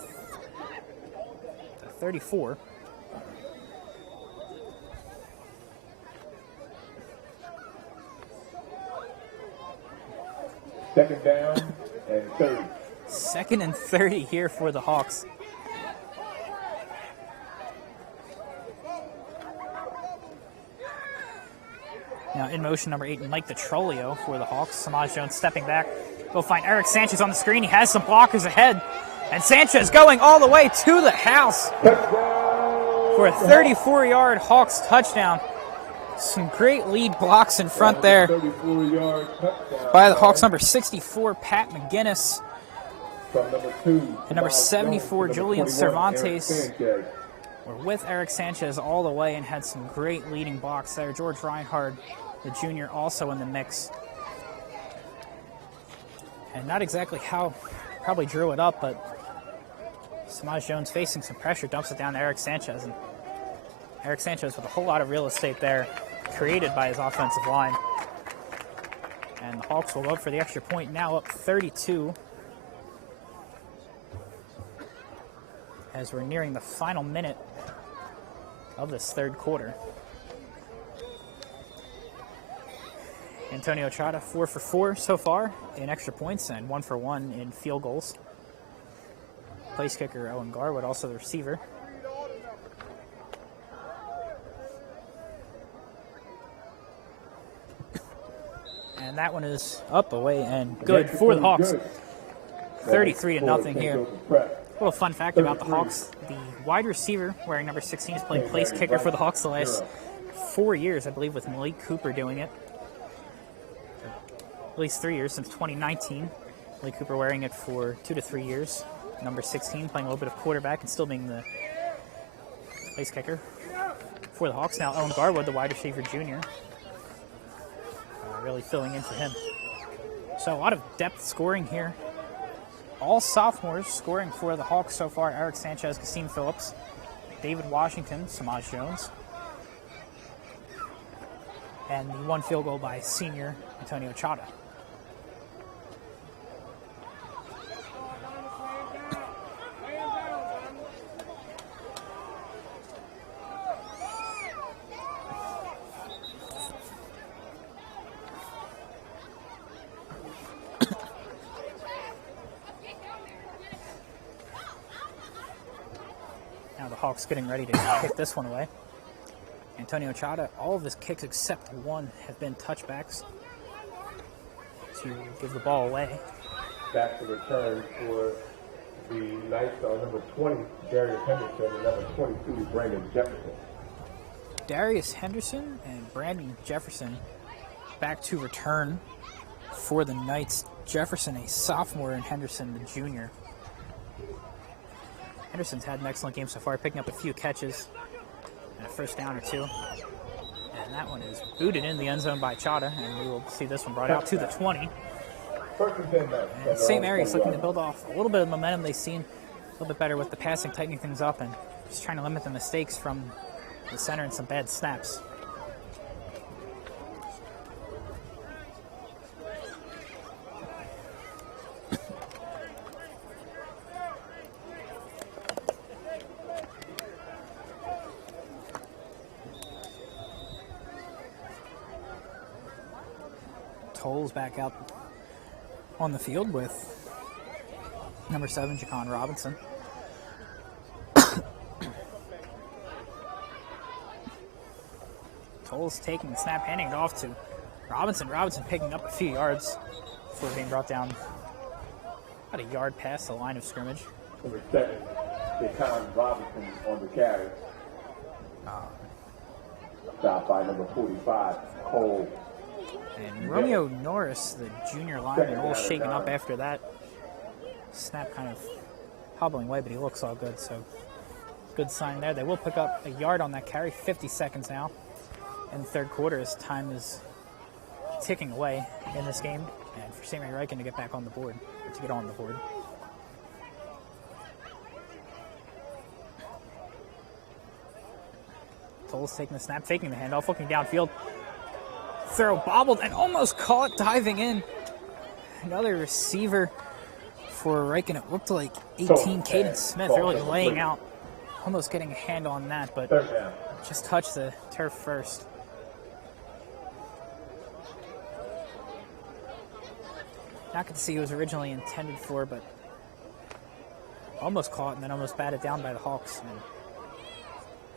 34. Second down and 30. Second and 30 here for the Hawks. Now in motion, number 8, Mike DeTrolio for the Hawks. Samaj Jones stepping back. Go find Eric Sanchez on the screen. He has some blockers ahead. And Sanchez going all the way to the house for a 34-yard Hawks touchdown. Some great lead blocks in front there by the Hawks. Number 64, Pat McGinnis. And number 74, Julian Cervantes. Were with Eric Sanchez all the way and had some great leading blocks there. George Reinhardt, the junior, also in the mix. And not exactly how, probably drew it up, but Samaj Jones facing some pressure, dumps it down to Eric Sanchez. And Eric Sanchez with a whole lot of real estate there, created by his offensive line. And the Hawks will go for the extra point, now up 32. As we're nearing the final minute of this third quarter. Antonio Chata 4 for 4 so far in extra points and 1 for 1 in field goals. Place kicker Owen Garwood, also the receiver. And that one is up, away, and good for the Hawks. 33-0 here. A little fun fact about the Hawks, the wide receiver wearing number 16 has played place kicker for the Hawks the last 4 years, I believe, with Malik Cooper doing it. At least 3 years, since 2019. Malik Cooper wearing it for 2 to 3 years. Number 16 playing a little bit of quarterback and still being the place kicker for the Hawks. Now Owen Garwood, the wide receiver junior, really filling in for him. So a lot of depth scoring here. All sophomores scoring for the Hawks so far. Eric Sanchez, Kasim Phillips, David Washington, Samaj Jones. And the one field goal by senior Antonio Chata. Hawks getting ready to kick this one away. Antonio Chata, all of his kicks except one have been touchbacks to give the ball away. Back to return for the Knights on number 20, Darius Henderson, and number 22, Brandon Jefferson. Darius Henderson and Brandon Jefferson back to return for the Knights. Jefferson, a sophomore, and Henderson, the junior. Henderson's had an excellent game so far, picking up a few catches and a first down or two. And that one is booted in the end zone by Chata, and we will see this one brought out to the 20. And St. Mary's looking to build off a little bit of momentum they've seen, a little bit better with the passing, tightening things up, and just trying to limit the mistakes from the center and some bad snaps. Tolles back out on the field with number 7, Jacon Robinson. Tolles taking the snap, handing it off to Robinson. Robinson picking up a few yards before being brought down about a yard past the line of scrimmage. Number 7, Jacon Robinson on the carry. Stopped by number 45, Cole. And Romeo Norris, the junior lineman, a little shaken up after that snap, kind of hobbling away, but he looks all good. So Good sign there. They will pick up a yard on that carry. 50 seconds now in the third quarter as time is ticking away in this game. And for St. Mary Ryken to get back on the board, or to get on the board. Toll's taking the snap, faking the handoff, looking downfield. Throw bobbled and almost caught, diving in. Another receiver for Ryken. It looked like 18, Caden Smith, really laying out. Almost getting a hand on that, but just touched the turf first. Not going to see who it was originally intended for, but almost caught and then almost batted down by the Hawks. And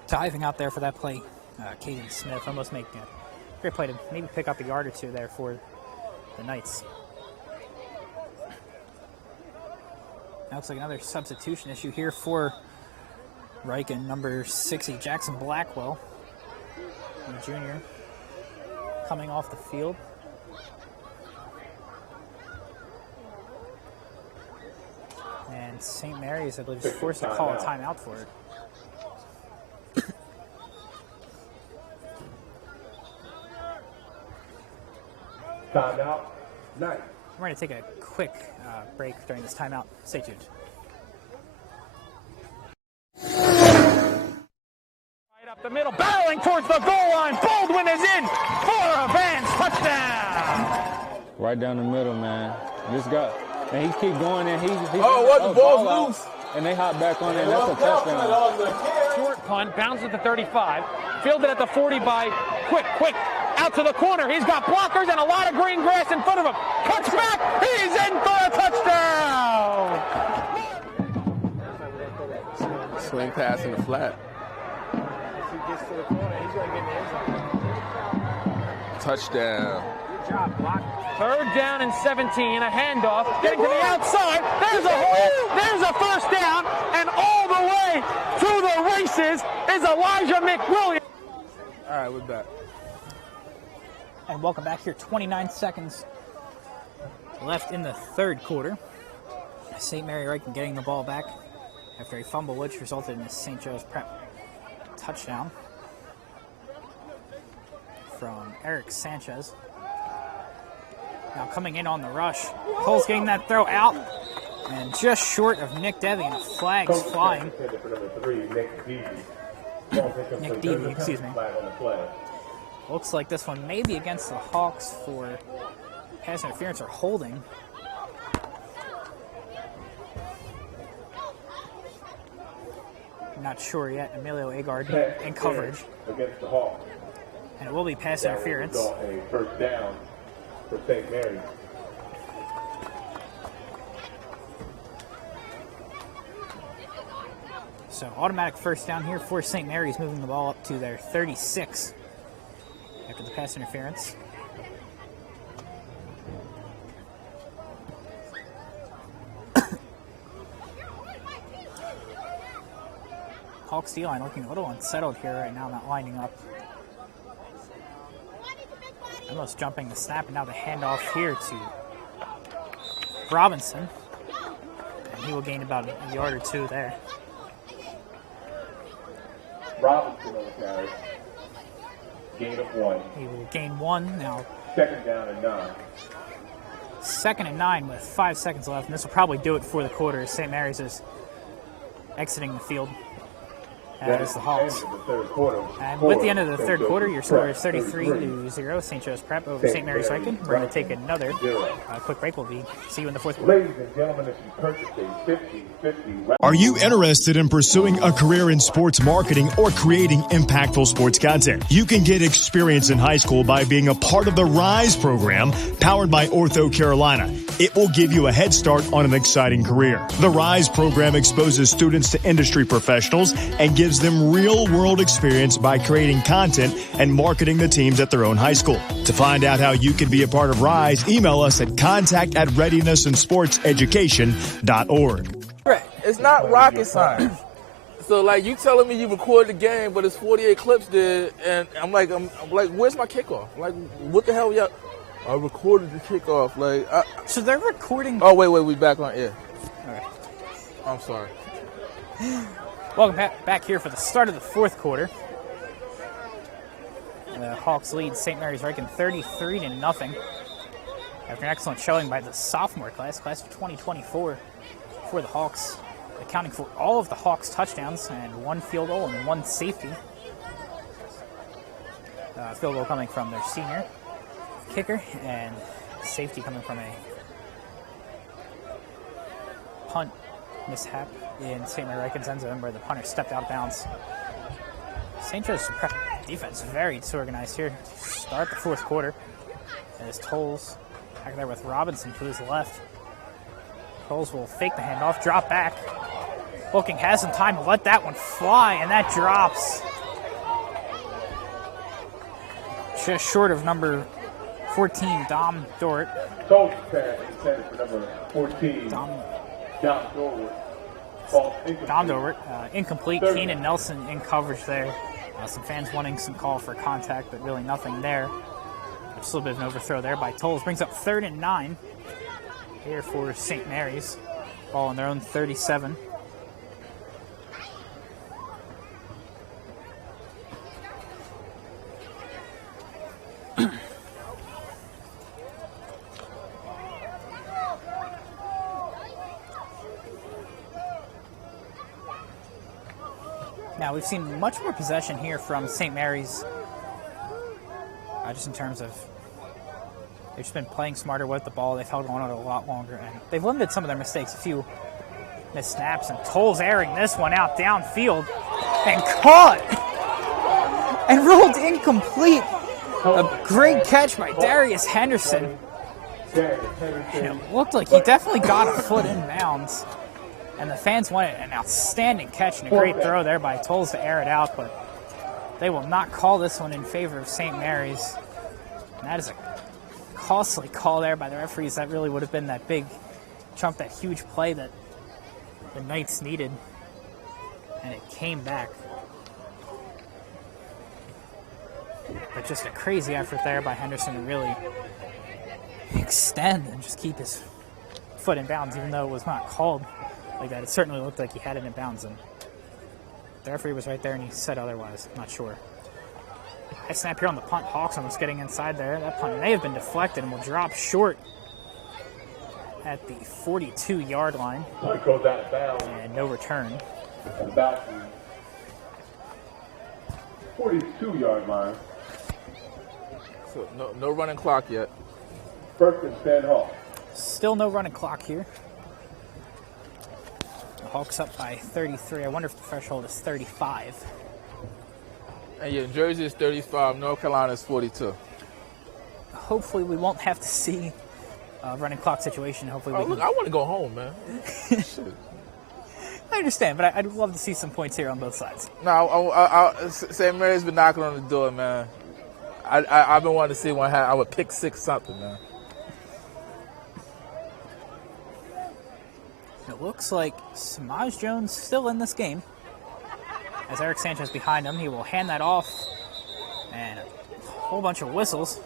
diving out there for that play, Caden Smith almost making a great play to maybe pick up a yard or two there for the Knights. That looks like another substitution issue here for Ryken. Number 60, Jackson Blackwell, a junior, coming off the field. And St. Mary's, I believe, is forced to call a timeout for it. Timeout, nice. We're going to take a quick break during this timeout. Stay tuned. Right up the middle, barreling towards the goal line. Baldwin is in for a Vance touchdown. Right down the middle, man. This guy, and he keep going, and he the ball's loose. And they hop back on it, and that's a touchdown. Short punt, bounces at the 35, fielded at the 40 by Quick, out to the corner. He's got blockers and a lot of green grass in front of him. Cuts back, he's in for a touchdown! Swing pass in the flat. Touchdown. Good job, block. Third down and 17, a handoff, getting to the outside. There's a hole, there's a first down, and all the way to the races is Elijah McWilliams. All right, we're back. And welcome back here. 29 seconds left in the third quarter. St. Mary Ryken getting the ball back after a fumble, which resulted in a St. Joe's Prep touchdown from Eric Sanchez. Now coming in on the rush. Cole's getting that throw out and just short of Nick Devey, and flags flying. Nick Devey, excuse me. Looks like this one may be against the Hawks for pass interference or holding. Not sure yet. Emilio Agard in coverage. Against the Hawks. And it will be pass interference. A first down for St. Mary's. So automatic first down here for St. Mary's, moving the ball up to their 36 after the pass interference. Hawks D-line looking a little unsettled here right now, not lining up. Almost jumping the snap, and now the handoff here to Robinson. And he will gain about a yard or two there. Robinson on the carry. Gain of 1. He will gain 1 now. Second down and 9. Second and 9 with 5 seconds left, and this will probably do it for the quarter as St. Mary's is exiting the field. As the Hawks. And with the end of the third quarter, your score is 33-0. St. Joe's Prep over St. Mary's Ryken. We're going to take another quick break. We'll see you in the fourth quarter. Ladies and gentlemen, if you purchase a 50-50... Are you interested in pursuing a career in sports marketing or creating impactful sports content? You can get experience in high school by being a part of the RISE program powered by Ortho Carolina. It will give you a head start on an exciting career. The RISE program exposes students to industry professionals and gives them real-world experience by creating content and marketing the teams at their own high school. To find out how you can be a part of RISE, email us at contact@readinessandsportseducation.org. It's not rocket science. So, like, you telling me you recorded the game, but it's 48 clips there, and I'm like, where's my kickoff? Like, what the hell, y'all? I recorded the kickoff. Like, so they're recording. Oh, wait, we back on air. All right. I'm sorry. Welcome back here for the start of the fourth quarter. The Hawks lead St. Mary's Ryken 33-0 after an excellent showing by the sophomore class of 2024 for the Hawks, accounting for all of the Hawks' touchdowns and 1 field goal and 1 safety. Field goal coming from their senior kicker and safety coming from a punt mishap in St. Mary Ryken's end zone where the punter stepped out of bounds. St. Joe's defense very disorganized here. Start the fourth quarter as Tolles back there with Robinson to his left. Tolles will fake the handoff, drop back. Booking has some time to let that one fly, and that drops. Just short of number 14, Dom Dort. Tolles pass intended for number 14, Dom Dort. Dom Dort, incomplete. Keenan Nelson in coverage there. Some fans wanting some call for contact, but really nothing there. Just a little bit of an overthrow there by Tolles. Brings up 3rd and 9 here for St. Mary's. Ball on their own 37. Now, we've seen much more possession here from St. Mary's, just in terms of they've just been playing smarter with the ball. They've held on it a lot longer, and they've limited some of their mistakes, a few missed snaps, and Tolles airing this one out downfield and caught and ruled incomplete. A great catch by Darius Henderson. And it looked like he definitely got a foot in bounds. And the fans wanted an outstanding catch and a great throw there by Tolles to air it out, but they will not call this one in favor of St. Mary's. And that is a costly call there by the referees. That really would have been that big chunk, that huge play that the Knights needed. And it came back. But just a crazy effort there by Henderson to really extend and just keep his foot in bounds, even though it was not called like that. It certainly looked like he had it in bounds, and the referee was right there and he said otherwise. I'm not sure. High snap here on the punt. Hawks almost getting inside there. That punt may have been deflected and will drop short at the 42-yard line. And no return. About the 42-yard line. So no running clock yet. 1st and 10 Hawks. Still no running clock here. The Hawks up by 33. I wonder if the threshold is 35. And yeah, Jersey is 35. North Carolina is 42. Hopefully we won't have to see a running clock situation. Hopefully we look, I want to go home, man. I understand, but I'd love to see some points here on both sides. No, St. Mary's been knocking on the door, man. I've been wanting to see one. I would pick 6 something, man. It looks like Samaj Jones still in this game. As Eric Sanchez behind him, he will hand that off. And a whole bunch of whistles.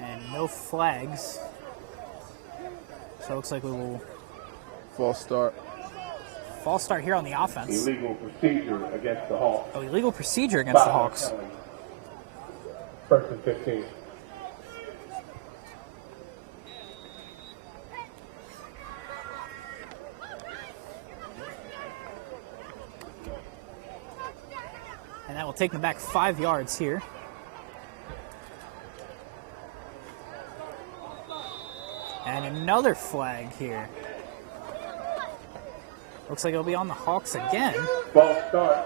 And no flags. So it looks like we will... False start. False start here on the offense. Illegal procedure against the Hawks. Oh, illegal procedure against the Hawks. 1st and 15. And that will take them back 5 yards here. And another flag here. Looks like it'll be on the Hawks again. False start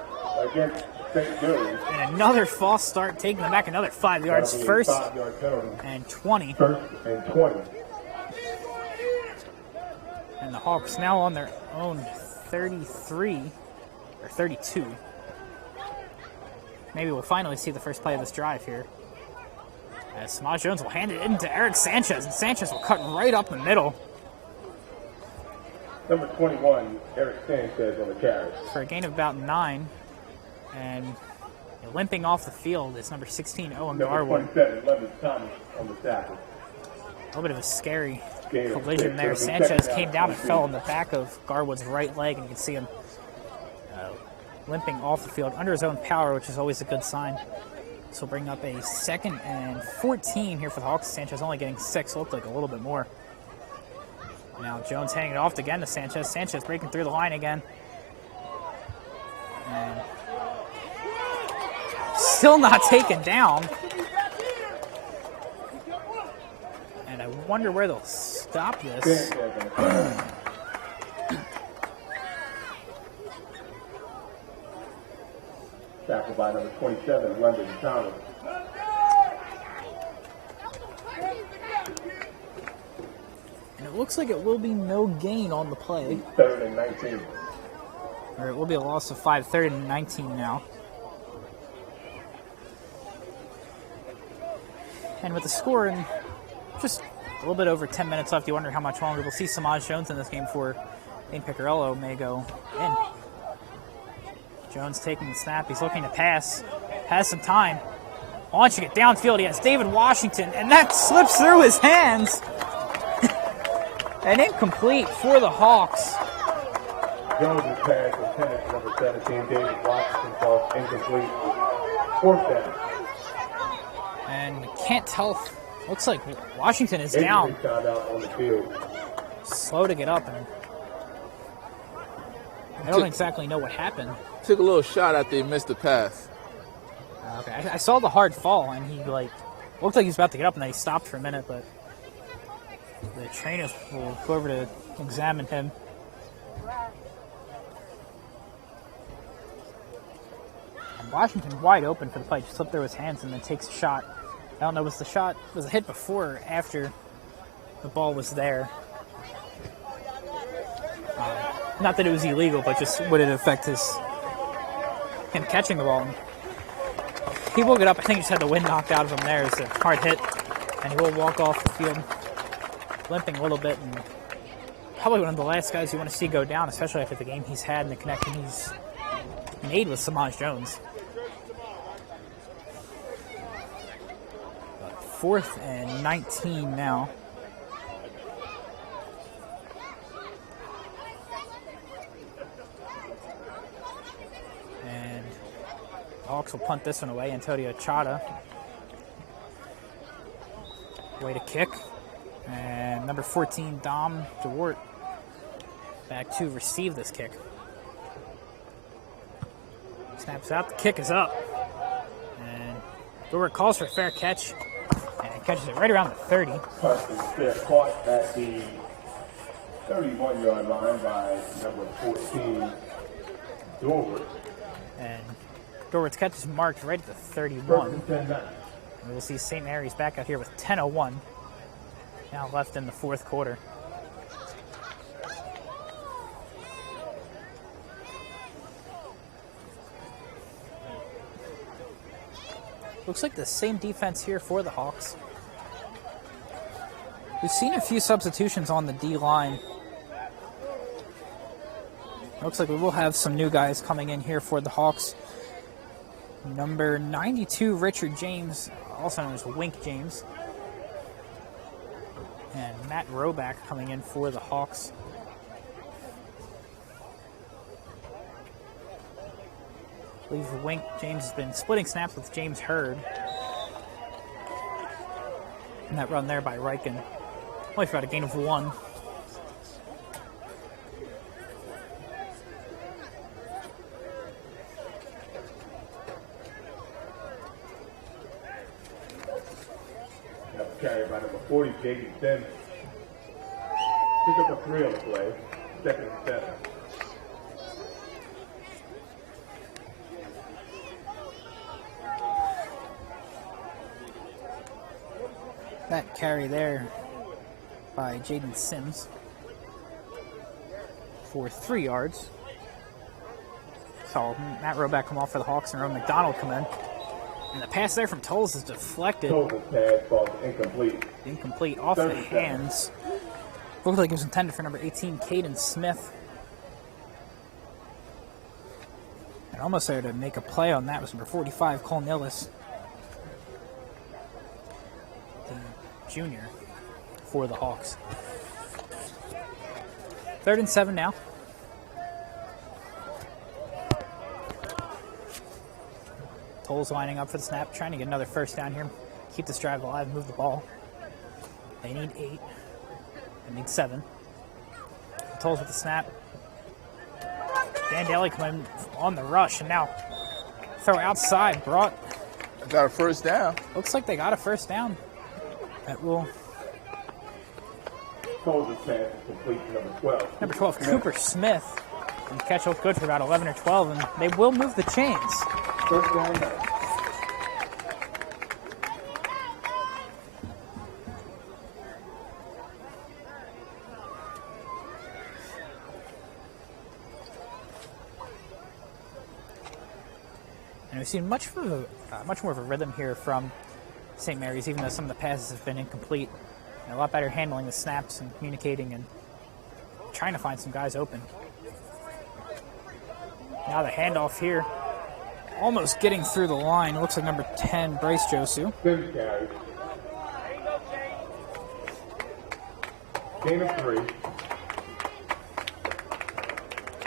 against St. Joe's. And another false start, taking them back another 5 yards. 1st and 20. 1st and 20. And the Hawks now on their own 33 or 32. Maybe we'll finally see the first play of this drive here. As Samaj Jones will hand it into Eric Sanchez, and Sanchez will cut right up the middle. Number 21, Eric Sanchez on the carry. For a gain of about 9. And limping off the field is number 16, Owen Garwood. Number 27, Levis Thomas on the tackle. A little bit of a scary collision there. Sanchez came down and fell on the back of Garwood's right leg, and you can see him limping off the field under his own power, which is always a good sign. So we'll bring up a 2nd and 14 here for the Hawks. Sanchez only getting 6, looked like a little bit more. Now Jones handing it off again to Sanchez. Sanchez breaking through the line again. And still not taken down. And I wonder where they'll stop this. Tackled by number 27, London Thomas. And it looks like it will be no gain on the play. 3rd and 19. Or it will be a loss of 5, 3rd and 19 now. And with the score in just a little bit over 10 minutes left, you wonder how much longer we'll see Samaj Jones in this game before Dane Piccarello may go in. Jones taking the snap. He's looking to pass. Has some time. Launching it downfield. He has David Washington, and that slips through his hands. And incomplete for the Hawks. Jones' pass intended for number 17, David Washington, falls incomplete. 4th down. And can't tell. Looks like Washington is down. Found out on the field. Slow to get up. And I don't exactly know what happened. Took a little shot after he missed the pass. Okay, I saw the hard fall, and he looked like he was about to get up, and then he stopped for a minute, but the trainers will go over to examine him. And Washington wide open for the play, just slipped through his hands and then takes a shot. I don't know, was the shot, was a hit before or after the ball was there? Not that it was illegal, but just would it affect him catching the ball? He will get up. I think he just had the wind knocked out of him there. It's a hard hit, and he will walk off the field limping a little bit, and probably one of the last guys you want to see go down, especially after the game he's had and the connection he's made with Samaj Jones. 4th and 19 now. And the Hawks will punt this one away. Antonio Chada. Way to kick. And number 14, Dom DeWart, back to receive this kick. Snaps out. The kick is up. And DeWart calls for a fair catch. And catches it right around the 30. Caught at the 31-yard line by number 14, DeWart. And DeWart's catch is marked right at the 31. And we'll see St. Mary's back out here with 10:01. Now left in the 4th quarter. Looks like the same defense here for the Hawks. We've seen a few substitutions on the D-line. Looks like we will have some new guys coming in here for the Hawks. Number 92, Richard James, also known as Wink James. And Matt Roback coming in for the Hawks. I believe Wink James has been splitting snaps with James Hurd. And that run there by Ryken. Only for about a gain of 1. Carried by number 40, Jaden Sims. Pick up a 3 on the play. 2nd and 7. That carry there by Jaden Sims for 3 yards. Saw Matt Roback come off for the Hawks and Ron McDonald come in. And the pass there from Tolles is deflected. Tolles' pass falls incomplete. Incomplete off the hands. Looked like it was intended for number 18, Caden Smith. And almost there to make a play on that was number 45, Cole Nillis. The junior for the Hawks. 3rd and 7 now. Tolles lining up for the snap, trying to get another first down here. Keep this drive alive, move the ball. They need 8. They need 7. Tolles with the snap. Dan Daly coming on the rush, and now throw outside. Got a first down. Looks like they got a first down. That will. Tolles' pass is complete to number 12. Number 12, Cooper Smith. And catch up good for about 11 or 12, and they will move the chains. First down. And we've seen much more of a rhythm here from St. Mary's, even though some of the passes have been incomplete. And a lot better handling the snaps and communicating and trying to find some guys open. Now the handoff here, almost getting through the line. It looks like number 10, Bryce Josu. Good carry. Gain of 3.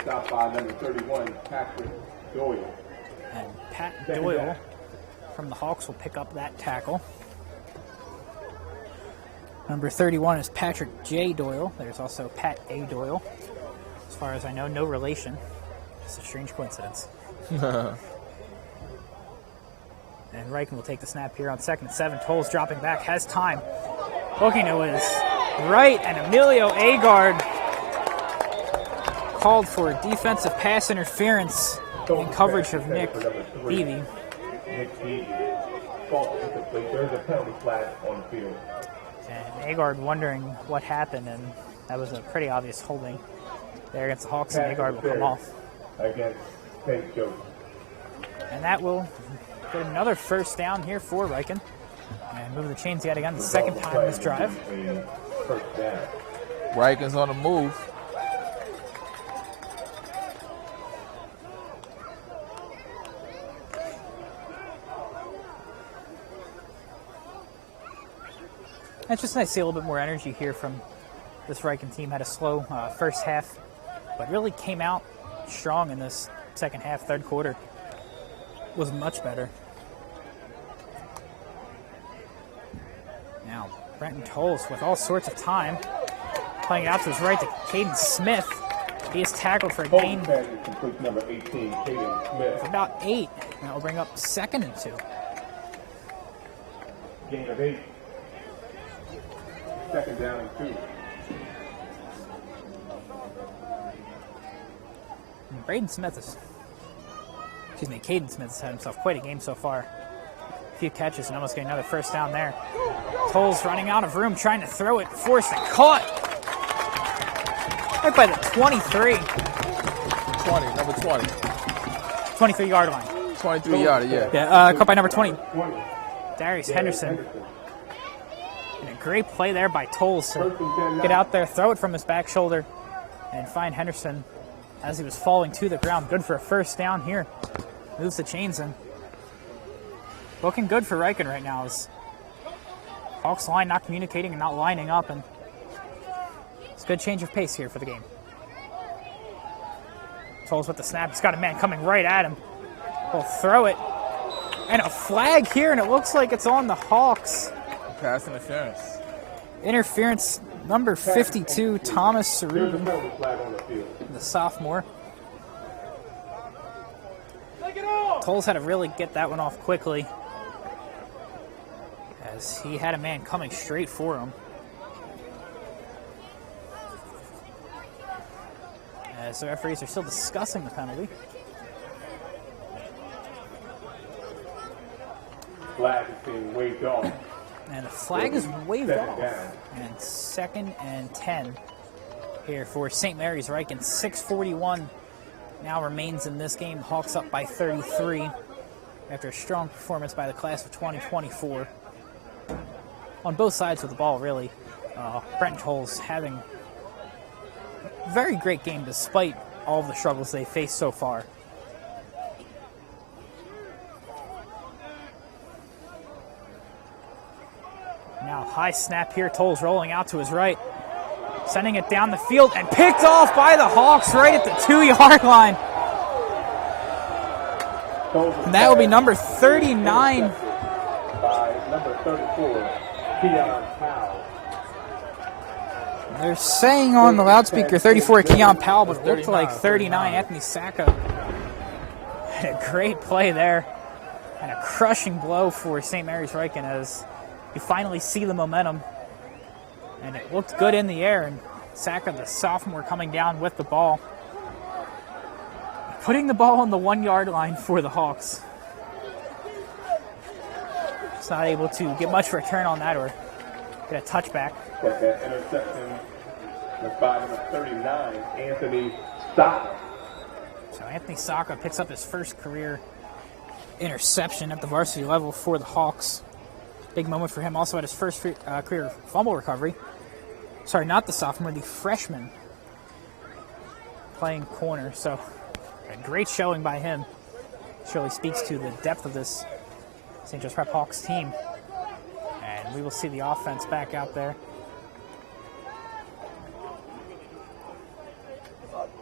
Stop by number 31, Patrick Doyle. And Pat Doyle from the Hawks will pick up that tackle. Number 31 is Patrick J. Doyle. There's also Pat A. Doyle. As far as I know, no relation. It's a strange coincidence. And Ryken will take the snap here on 2nd and 7. Tolles dropping back, has time. Looking to his right, and Emilio Agard called for defensive pass interference in coverage of Nick Beebe. Nick Beebe. Ball incomplete. There's a penalty flag on the field. And Agard wondering what happened, and that was a pretty obvious holding there against the Hawks, and Agard will come off. Against St. Joseph. And that will get another first down here for Ryken. And move the chains yet again, the second time this drive. First down. Ryken's on the move. It's just nice to see a little bit more energy here from this Ryken team. Had a slow first half, but really came out strong in this second half. Third quarter was much better. Now, Brenton Tolles with all sorts of time, playing it out to his right to Caden Smith. He is tackled for a gain Number 18, Caden Smith. About 8. And that will bring up 2nd and 2. Gain of 8. 2nd down and 2. And Caden Smith has had himself quite a game so far. A few catches and almost getting another first down there. Tolles running out of room, trying to throw it, forced and caught. Right by the 23. 20, number 20. 23-yard line. 23-yard, yeah. Yeah, caught by number 20. Darius Henderson. And a great play there by Tolles to get out there, throw it from his back shoulder, and find Henderson as he was falling to the ground. Good for a first down here. Moves the chains in. Looking good for Ryken right now. As Hawks line not communicating and not lining up, and it's a good change of pace here for the game. Tolles with the snap. He's got a man coming right at him. He'll throw it. And a flag here, and it looks like it's on the Hawks. Pass interference. Interference number 52, Thomas Cerruti, the sophomore. Tolles had to really get that one off quickly, as he had a man coming straight for him. As the referees are still discussing the penalty. Flag is being waved off. And the flag is waved off. And 2nd and 10 here for St. Mary's Ryken. 6:41 now remains in this game. Hawks up by 33 after a strong performance by the class of 2024. On both sides of the ball, really. Brent Tolles having a very great game despite all of the struggles they faced so far. Now high snap here. Tolles rolling out to his right. Sending it down the field and picked off by the Hawks right at the 2-yard line. And that will be number 39. By number 34, Keon Powell. They're saying on the loudspeaker 34 Keon Powell, but it looked like 39 Anthony Sacca. Had a great play there. And a crushing blow for St. Mary's Ryken as you finally see the momentum. And it looked good in the air. And Sacca, the sophomore, coming down with the ball. Putting the ball on the 1-yard line for the Hawks. Just not able to get much return on that or get a touchback. That interception was by number 39, Anthony Sacca. So Anthony Sacca picks up his first career interception at the varsity level for the Hawks. Big moment for him. Also had his first career fumble recovery. Sorry, not the sophomore, the freshman playing corner. So a great showing by him. Surely speaks to the depth of this St. Joe's Prep Hawks team. And we will see the offense back out there.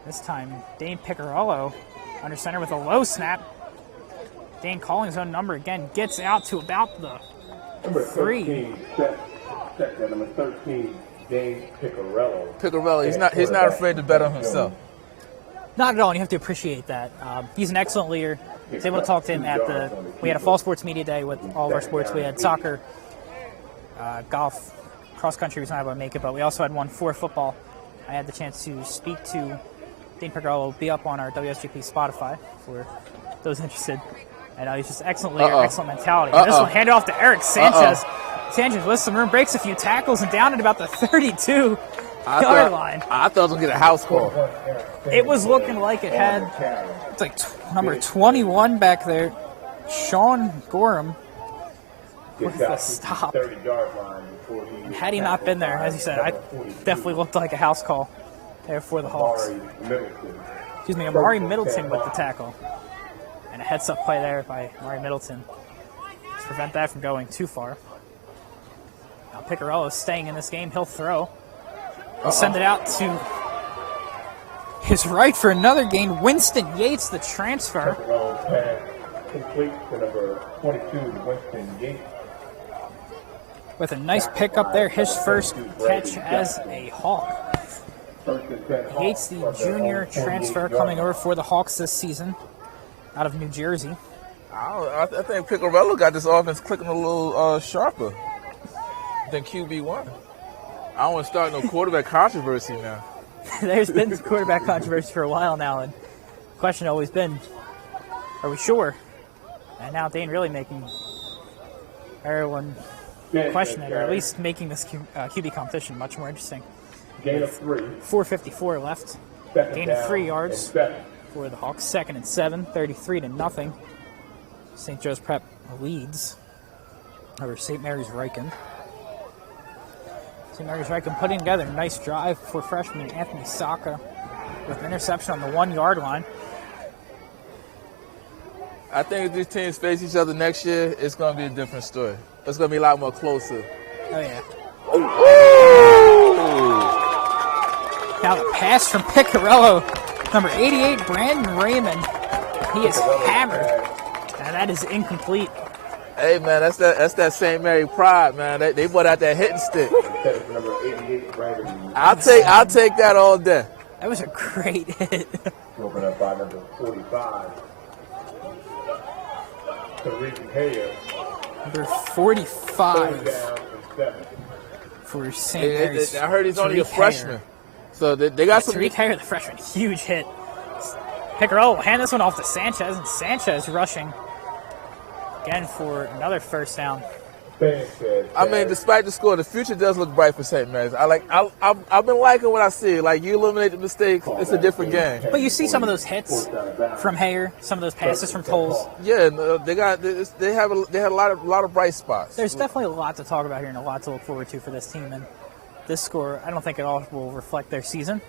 This time, Dane Piccarello under center with a low snap. Dane calling his own number again, gets out to about the Number 3. 13, check that. Number 13, Dane Piccarello. Piccarello, he's not afraid to bet on himself. Not at all, and you have to appreciate that. He's an excellent leader. I was able to talk to him we had a fall sports media day with all of our sports. We had soccer, golf, cross country was not able to make it, but we also had one for football. I had the chance to speak to Dane Piccarello. Will be up on our WSGP Spotify for those interested. And he's just excellent leader, excellent mentality. This one handed off to Eric Sanchez. Sanchez with some room, breaks a few tackles, and down at about the 32-yard line. I thought it was going to get a house call. It was looking like it had, it's like number 21 back there, Sean Gorham, with the stop. And had he not been there, as you said, I definitely looked like a house call there for the Hawks. Excuse me, Amari Middleton with the tackle. And a heads-up play there by Amari Middleton to prevent that from going too far. Now Piccarello staying in this game. He'll throw. He'll send it out to his right for another gain. Winston Yates, the transfer. Complete to number 22, Winston Yates. With a nice pickup there, his first catch as a Hawk. Yates, the junior transfer coming over for the Hawks this season out of New Jersey. I think Piccarello got this offense clicking a little sharper than QB1. I don't want to start no quarterback controversy now. There's been quarterback controversy for a while now, and the question always been, are we sure? And now Dane really making everyone question it, or at least making this QB competition much more interesting. Gain of 3. 4:54 left. Gain of 3 yards for the Hawks. 2nd and 7, 33-0. St. Joe's Prep leads over St. Mary's Ryken. St. Mary's Ryken putting together a nice drive for freshman Anthony Sacca with an interception on the 1-yard line. I think if these teams face each other next year, it's going to be a different story. It's going to be a lot more closer. Oh, yeah. Now the pass from Piccarello, number 88, Brandon Raymond. He is hammered. Now that is incomplete. Hey, man, that's that St. Mary pride, man. They brought out that hitting stick. Number 88, Brandon. I'll take that all day. That was a great hit. Broken up by number 45. Number 45 for St. Mary's. I heard he's only a freshman. So they got some. Tariq Hayer, the freshman, huge hit. Piccarello will hand this one off to Sanchez, and Sanchez rushing again for another first down. I mean, despite the score, the future does look bright for St. Mary's. I've been liking what I see. Like, you eliminate the mistakes, it's a different game. But you see some of those hits from Hayer, some of those passes from Tolles. Yeah, they had a lot of bright spots. There's definitely a lot to talk about here and a lot to look forward to for this team. And this score, I don't think at all will reflect their season.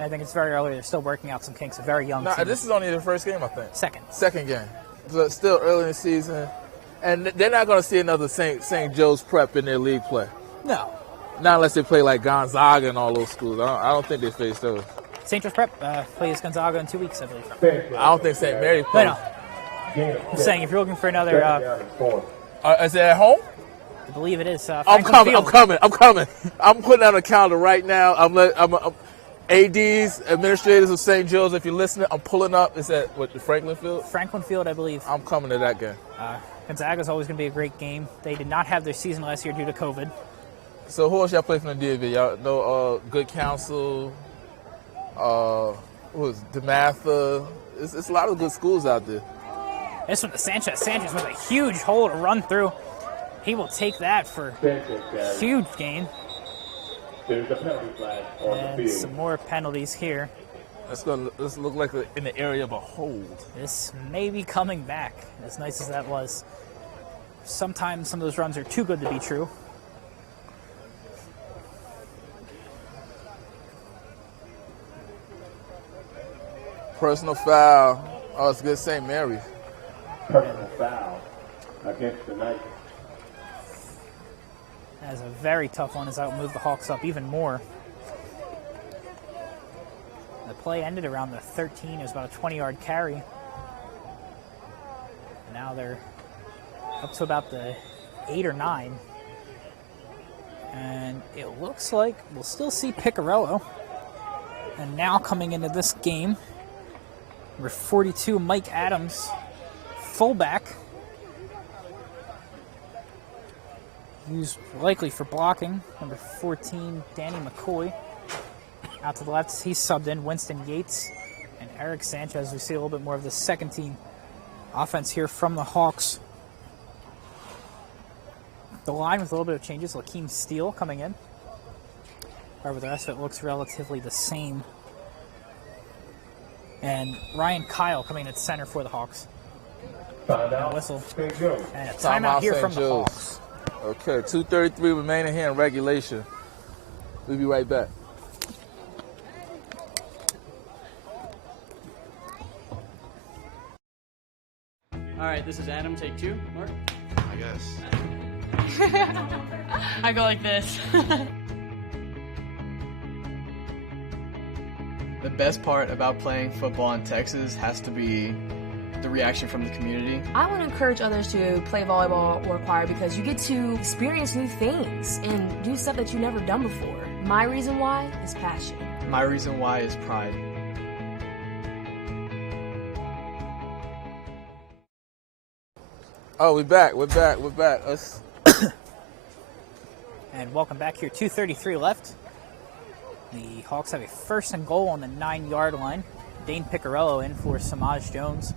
I think it's very early. They're still working out some kinks. A very young team. This is only their first game, I think. Second game. So it's still early in the season. And they're not going to see another St. Joe's Prep in their league play. No. Not unless they play like Gonzaga and all those schools. I don't think they face those. St. Joe's Prep plays Gonzaga in 2 weeks, I believe. I don't think St. Mary plays. No. I'm saying if you're looking for another... is it at home? I believe it is. I'm coming. I'm putting out a calendar right now. I'm ADs, administrators of St. Joe's, if you're listening, I'm pulling up. Is that the Franklin Field? Franklin Field, I believe. I'm coming to that game. Gonzaga's always going to be a great game. They did not have their season last year due to COVID. So who else y'all play from the DMV? Y'all know Good Counsel, DeMatha. It's a lot of good schools out there. This one, the Sanchez with a huge hole to run through. He will take that for a huge gain. There's a penalty flag on the field. Some more penalties here. This look like in the area of a hold. This may be coming back, as nice as that was. Sometimes some of those runs are too good to be true. Personal foul. Oh, it's good St. Mary. Personal foul against the Knights. That is a very tough one as that will move the Hawks up even more. The play ended around the 13. It was about a 20-yard carry. Now they're up to about the 8 or 9. And it looks like we'll still see Piccarello. And now coming into this game, number 42, Mike Adams, fullback. Used likely for blocking. Number 14, Danny McCoy. Out to the left, he's subbed in Winston Yates and Eric Sanchez. We see a little bit more of the second team offense here from the Hawks. The line with a little bit of changes. Lakeem Steele coming in. However, the rest of it looks relatively the same. And Ryan Kyle coming at center for the Hawks. Timeout. Whistle. And a timeout here from the Hawks. Okay, 2:33 remaining here in regulation. We'll be right back. All right, this is Adam. Take 2. Mark? I guess. I go like this. The best part about playing football in Texas has to be the reaction from the community. I want to encourage others to play volleyball or choir because you get to experience new things and do stuff that you've never done before. My reason why is passion. My reason why is pride. Oh, we're back. Us. And welcome back here. 2:33 left. The Hawks have a 1st and goal on the 9-yard line. Dane Piccarello in for Samaj Jones.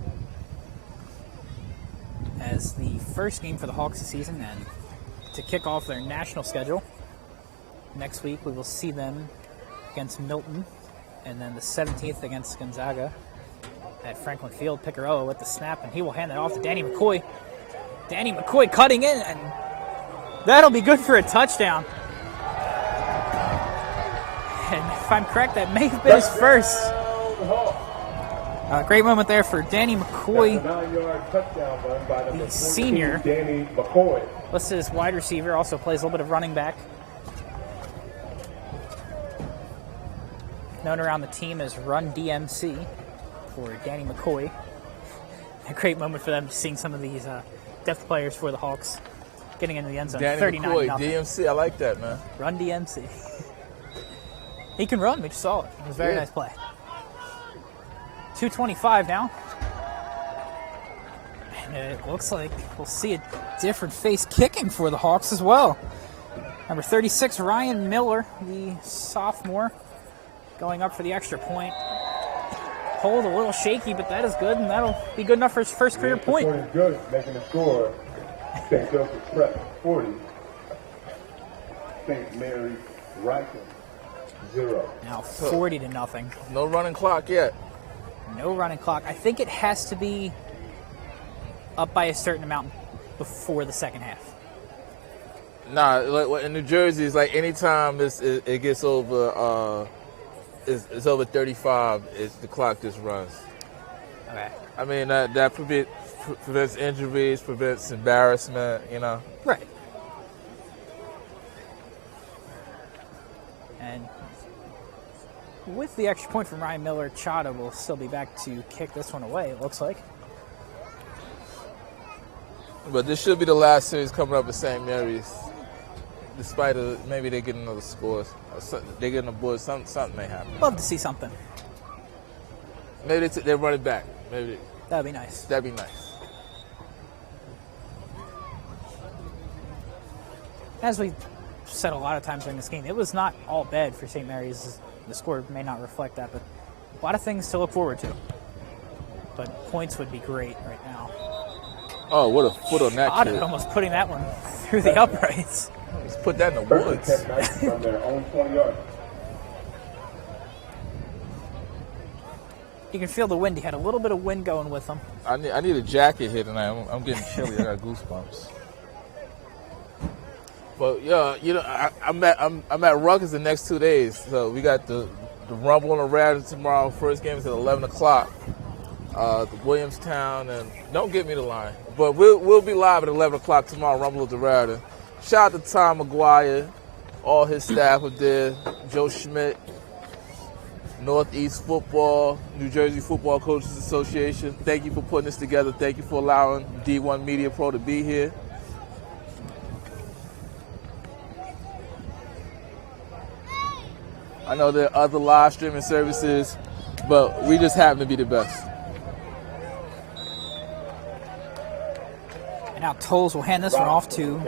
As the first game for the Hawks this season, and to kick off their national schedule. Next week we will see them against Milton, and then the 17th against Gonzaga at Franklin Field. Piccarello with the snap, and he will hand it off to Danny McCoy. Danny McCoy cutting in, and that'll be good for a touchdown. And if I'm correct, that may have been his first. Great moment there for Danny McCoy, the senior. Danny McCoy. Listed as wide receiver, also plays a little bit of running back. Known around the team as Run DMC for Danny McCoy. A great moment for them seeing some of these depth players for the Hawks getting into the end zone. Danny 39 McCoy, nothing. DMC, I like that, man. Run DMC. He can run, we just saw it. It was a very nice play. 2:25 now. And it looks like we'll see a different face kicking for the Hawks as well. Number 36, Ryan Miller, the sophomore, going up for the extra point. Hold a little shaky, but that is good, and that'll be good enough for his first career point. Good, making the score. St. Joseph's Prep 40. St. Mary's Ryken 0. Now 40-0. No running clock yet. No running clock. I think it has to be up by a certain amount before the second half. Nah, like in New Jersey, it's like anytime it gets over, it's over 35, the clock just runs. Okay. I mean that prevents injuries, prevents embarrassment, you know. Right. And with the extra point from Ryan Miller, Chada will still be back to kick this one away, it looks like. But this should be the last series coming up at St. Mary's. Despite maybe they get another score. They get a board, something may happen. Love to see something. Maybe they run it back. Maybe that'd be nice. That'd be nice. As we said a lot of times during this game, it was not all bad for St. Mary's. The score may not reflect that, but a lot of things to look forward to. But points would be great right now. Oh, what a foot on that kid. Almost putting that one through the uprights. Let's put that in the woods. From their own 20 yards. You can feel the wind. He had a little bit of wind going with him. I need a jacket here tonight. I'm getting chilly. I got goosebumps. But yeah, you know, I'm at Rutgers the next 2 days. So we got the Rumble on the RARITAN tomorrow. First game is at 11 o'clock. The Williamstown, and don't get me the line, but we'll be live at 11 o'clock tomorrow. Rumble at the RARITAN. Shout out to Tom McGuire, all his staff up there, Joe Schmidt, Northeast Football, New Jersey Football Coaches Association. Thank you for putting this together. Thank you for allowing D1 Media Pro to be here. I know there are other live streaming services, but we just happen to be the best. And now Tolles will hand this one off to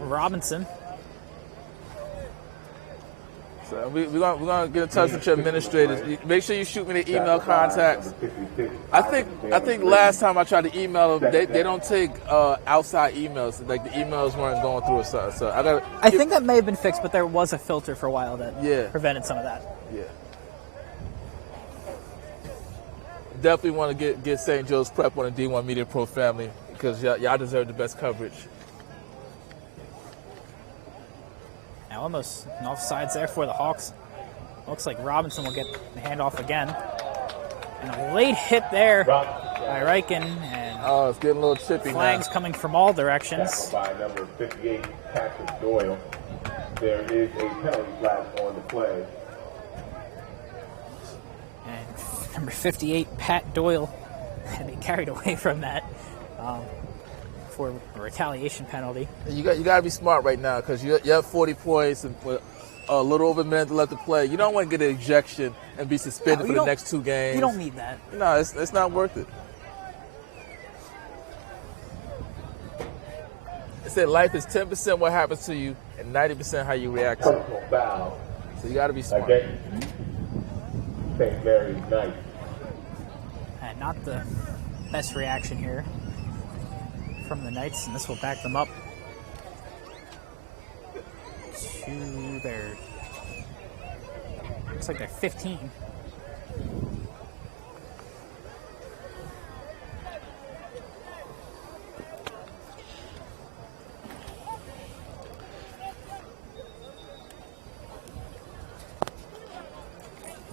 Robinson. So we're gonna get in touch with your administrators. Make sure you shoot me the email contacts. I think last time I tried to email them, they don't take outside emails. Like the emails weren't going through. So I think that may have been fixed, but there was a filter for a while that prevented some of that. Yeah. Definitely want to get St. Joe's Prep on the D1 Media Pro family because y'all deserve the best coverage. Now almost an offsides there for the Hawks. Looks like Robinson will get the handoff again. And a late hit there by Ryken. And it's getting a little chippy flags now. coming from all directions. By number 58, Patrick Doyle. There is a penalty flag on the play. And number 58, Pat Doyle, had to be carried away from that for a retaliation penalty. You got to be smart right now because you have 40 points and with a little over a minute left to play. You don't want to get an ejection and be suspended for the next 2 games. You don't need that. No, it's not worth it. It said life is 10% what happens to you and 90% how you react to it. So you got to be smart. St. Mary's Knights. And not the best reaction here from the Knights, and this will back them up to their, looks like they're 15.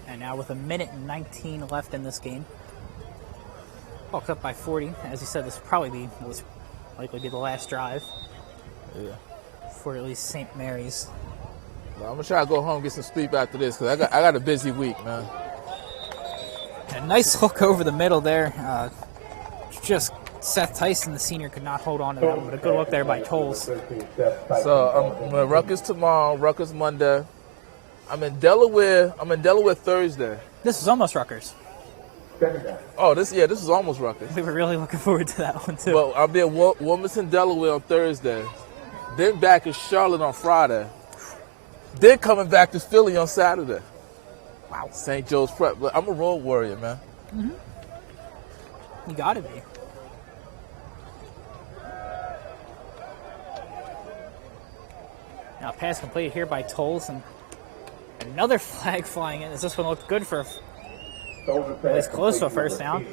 And now with 1:19 left in this game, Hawks up by 40. As you said, this will probably likely be the last drive. Yeah. For at least St. Mary's. Well, I'm gonna try to go home and get some sleep after this because I got a busy week, man. A nice hook over the middle there. Just Seth Tyson, the senior, could not hold on to that one, but a good look there by Tolles. So I'm at Rutgers tomorrow, Rutgers Monday. I'm in Delaware Thursday. This is almost Rutgers. Oh, this is almost Rutgers. We were really looking forward to that one too. Well, I'll be at Wilmington, Delaware on Thursday. Then back in Charlotte on Friday. Then coming back to Philly on Saturday. Wow. St. Joe's Prep. But I'm a road warrior, man. Mm-hmm. You gotta be. Now pass completed here by Tolles, and another flag flying in. Does this one look good for at least close to a first down?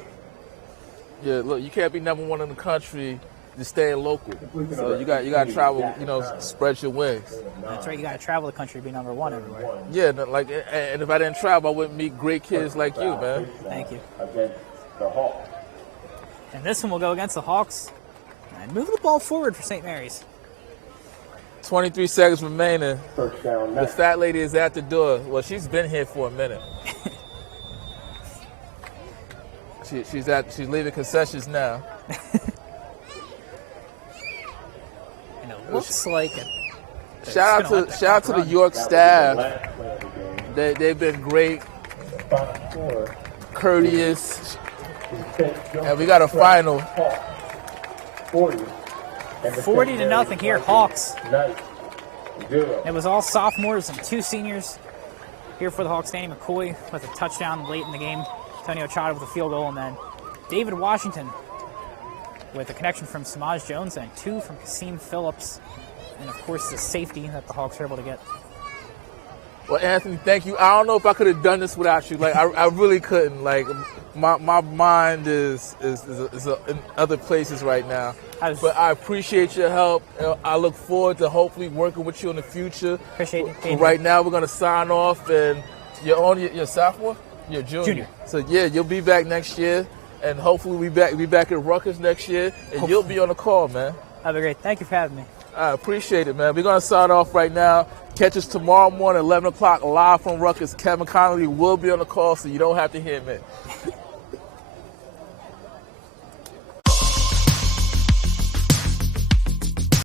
Yeah, look, you can't be number 1 in the country just staying local. So you got to travel, spread your wings. That's right, you got to travel the country to be number 1 everywhere. Yeah, and if I didn't travel, I wouldn't meet great kids like you, man. Thank you. And this one will go against the Hawks and move the ball forward for St. Mary's. 23 seconds remaining. First down. The fat lady is at the door. Well, she's been here for a minute. She's leaving concessions now. And it looks like it. Shout out to the York staff. They've been great, courteous, and we got a final. 40-0 here, Hawks. It was all sophomores and 2 seniors here for the Hawks. Danny McCoy with a touchdown late in the game. Tony Ochada with a field goal, and then David Washington with a connection from Samaj Jones and 2 from Kasim Phillips. And, of course, the safety that the Hawks were able to get. Well, Anthony, thank you. I don't know if I could have done this without you. Like, I really couldn't. Like, my mind is in other places right now. But I appreciate your help. I look forward to hopefully working with you in the future. Appreciate it. But right now, we're going to sign off. And you're sophomore? You're junior. So, yeah, you'll be back next year. And hopefully we'll be back at Rutgers next year. And you'll be on the call, man. That'd be great. Thank you for having me. I appreciate it, man. We're going to sign off right now. Catch us tomorrow morning, 11 o'clock, live from Rutgers. Kevin Connolly will be on the call, so you don't have to hear me.